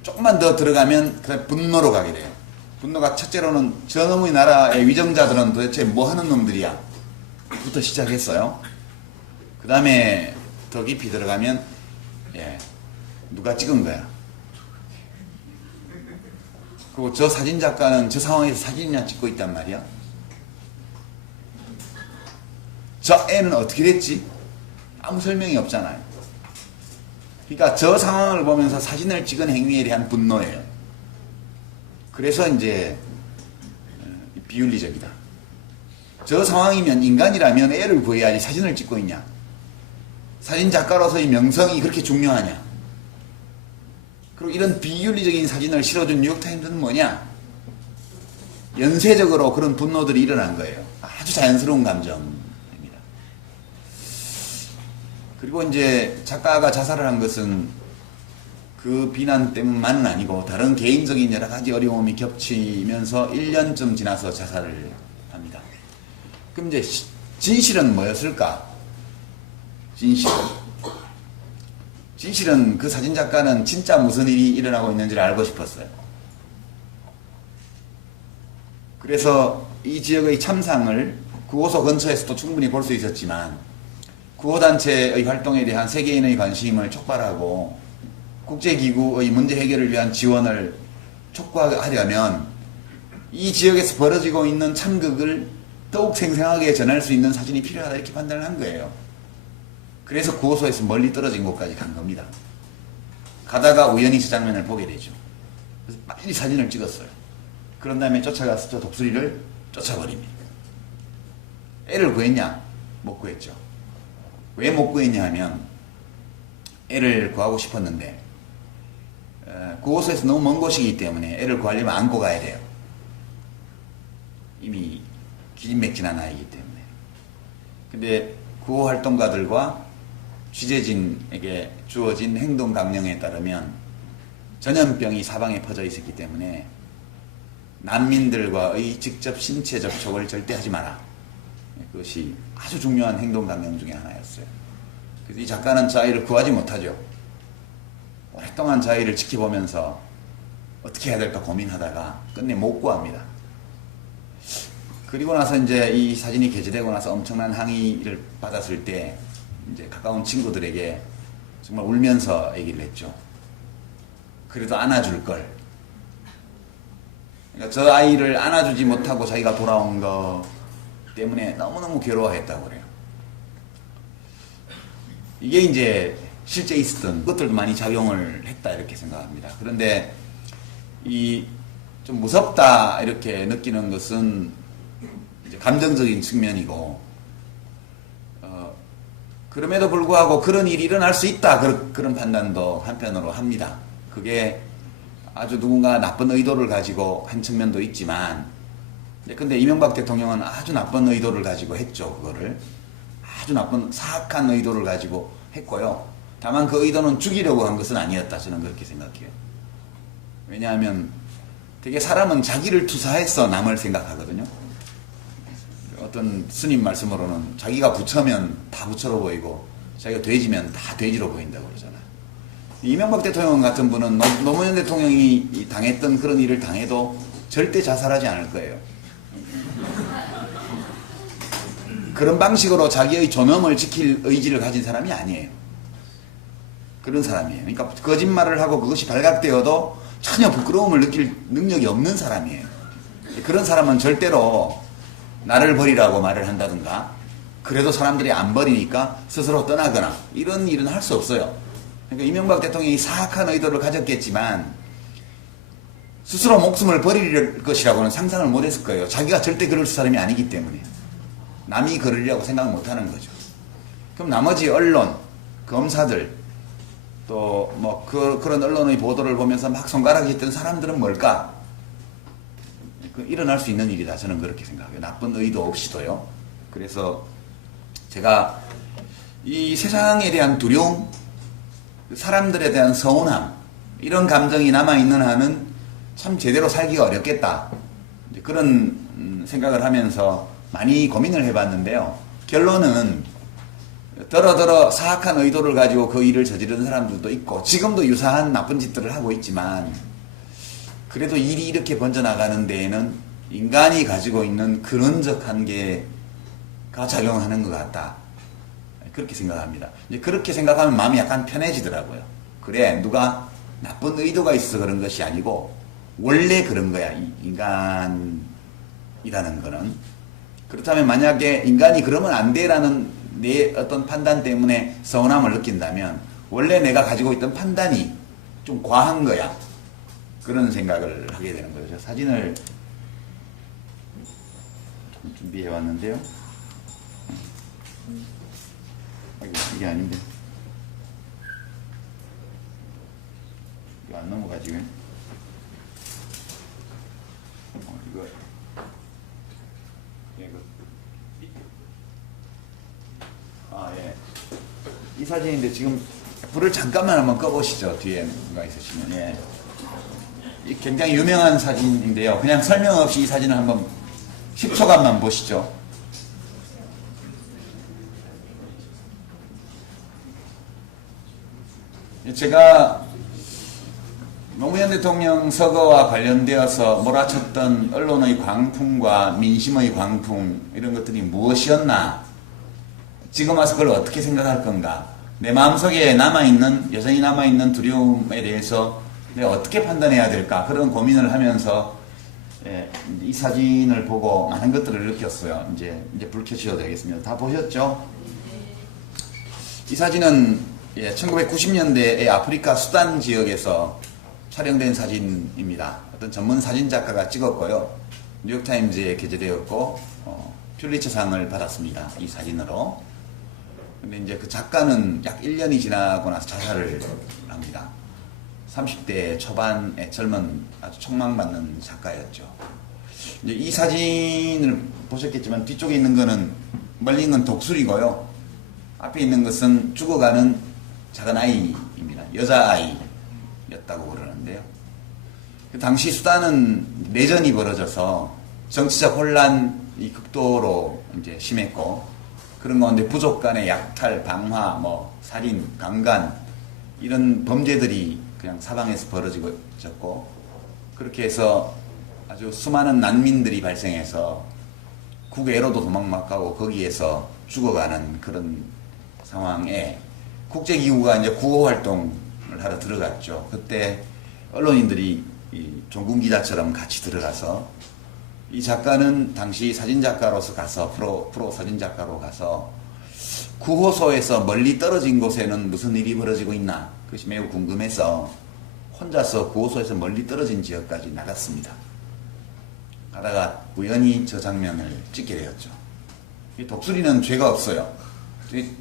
조금만 더 들어가면 그냥 분노로 가게 돼요. 분노가 첫째로는 저놈의 나라의 위정자들은 도대체 뭐 하는 놈들이야? 부터 시작했어요. 그 다음에 더 깊이 들어가면 누가 찍은 거야? 그리고 저 사진 작가는 저 상황에서 사진이나 찍고 있단 말이야. 저 애는 어떻게 됐지? 아무 설명이 없잖아요. 그러니까 저 상황을 보면서 사진을 찍은 행위에 대한 분노예요. 그래서 이제 비윤리적이다. 저 상황이면 인간이라면 애를 구해야지 사진을 찍고 있냐? 사진 작가로서의 명성이 그렇게 중요하냐? 그리고 이런 비윤리적인 사진을 실어준 뉴욕타임즈는 뭐냐? 연쇄적으로 그런 분노들이 일어난 거예요. 아주 자연스러운 감정입니다. 그리고 이제 작가가 자살을 한 것은 그 비난 때문만은 아니고 다른 개인적인 여러 가지 어려움이 겹치면서 1년쯤 지나서 자살을 합니다. 그럼 이제 진실은 뭐였을까? 진실은 그 사진작가는 진짜 무슨 일이 일어나고 있는지를 알고 싶었어요. 그래서 이 지역의 참상을 구호소 근처에서도 충분히 볼 수 있었지만 구호단체의 활동에 대한 세계인의 관심을 촉발하고 국제기구의 문제 해결을 위한 지원을 촉구하려면 이 지역에서 벌어지고 있는 참극을 더욱 생생하게 전할 수 있는 사진이 필요하다 이렇게 판단을 한 거예요. 그래서 구호소에서 멀리 떨어진 곳까지 간 겁니다. 가다가 우연히 저 장면을 보게 되죠. 그래서 빨리 사진을 찍었어요. 그런 다음에 쫓아가서 저 독수리를 쫓아버립니다. 애를 구했냐? 못 구했죠. 왜 못 구했냐 하면 애를 구하고 싶었는데 구호소에서 너무 먼 곳이기 때문에 애를 구하려면 안고 가야 돼요. 이미 기진맥진한 아이이기 때문에. 근데 구호 활동가들과 취재진에게 주어진 행동 강령에 따르면 전염병이 사방에 퍼져 있었기 때문에 난민들과의 직접 신체 접촉을 절대 하지 마라. 그것이 아주 중요한 행동 강령 중에 하나였어요. 그래서 이 작가는 저 아이를 구하지 못하죠. 오랫동안 저 아이를 지켜보면서 어떻게 해야 될까 고민하다가 끝내 못 구합니다. 그리고 나서 이제 이 사진이 게재되고 나서 엄청난 항의를 받았을 때 이제 가까운 친구들에게 정말 울면서 얘기를 했죠. 그래도 안아줄 걸. 그러니까 저 아이를 안아주지 못하고 자기가 돌아온 거 때문에 너무너무 괴로워했다고 그래요. 이게 이제 실제 있었던 것들도 많이 작용을 했다 이렇게 생각합니다. 그런데 이 좀 무섭다 이렇게 느끼는 것은 이제 감정적인 측면이고 그럼에도 불구하고 그런 일이 일어날 수 있다 그런 판단도 한편으로 합니다. 그게 아주 누군가 나쁜 의도를 가지고 한 측면도 있지만 근데 이명박 대통령은 아주 나쁜 의도를 가지고 했죠. 그거를 아주 나쁜 사악한 의도를 가지고 했고요. 다만 그 의도는 죽이려고 한 것은 아니었다. 저는 그렇게 생각해요. 왜냐하면 되게 사람은 자기를 투사해서 남을 생각하거든요. 어떤 스님 말씀으로는 자기가 부처면 다 부처로 보이고 자기가 돼지면 다 돼지로 보인다고 그러잖아요. 이명박 대통령 같은 분은 노무현 대통령이 당했던 그런 일을 당해도 절대 자살하지 않을 거예요. 그런 방식으로 자기의 존엄을 지킬 의지를 가진 사람이 아니에요. 그런 사람이에요. 그러니까 거짓말을 하고 그것이 발각되어도 전혀 부끄러움을 느낄 능력이 없는 사람이에요. 그런 사람은 절대로 나를 버리라고 말을 한다든가 그래도 사람들이 안 버리니까 스스로 떠나거나 이런 일은 할 수 없어요. 그러니까 이명박 대통령이 사악한 의도를 가졌겠지만 스스로 목숨을 버릴 것이라고는 상상을 못했을 거예요. 자기가 절대 그럴 사람이 아니기 때문에. 남이 그러려고 생각 못하는 거죠. 그럼 나머지 언론, 검사들 또 뭐 그런 언론의 보도를 보면서 막 손가락이 있던 사람들은 뭘까? 일어날 수 있는 일이다. 저는 그렇게 생각해요. 나쁜 의도 없이도요. 그래서 제가 이 세상에 대한 두려움, 사람들에 대한 서운함 이런 감정이 남아있는 한은 참 제대로 살기가 어렵겠다. 그런 생각을 하면서 많이 고민을 해봤는데요. 결론은 더러 사악한 의도를 가지고 그 일을 저지르는 사람들도 있고 지금도 유사한 나쁜 짓들을 하고 있지만 그래도 일이 이렇게 번져나가는 데에는 인간이 가지고 있는 근원적 한계가 작용하는 것 같다. 그렇게 생각합니다. 이제 그렇게 생각하면 마음이 약간 편해지더라고요. 그래, 누가 나쁜 의도가 있어서 그런 것이 아니고 원래 그런 거야. 인간이라는 거는. 그렇다면 만약에 인간이 그러면 안 돼라는 내 어떤 판단 때문에 서운함을 느낀다면 원래 내가 가지고 있던 판단이 좀 과한 거야. 그런 생각을 하게 되는 거죠. 사진을 좀 준비해 왔는데요. 아이고, 이게 아닌데. 이거 안 넘어가지, 왜? 이거. 예. 이 사진인데 지금 불을 잠깐만 한번 꺼보시죠. 뒤에 누가 있으시면. 예. 이 굉장히 유명한 사진인데요. 그냥 설명 없이 이 사진을 한번 10초간만 보시죠. 제가 노무현 대통령 서거와 관련되어서 몰아쳤던 언론의 광풍과 민심의 광풍 이런 것들이 무엇이었나, 지금 와서 그걸 어떻게 생각할 건가, 내 마음속에 여전히 남아있는 두려움에 대해서 내가 어떻게 판단해야 될까, 그런 고민을 하면서 이 사진을 보고 많은 것들을 느꼈어요. 이제 불 켜셔도 되겠습니다. 다 보셨죠? 이 사진은 1990년대의 아프리카 수단 지역에서 촬영된 사진입니다. 어떤 전문 사진 작가가 찍었고요. 뉴욕타임즈에 게재되었고 퓰리처상을 받았습니다. 이 사진으로. 근데 이제 그 작가는 약 1년이 지나고 나서 자살을 합니다. 30대 초반의 젊은 아주 촉망받는 작가였죠. 이제 이 사진을 보셨겠지만 뒤쪽에 있는 거는 멀리 있는 건 독수리고요. 앞에 있는 것은 죽어가는 작은 아이입니다. 여자아이였다고 그러는데요. 그 당시 수단은 내전이 벌어져서 정치적 혼란이 극도로 이제 심했고, 그런 가운데 부족 간의 약탈, 방화, 뭐 살인, 강간 이런 범죄들이 그냥 사방에서 벌어졌고, 그렇게 해서 아주 수많은 난민들이 발생해서 국외로도 도망 못 가고 거기에서 죽어가는 그런 상황에 국제기구가 이제 구호 활동을 하러 들어갔죠. 그때 언론인들이 이 종군 기자처럼 같이 들어가서, 이 작가는 당시 사진작가로서 가서 프로 사진작가로 가서 구호소에서 멀리 떨어진 곳에는 무슨 일이 벌어지고 있나, 그것이 매우 궁금해서 혼자서 구호소에서 멀리 떨어진 지역까지 나갔습니다. 가다가 우연히 저 장면을 찍게 되었죠. 이 독수리는 죄가 없어요.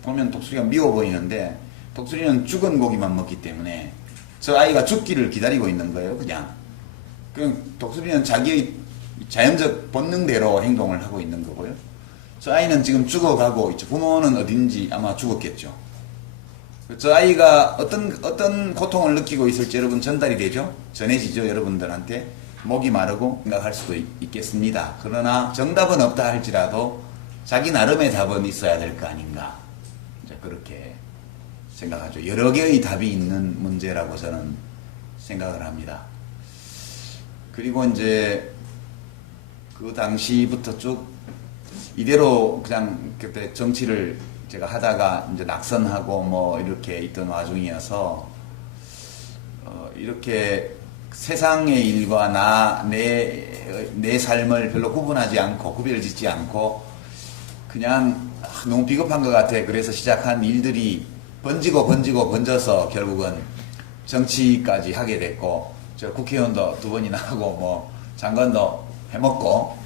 보면 독수리가 미워 보이는데 독수리는 죽은 고기만 먹기 때문에 저 아이가 죽기를 기다리고 있는 거예요. 그냥 독수리는 자기의 자연적 본능대로 행동을 하고 있는 거고요. 저 아이는 지금 죽어가고 있죠. 부모는 어딘지 아마 죽었겠죠. 저 아이가 어떤 고통을 느끼고 있을지 여러분 전달이 되죠? 전해지죠? 여러분들한테. 목이 마르고 생각할 수도 있겠습니다. 그러나 정답은 없다 할지라도 자기 나름의 답은 있어야 될 거 아닌가. 이제 그렇게 생각하죠. 여러 개의 답이 있는 문제라고 저는 생각을 합니다. 그리고 이제 그 당시부터 쭉 이대로 그냥 그때 정치를 제가 하다가 이제 낙선하고 뭐 이렇게 있던 와중이어서 이렇게 세상의 일과 내 삶을 별로 구분하지 않고 구별을 짓지 않고 그냥 너무 비겁한 것 같아. 그래서 시작한 일들이 번져서 결국은 정치까지 하게 됐고, 저 국회의원도 2번이나 하고 뭐 장관도 해먹고,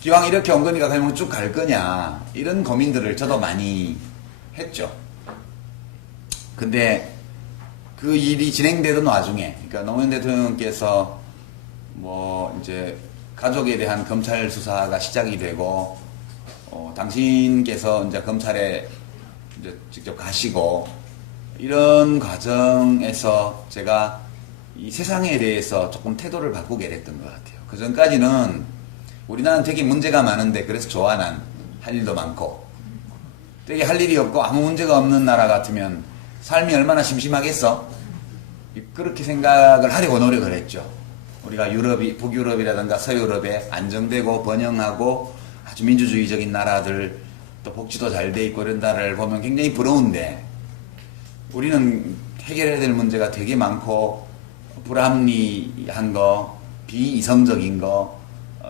기왕 이렇게 온 거니까 그냥 쭉 갈 거냐, 이런 고민들을 저도 많이 했죠. 근데 그 일이 진행되던 와중에, 그러니까 노무현 대통령께서 뭐 이제 가족에 대한 검찰 수사가 시작이 되고, 당신께서 이제 검찰에 이제 직접 가시고, 이런 과정에서 제가 이 세상에 대해서 조금 태도를 바꾸게 됐던 것 같아요. 그 전까지는 우리나라는 되게 문제가 많은데 그래서 좋아, 난 할 일도 많고, 되게 할 일이 없고 아무 문제가 없는 나라 같으면 삶이 얼마나 심심하겠어? 그렇게 생각을 하려고 노력을 했죠. 우리가 북유럽이라든가 서유럽에 안정되고 번영하고 아주 민주주의적인 나라들, 또 복지도 잘 돼 있고 이런 나라를 보면 굉장히 부러운데, 우리는 해결해야 될 문제가 되게 많고 불합리한 거, 비이성적인 거,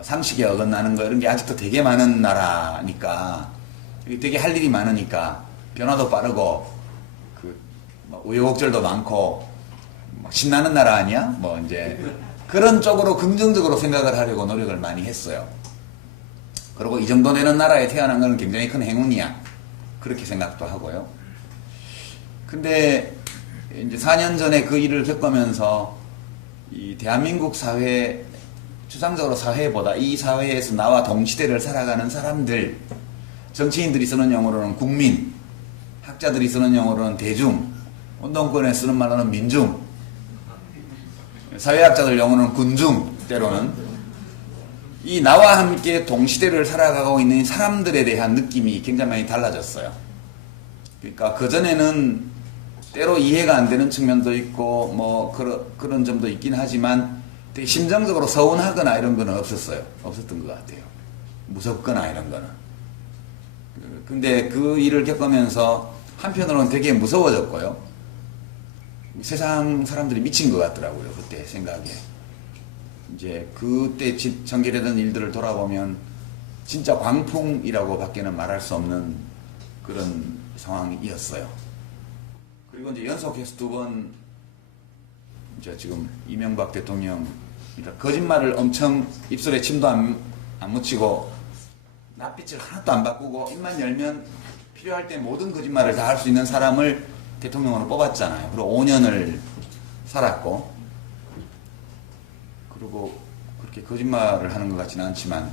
상식에 어긋나는 거, 이런 게 아직도 되게 많은 나라니까, 되게 할 일이 많으니까 변화도 빠르고 우여곡절도 많고 신나는 나라 아니야? 뭐 이제 그런 쪽으로 긍정적으로 생각을 하려고 노력을 많이 했어요. 그리고 이 정도 되는 나라에 태어난 건 굉장히 큰 행운이야, 그렇게 생각도 하고요. 근데 이제 4년 전에 그 일을 겪으면서 이 대한민국 사회, 추상적으로 사회보다 이 사회에서 나와 동시대를 살아가는 사람들, 정치인들이 쓰는 용어로는 국민, 학자들이 쓰는 용어로는 대중, 운동권에 쓰는 말로는 민중, 사회학자들 용어로는 군중, 때로는 이 나와 함께 동시대를 살아가고 있는 사람들에 대한 느낌이 굉장히 많이 달라졌어요. 그러니까 그전에는 때로 이해가 안 되는 측면도 있고 뭐 그런 점도 있긴 하지만 되게 심정적으로 서운하거나 이런 거는 없었던 것 같아요. 무섭거나 이런 거는. 근데 그 일을 겪으면서 한편으로는 되게 무서워졌고요. 세상 사람들이 미친 것 같더라고요, 그때 생각에. 이제 그때 전개되던 일들을 돌아보면 진짜 광풍이라고 밖에는 말할 수 없는 그런 상황이었어요. 그리고 이제 연속해서 2번 이제 지금 이명박 대통령 거짓말을 엄청 입술에 침도 안 묻히고 낯빛을 하나도 안 바꾸고 입만 열면 필요할 때 모든 거짓말을 다 할 수 있는 사람을 대통령으로 뽑았잖아요. 그리고 5년을 살았고, 그리고 그렇게 거짓말을 하는 것 같지는 않지만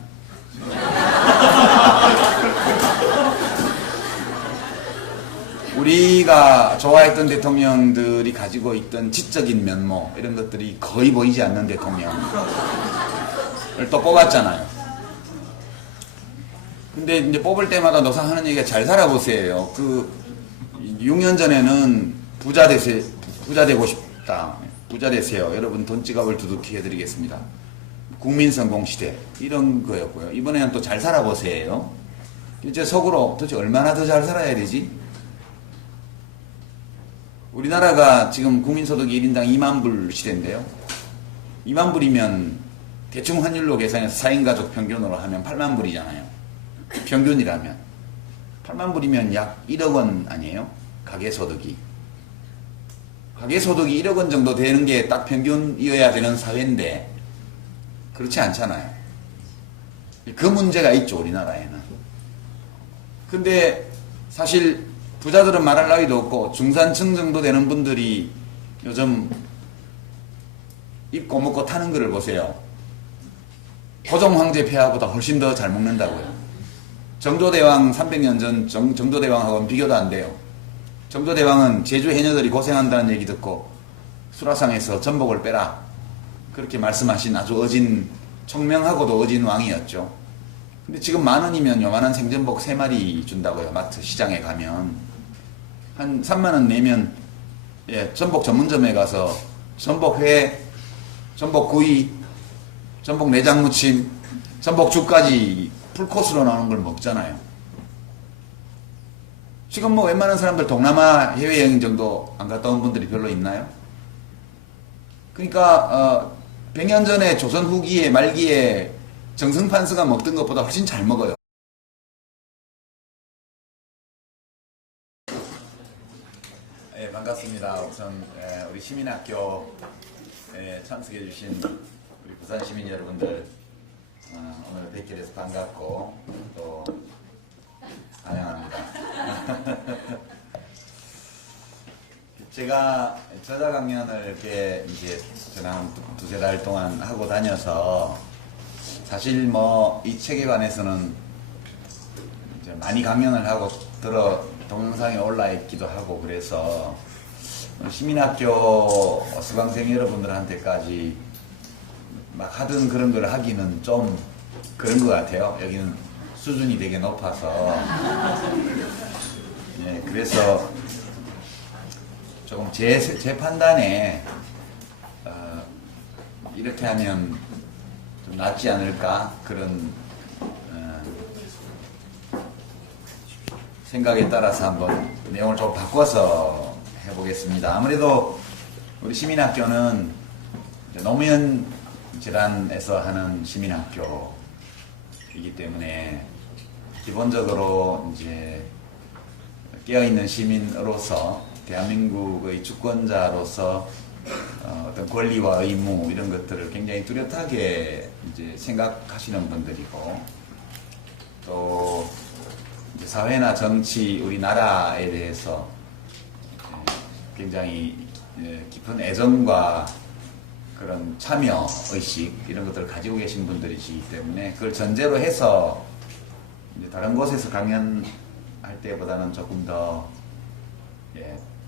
우리가 좋아했던 대통령들이 가지고 있던 지적인 면모 이런 것들이 거의 보이지 않는 대통령을 또 뽑았잖아요. 근데 이제 뽑을 때마다 노상 하는 얘기가 잘 살아보세요. 6년 전에는 부자 되고 싶다. 부자 되세요. 여러분 돈 지갑을 두둑히 해드리겠습니다. 국민 성공 시대 이런 거였고요. 이번에는 또 잘 살아보세요. 이제 속으로 도대체 얼마나 더 잘 살아야 되지? 우리나라가 지금 국민소득이 1인당 2만 불 시대인데요. 2만 불이면 대충 환율로 계산해서 4인 가족 평균으로 하면 8만 불이잖아요. 평균이라면 8만 불이면 약 1억 원 아니에요? 가계소득이 1억 원 정도 되는 게 딱 평균이어야 되는 사회인데 그렇지 않잖아요. 그 문제가 있죠, 우리나라에는. 근데 사실 부자들은 말할 나위도 없고 중산층 정도 되는 분들이 요즘 입고 먹고 타는 거를 보세요. 고종 황제 폐하보다 훨씬 더 잘 먹는다고요. 정조대왕 300년 전 정조대왕하고는 비교도 안 돼요. 정조대왕은 제주 해녀들이 고생한다는 얘기 듣고 수라상에서 전복을 빼라 그렇게 말씀하신 아주 총명하고도 어진 왕이었죠. 근데 지금 10,000원이면 요만한 생전복 3마리 준다고요. 마트 시장에 가면 한 30,000원 내면 전복 전문점에 가서 전복회, 전복구이, 전복 내장무침, 전복죽까지 풀코스로 나오는 걸 먹잖아요. 지금 뭐 웬만한 사람들 동남아 해외여행 정도 안 갔다 온 분들이 별로 있나요? 그러니까 100년 전에 조선 후기에 말기에 정승판서가 먹던 것보다 훨씬 잘 먹어요. 예, 반갑습니다. 우선 우리 시민학교 참석해 주신 우리 부산 시민 여러분들 오늘 뵙게 돼서 반갑고 또 환영합니다. 제가 저자 강연을 이렇게 이제 한 두세 달 동안 하고 다녀서 사실 뭐 이 책에 관해서는 이제 많이 강연을 하고 동영상에 올라 있기도 하고 그래서 시민학교 수강생 여러분들한테까지 막 하던 그런 걸 하기는 좀 그런 것 같아요. 여기는 수준이 되게 높아서. 예, 그래서 조금 제 판단에 이렇게 하면 좀 낫지 않을까 그런 생각에 따라서 한번 내용을 좀 바꿔서 해보겠습니다. 아무래도 우리 시민학교는 노무현 질환에서 하는 시민학교이기 때문에 기본적으로 이제 깨어있는 시민으로서 대한민국의 주권자로서 어떤 권리와 의무 이런 것들을 굉장히 뚜렷하게 이제 생각하시는 분들이고 또 이제 사회나 정치 우리나라에 대해서 굉장히 깊은 애정과 그런 참여 의식 이런 것들을 가지고 계신 분들이시기 때문에 그걸 전제로 해서 이제 다른 곳에서 강연할 때보다는 조금 더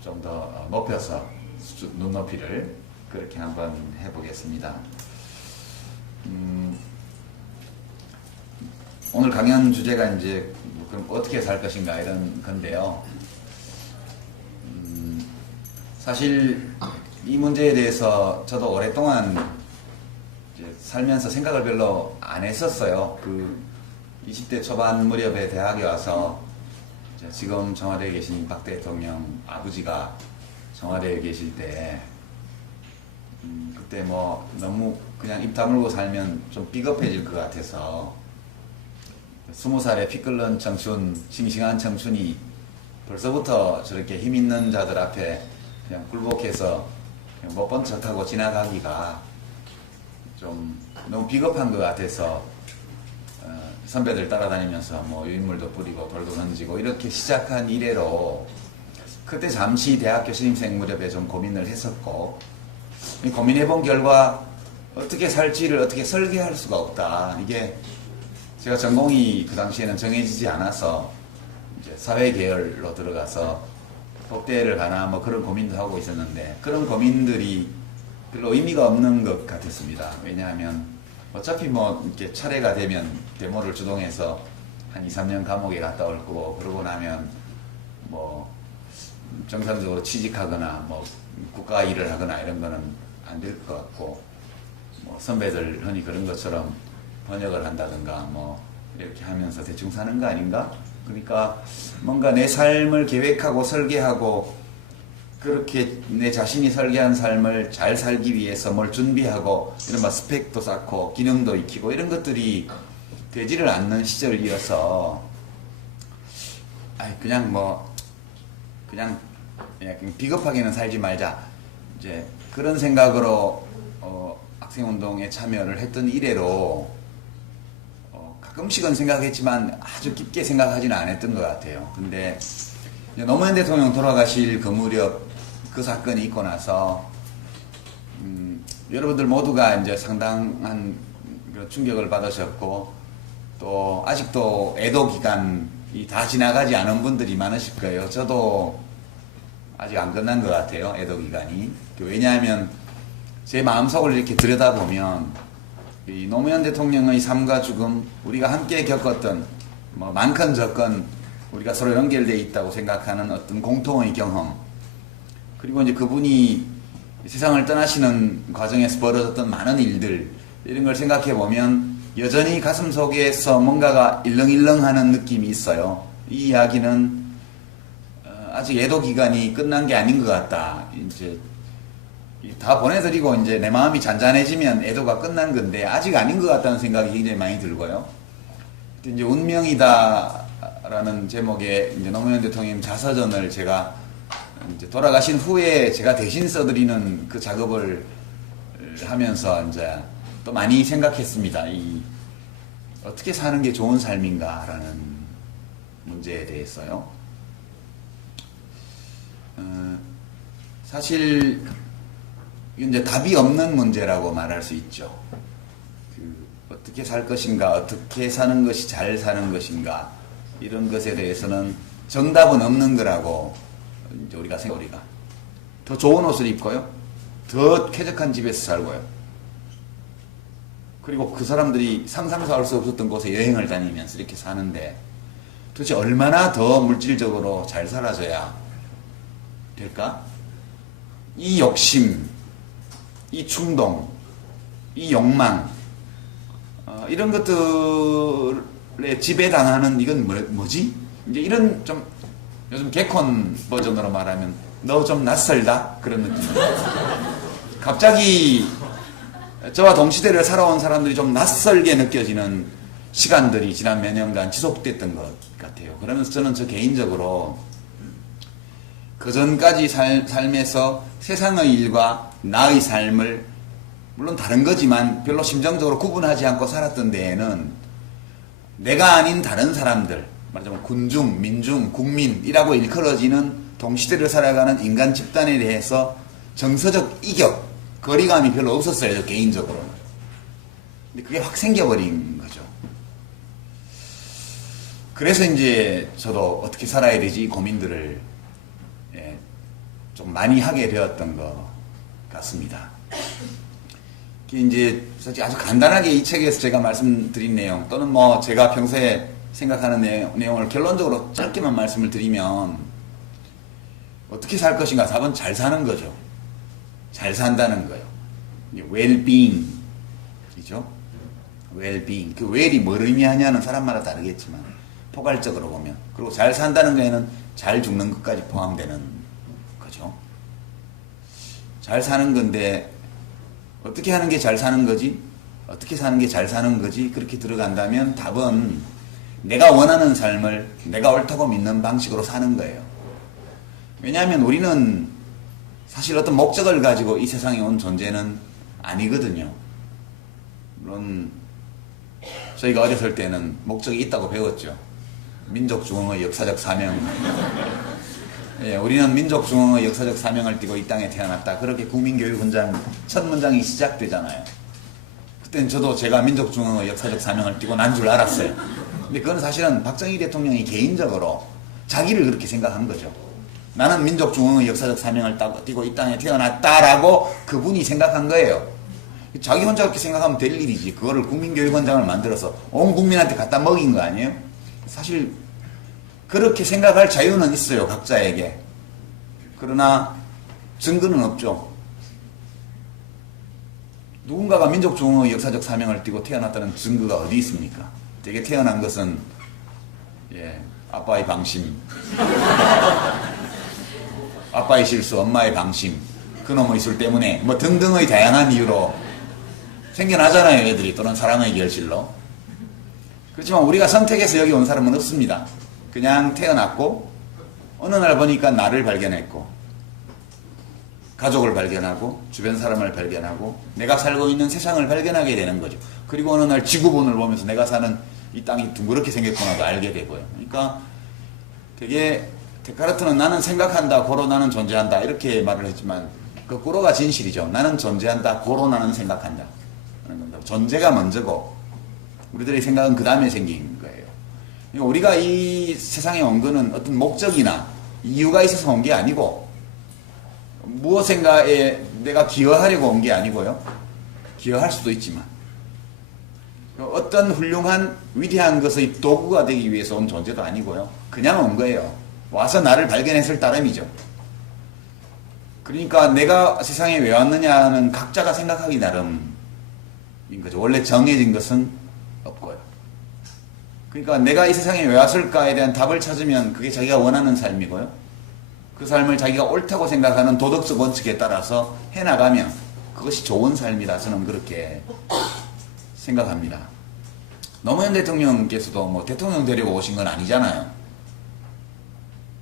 좀 더 높여서 눈높이를 그렇게 한번 해보겠습니다. 오늘 강연 주제가 이제 그럼 어떻게 살 것인가 이런 건데요. 사실 이 문제에 대해서 저도 오랫동안 이제 살면서 생각을 별로 안 했었어요. 20대 초반 무렵에 대학에 와서 지금 청와대에 계신 박 대통령 아버지가 청와대에 계실 때 그때 뭐 너무 그냥 입 다물고 살면 좀 비겁해질 것 같아서 20살에 피 끓는 청춘, 싱싱한 청춘이 벌써부터 저렇게 힘 있는 자들 앞에 그냥 굴복해서 못 본 척하고 지나가기가 좀 너무 비겁한 것 같아서 선배들 따라다니면서 뭐 유인물도 뿌리고 돌도 던지고 이렇게 시작한 이래로 그때 잠시 대학교 신입생 무렵에 좀 고민을 했었고, 고민해본 결과 어떻게 살지를 어떻게 설계할 수가 없다. 이게 제가 전공이 그 당시에는 정해지지 않아서 이제 사회 계열로 들어가서 법대를 가나 뭐 그런 고민도 하고 있었는데, 그런 고민들이 별로 의미가 없는 것 같았습니다. 왜냐하면 어차피 뭐 이렇게 차례가 되면 데모를 주동해서 한 2, 3년 감옥에 갔다 올 거고, 그러고 나면 뭐 정상적으로 취직하거나 뭐 국가 일을 하거나 이런 거는 안 될 것 같고, 뭐 선배들 흔히 그런 것처럼 번역을 한다든가 뭐 이렇게 하면서 대충 사는 거 아닌가? 그러니까 뭔가 내 삶을 계획하고 설계하고 그렇게 내 자신이 설계한 삶을 잘 살기 위해서 뭘 준비하고 이런 스펙도 쌓고 기능도 익히고 이런 것들이 되지를 않는 시절이어서 그냥 비겁하게는 살지 말자, 이제 그런 생각으로 학생운동에 참여를 했던 이래로 가끔씩은 생각했지만 아주 깊게 생각하지는 않았던 것 같아요. 근데 노무현 대통령 돌아가실 그 무렵 그 사건이 있고 나서 여러분들 모두가 이제 상당한 충격을 받으셨고, 또 아직도 애도 기간이 다 지나가지 않은 분들이 많으실 거예요. 저도 아직 안 끝난 것 같아요, 애도 기간이. 왜냐하면 제 마음속을 이렇게 들여다보면 이 노무현 대통령의 삶과 죽음, 우리가 함께 겪었던 뭐 많건 적건 우리가 서로 연결되어 있다고 생각하는 어떤 공통의 경험, 그리고 이제 그분이 세상을 떠나시는 과정에서 벌어졌던 많은 일들, 이런 걸 생각해 보면 여전히 가슴 속에서 뭔가가 일렁일렁하는 느낌이 있어요. 이 이야기는 아직 애도 기간이 끝난 게 아닌 것 같다. 이제 다 보내드리고 이제 내 마음이 잔잔해지면 애도가 끝난 건데 아직 아닌 것 같다는 생각이 굉장히 많이 들고요. 이제 운명이다라는 제목의 이제 노무현 대통령 자서전을 제가 이제 돌아가신 후에 제가 대신 써드리는 그 작업을 하면서 이제 또 많이 생각했습니다. 어떻게 사는 게 좋은 삶인가라는 문제에 대해서요. 사실 이제 답이 없는 문제라고 말할 수 있죠. 어떻게 살 것인가, 어떻게 사는 것이 잘 사는 것인가, 이런 것에 대해서는 정답은 없는 거라고 이제 우리가 더 좋은 옷을 입고요, 더 쾌적한 집에서 살고요, 그리고 그 사람들이 상상도 할 수 없었던 곳에 여행을 다니면서 이렇게 사는데 도대체 얼마나 더 물질적으로 잘 살아져야 될까? 이 욕심, 이 충동, 이 욕망, 이런 것들에 지배당하는 이건 뭐지? 이제 이런 좀 요즘 개콘 버전으로 말하면 너 좀 낯설다? 그런 느낌. 갑자기 저와 동시대를 살아온 사람들이 좀 낯설게 느껴지는 시간들이 지난 몇 년간 지속됐던 것 같아요. 그러면서 저는 저 개인적으로 그 전까지 삶에서 세상의 일과 나의 삶을 물론 다른 거지만 별로 심정적으로 구분하지 않고 살았던 데에는 내가 아닌 다른 사람들, 말하자면 군중, 민중, 국민이라고 일컬어지는 동시대를 살아가는 인간 집단에 대해서 정서적 이격, 거리감이 별로 없었어요, 저 개인적으로는. 근데 그게 확 생겨버린 거죠. 그래서 이제 저도 어떻게 살아야 되지 고민들을 좀 많이 하게 되었던 것 같습니다. 이제 사실 아주 간단하게 이 책에서 제가 말씀드린 내용, 또는 뭐 제가 평소에 생각하는 내용을 결론적으로 짧게만 말씀을 드리면, 어떻게 살 것인가? 답은 잘 사는 거죠. 잘 산다는 거예요. well-being 이죠. well-being. 그 well이 뭘 의미하냐는 사람마다 다르겠지만 포괄적으로 보면, 그리고 잘 산다는 거에는 잘 죽는 것까지 포함되는 거죠. 잘 사는 건데 어떻게 하는 게 잘 사는 거지? 어떻게 사는 게 잘 사는 거지? 그렇게 들어간다면 답은 내가 원하는 삶을 내가 옳다고 믿는 방식으로 사는 거예요. 왜냐하면 우리는 사실 어떤 목적을 가지고 이 세상에 온 존재는 아니거든요. 물론 저희가 어렸을 때는 목적이 있다고 배웠죠. 민족중흥의 역사적 사명. 예, 우리는 민족중흥의 역사적 사명을 띠고 이 땅에 태어났다. 그렇게 국민교육훈장 첫 문장이 시작되잖아요. 그때는 저도 제가 민족중흥의 역사적 사명을 띠고 난 줄 알았어요. 근데 그건 사실은 박정희 대통령이 개인적으로 자기를 그렇게 생각한 거죠. 나는 민족중흥의 역사적 사명을 띠고 이 땅에 태어났다라고 그분이 생각한 거예요. 자기 혼자 그렇게 생각하면 될 일이지. 그거를 국민교육원장을 만들어서 온 국민한테 갖다 먹인 거 아니에요? 사실 그렇게 생각할 자유는 있어요, 각자에게. 그러나 증거는 없죠. 누군가가 민족중흥의 역사적 사명을 띠고 태어났다는 증거가 어디 있습니까? 되게 태어난 것은 아빠의 방심, 아빠의 실수, 엄마의 방심, 그놈의 술 때문에 뭐 등등의 다양한 이유로 생겨나잖아요, 애들이. 또는 사랑의 결실로. 그렇지만 우리가 선택해서 여기 온 사람은 없습니다. 그냥 태어났고 어느 날 보니까 나를 발견했고 가족을 발견하고 주변 사람을 발견하고 내가 살고 있는 세상을 발견하게 되는 거죠. 그리고 어느 날 지구본을 보면서 내가 사는 이 땅이 둥그렇게 생겼구나도 알게 되고요. 그러니까 되게 데카르트는 나는 생각한다, 고로 나는 존재한다 이렇게 말을 했지만 거꾸로가 진실이죠. 나는 존재한다, 고로 나는 생각한다. 존재가 먼저고 우리들의 생각은 그 다음에 생긴 거예요. 우리가 이 세상에 온 거는 어떤 목적이나 이유가 있어서 온 게 아니고 무엇인가에 내가 기여하려고 온 게 아니고요. 기여할 수도 있지만 어떤 훌륭한 위대한 것의 도구가 되기 위해서 온 존재도 아니고요. 그냥 온 거예요. 와서 나를 발견했을 따름이죠. 그러니까 내가 세상에 왜 왔느냐는 각자가 생각하기 나름인 거죠. 원래 정해진 것은 없고요. 그러니까 내가 이 세상에 왜 왔을까에 대한 답을 찾으면 그게 자기가 원하는 삶이고요. 그 삶을 자기가 옳다고 생각하는 도덕적 원칙에 따라서 해나가면 그것이 좋은 삶이다. 저는 그렇게 생각합니다. 노무현 대통령께서도 뭐 대통령 되려고 오신 건 아니잖아요.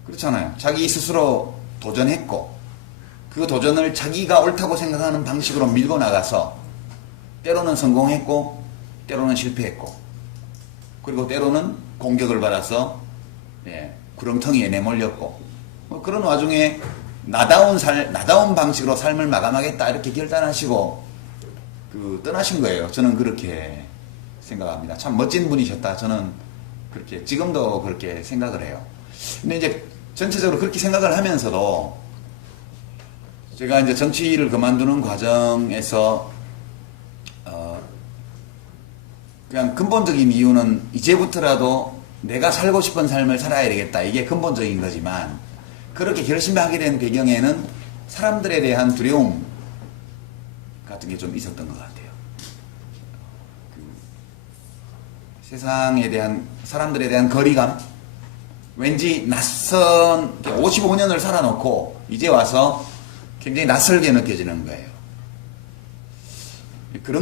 그렇잖아요. 자기 스스로 도전했고 그 도전을 자기가 옳다고 생각하는 방식으로 밀고 나가서 때로는 성공했고 때로는 실패했고 그리고 때로는 공격을 받아서 구렁텅이에 내몰렸고 뭐 그런 와중에 나다운 방식으로 삶을 마감하겠다 이렇게 결단하시고 떠나신 거예요. 저는 그렇게 생각합니다. 참 멋진 분이셨다. 저는 그렇게 지금도 그렇게 생각을 해요. 근데 이제 전체적으로 그렇게 생각을 하면서도 제가 이제 정치를 그만두는 과정에서 그냥 근본적인 이유는 이제부터라도 내가 살고 싶은 삶을 살아야 되겠다. 이게 근본적인 거지만 그렇게 결심하게 된 배경에는 사람들에 대한 두려움 같은 게 좀 있었던 것 같아요. 세상에 대한 사람들에 대한 거리감, 왠지 낯선 55년을 살아놓고 이제 와서 굉장히 낯설게 느껴지는 거예요. 그런